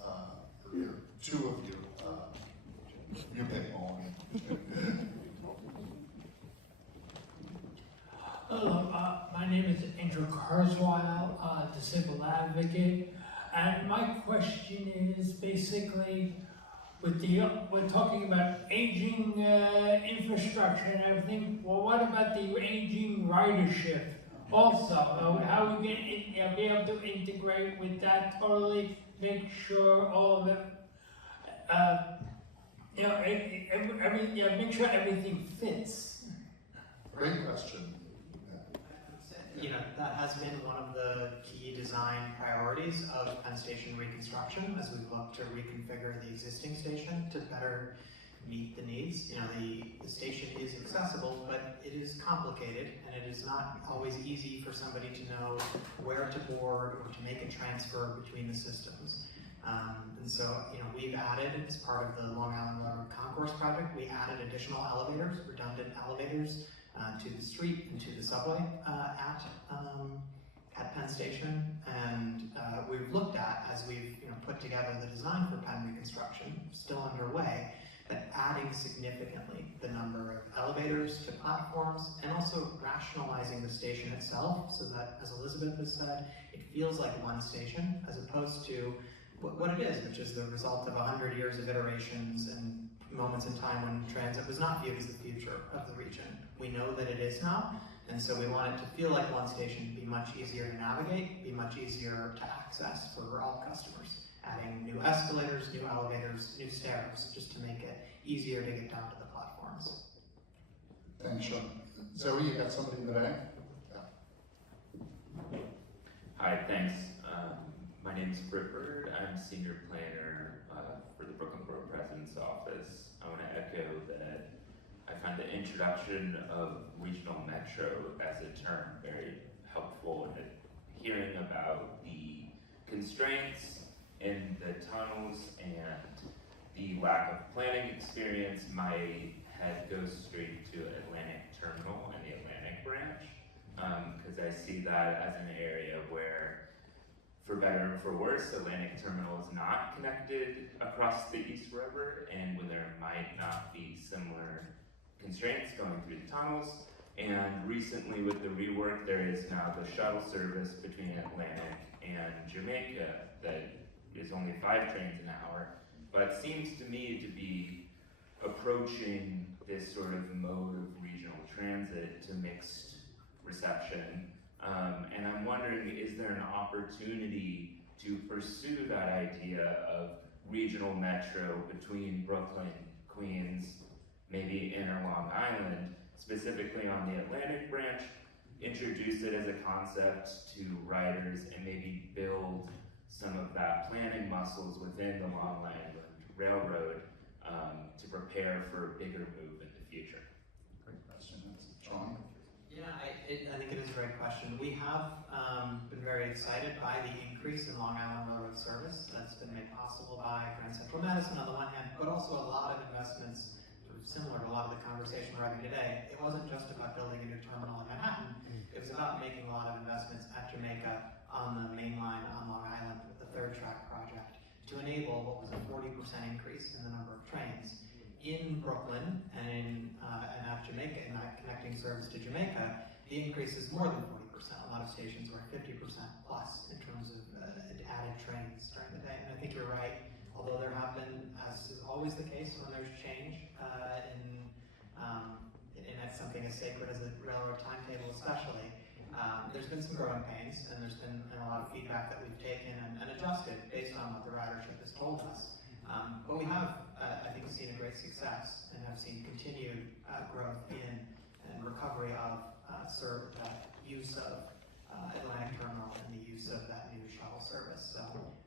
Or two of you. You pick one. Hello, my name is Andrew Kurzweil, disabled advocate, and my question is basically, we're talking about aging infrastructure and everything. Well, what about the aging ridership also? How are we going to be able to integrate with that totally, make sure all of it, make sure everything fits? Great question. You know, that has been one of the key design priorities of Penn Station reconstruction as we look to reconfigure the existing station to better meet the needs. You know, the station is accessible, but it is complicated, and it is not always easy for somebody to know where to board or to make a transfer between the systems. And so, you know, we've added, as part of the Long Island Railroad Concourse project, we added additional elevators, redundant elevators, to the street and to the subway at Penn Station, and we've looked at, as we've put together the design for Penn reconstruction, still underway, but adding significantly the number of elevators to platforms, and also rationalizing the station itself so that, as Elizabeth has said, it feels like one station as opposed to what it is, which is the result of 100 years of iterations and moments in time when transit was not viewed as the future of the region. We know that it is now, and so we want it to feel like one station, be much easier to navigate, be much easier to access for all customers. Adding new escalators, new elevators, new stairs, just to make it easier to get down to the platforms. Thanks, Sean. Zoe, you got somebody in the back? Yeah. Hi, thanks. My name is Britt Bird. I'm senior planner for the Brooklyn Borough President's Office. I want to echo that I find the introduction of regional metro as a term very helpful in hearing about the constraints in the tunnels and the lack of planning experience. My head goes straight to Atlantic Terminal and the Atlantic branch, because I see that as an area where, for better or for worse, Atlantic Terminal is not connected across the East River, and when there might not be similar constraints going through the tunnels. And recently with the rework, there is now the shuttle service between Atlantic and Jamaica that is only 5 trains an hour, but seems to me to be approaching this sort of mode of regional transit to mixed reception. And I'm wondering, is there an opportunity to pursue that idea of regional metro between Brooklyn, Queens, maybe inner Long Island, specifically on the Atlantic branch, introduce it as a concept to riders and maybe build some of that planning muscles within the Long Island Railroad to prepare for a bigger move in the future? Great question. That's John. Yeah, I think it is a great question. We have been very excited by the increase in Long Island Railroad service that's been made possible by Grand Central Medicine on the one hand, but also a lot of investments sort of similar to a lot of the conversation we're having today. It wasn't just about building a new terminal in Manhattan. It was about making a lot of investments at Jamaica on the main line on Long Island with the third track project to enable what was a 40% increase in the number of trains. In Brooklyn and at Jamaica, in that connecting service to Jamaica, the increase is more than 40%. A lot of stations were 50% plus in terms of added trains during the day. And I think you're right, although there have been, as is always the case when there's change, and that's something as sacred as a railroad timetable especially, there's been some growing pains, and there's been a lot of feedback that we've taken and adjusted based on what the ridership has told us. But we have, I think, seen a great success and have seen continued growth in and recovery of use of Atlantic Terminal and the use of that new shuttle service. So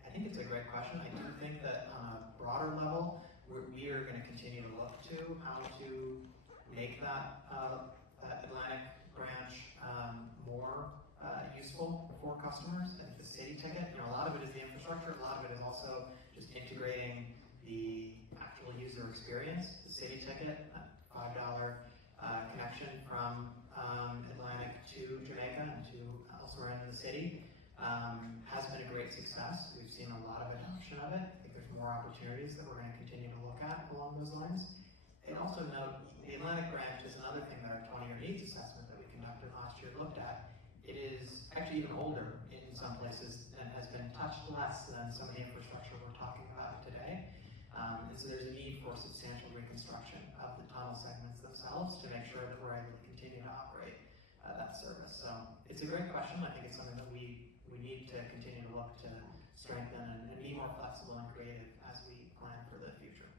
I think it's a great question. I do think that on a broader level, we are going to continue to look to how to make that Atlantic branch more useful for customers. I think the city ticket, a lot of it is the infrastructure, a lot of it is also just integrating the actual user experience. The city ticket, $5 connection from Atlantic to Jamaica and to elsewhere in the city has been a great success. We've seen a lot of adoption of it. I think there's more opportunities that we're going to continue to look at along those lines. And also note, the Atlantic branch is another thing that our 20-year needs assessment that we conducted last year looked at. It is actually even older in some places and has been touched less than some of the infrastructure we're talking about today. And so there's a need for substantial reconstruction of the tunnel segments themselves to make sure that we're able to continue to operate that service. So it's a great question. I think it's something that we need to continue to look to strengthen and be more flexible and creative as we plan for the future.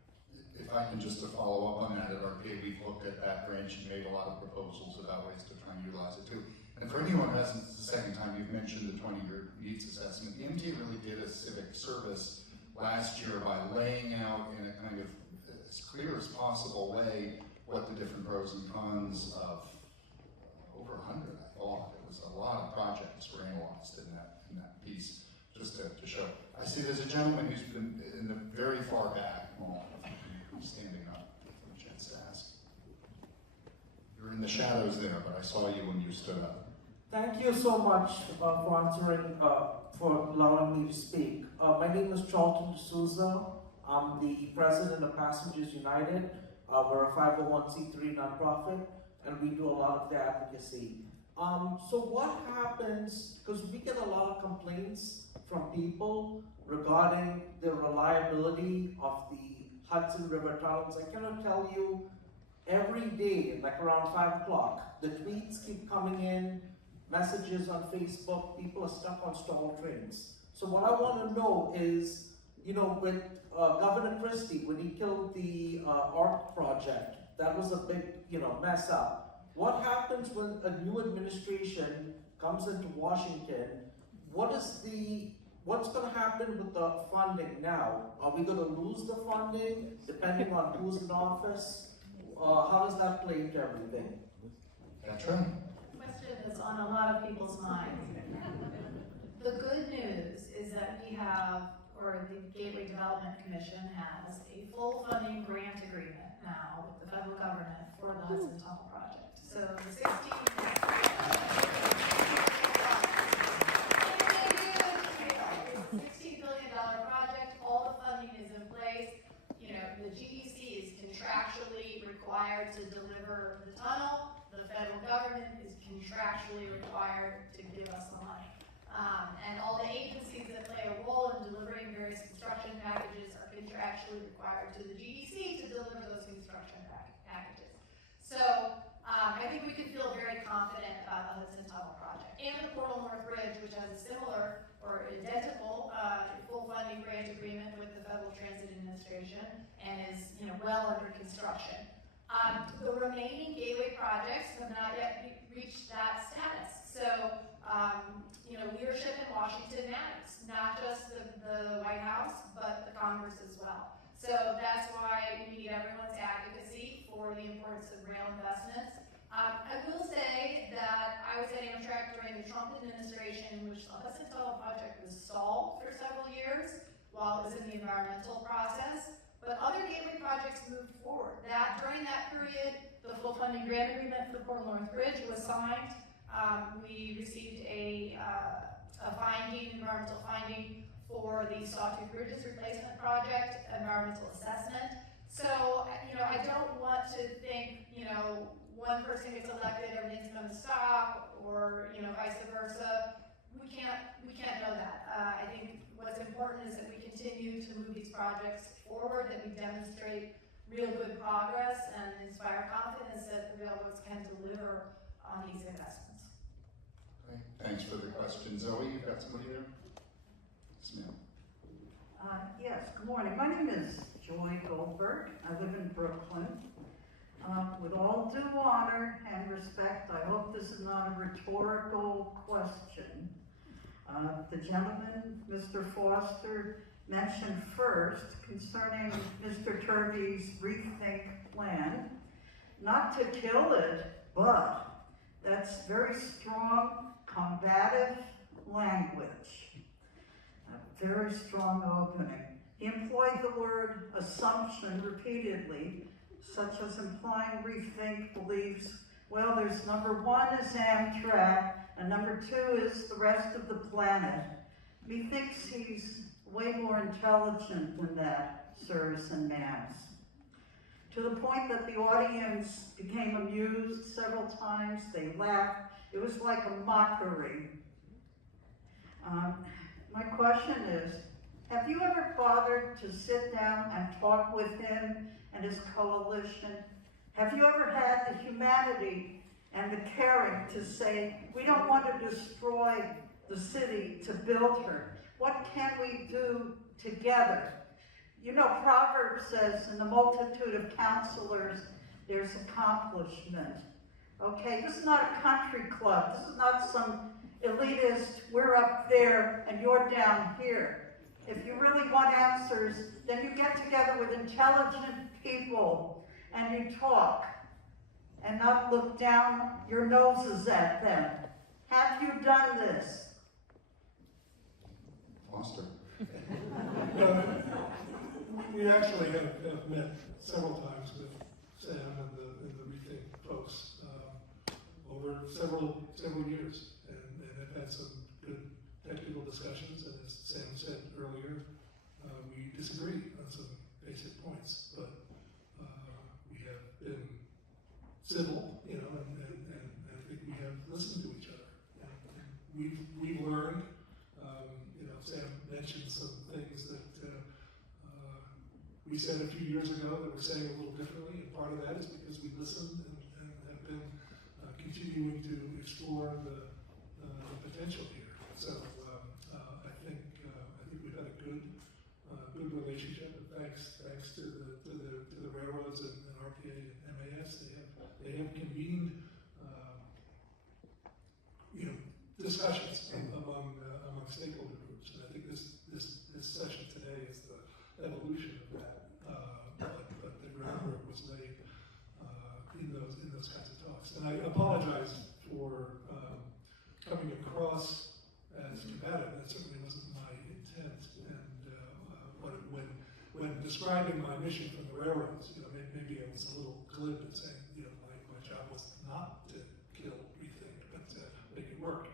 If I can just to follow up on that, at RPA we've looked at that branch and made a lot of proposals about ways to try and utilize it too. And for anyone who hasn't, it's the second time you've mentioned the 20-year needs assessment. The MTA really did a civic service last year by laying out in a kind of as clear as possible way what the different pros and cons of over 100, I thought. It was a lot of projects were analyzed in that piece, just to show. I see there's a gentleman who's been in the very far back, who's standing up, for a chance to ask. You're in the shadows there, but I saw you when you stood up. Thank you so much for answering, for allowing me to speak. My name is Charlton D'Souza. I'm the president of Passengers United. We're a 501c3 nonprofit, and we do a lot of the advocacy. So what happens, because we get a lot of complaints from people regarding the reliability of the Hudson River tunnels. I cannot tell you, every day, like around 5 o'clock, the tweets keep coming in, messages on Facebook, people are stuck on stalled trains. So what I want to know is, with Governor Christie, when he killed the ARC project, that was a big, mess up. What happens when a new administration comes into Washington? What's going to happen with the funding now? Are we going to lose the funding depending on who's in office? How does that play into everything? That's right. Question that's on a lot of people's minds. The good news is that we have, or the Gateway Development Commission has, a full funding grant agreement now with the federal government for the Hudson Tunnel project. So the $16 billion project, all the funding is in place. The GEC is contractually required to deliver the tunnel. The federal government is contractually required to give us the money. And all the agencies that play a role in delivering various construction packages are contractually required to the GEC to deliver those construction packages. So I think we can feel very confident about the Hudson Tunnel project. And the Portal North Bridge, which has a similar or identical full funding grant agreement with the Federal Transit Administration and is well under construction. The remaining gateway projects have not yet reached that status. So leadership in Washington matters, not just the White House, but the Congress as well. So that's why we need everyone's advocacy for the importance of rail investments. I will say that I was at Amtrak during the Trump administration, in which the Hudson Tunnel project was stalled for several years while it was in the environmental process. But other gateway projects moved forward. During that period, the full funding grant agreement for Portal North Bridge was signed. We received a environmental finding for the Sawtooth Bridges Replacement Project, environmental assessment. So, I don't want to think, one person gets elected, everything's going to stop, or, vice versa. We can't know that. I think what's important is that we continue to move these projects forward, that we demonstrate real good progress and inspire confidence that the railroads can deliver on these investments. Great. Thanks for the question. Zoe, you've got somebody there? Yes, ma'am. Yes, good morning. My name is Joy Goldberg. I live in Brooklyn. With all due honor and respect, I hope this is not a rhetorical question. The gentleman, Mr. Foster, mentioned first concerning Mr. Turvey's rethink plan, not to kill it, but that's very strong, combative language. A very strong opening. He employed the word assumption repeatedly, such as implying rethink beliefs. Well, there's number one is Amtrak, and number two is the rest of the planet. Methinks he's way more intelligent than that, sirs and ma'ams. To the point that the audience became amused several times, they laughed. It was like a mockery. My question is, have you ever bothered to sit down and talk with him and his coalition? Have you ever had the humanity and the caring to say, we don't want to destroy the city to build her? What can we do together? You know, Proverbs says, in the multitude of counselors, there's accomplishment. Okay, this is not a country club. This is not some elitist, we're up there and you're down here. If you really want answers, then you get together with intelligent people and you talk and not look down your noses at them. Have you done this? Foster. We actually have met several times with Sam and the Rethink folks over several years, and have had some good technical discussions. And as Sam said earlier, we disagree on some basic points, but we have been civil, you know, and I think we have listened to each other. And we've learned. You know, Sam mentioned some things that we said a few years ago that we're saying a little differently, and part of that is because we listened and have been continuing to explore the potential here. So I think we've had a good relationship. And thanks to the railroads and RPA and MAS, they have convened discussions among stakeholder groups, and I think this session today is the evolution of that. But the groundwork was laid in those kinds of talks. And I apologize for coming across as combative. That certainly wasn't my intent. And when describing my mission from the railroads, you know, maybe I was a little glib in saying, you know, my job was not to kill Rethink, but to make it work.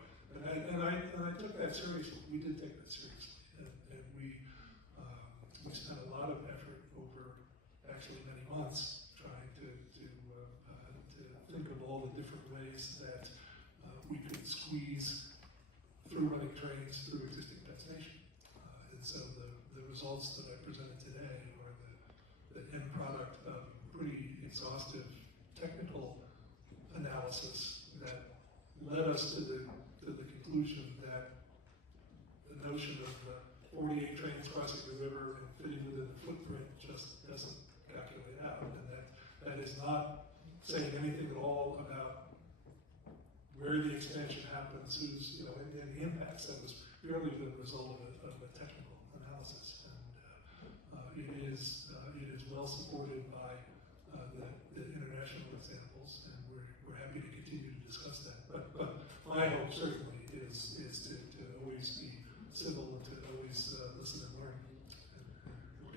And I took that seriously. We did take that seriously, and we spent a lot of effort over actually many months trying to think of all the different ways that we could squeeze through running trains through existing Penn Station. And so the results that I presented today are the end product of pretty exhaustive technical analysis that led us to the conclusion that the notion of 48 trains crossing the river and fitting within the footprint just doesn't calculate out, and that is not saying anything at all about where the expansion happens, who's, you know, and the impacts. That was purely the result of a technical analysis, and it is well supported by the international examples, and we're happy to continue to discuss that. But my hope certainly is to always be civil and to always listen and learn.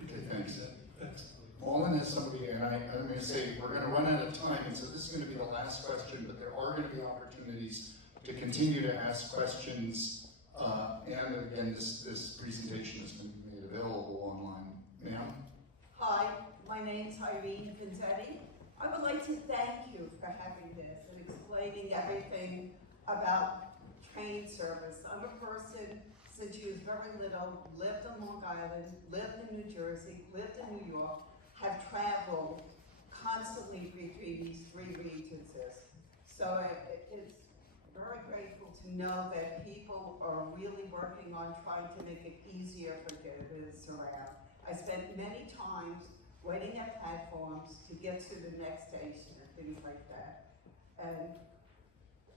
Okay, thanks. Thanks. Mullen has somebody, and I'm going to say we're going to run out of time, and so this is going to be the last question, but there are going to be opportunities to continue to ask questions. And again, this presentation has been made available online. Ma'am? Hi, my name's Irene Pinzetti. I would like to thank you for having this and explaining everything about train service. I'm a person, since she was very little, lived on Long Island, lived in New Jersey, lived in New York, have traveled constantly between these three regions. So it's very grateful to know that people are really working on trying to make it easier for visitors around. I spent many times waiting at platforms to get to the next station and things like that. And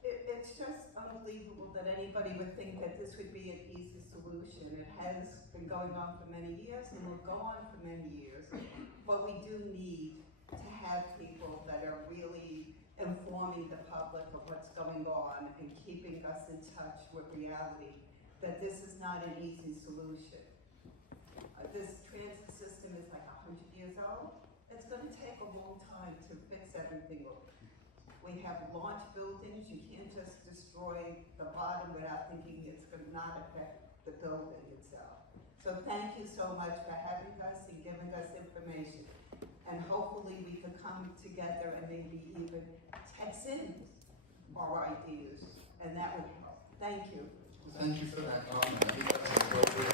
it's just unbelievable that anybody would think that this would be an easy solution. It has been going on for many years and will go on for many years. But we do need to have people that are really informing the public of what's going on and keeping us in touch with reality. that this is not an easy solution. This transit system is like 100 years old. It's gonna take a long time to fix everything up. We have large buildings, you can't just destroy the bottom without thinking it's gonna not affect the building itself. So thank you so much for having us and giving us information. And hopefully we could come together and maybe even text in our ideas, and that would help. Thank you. Thank you for that comment. I think that's an appropriate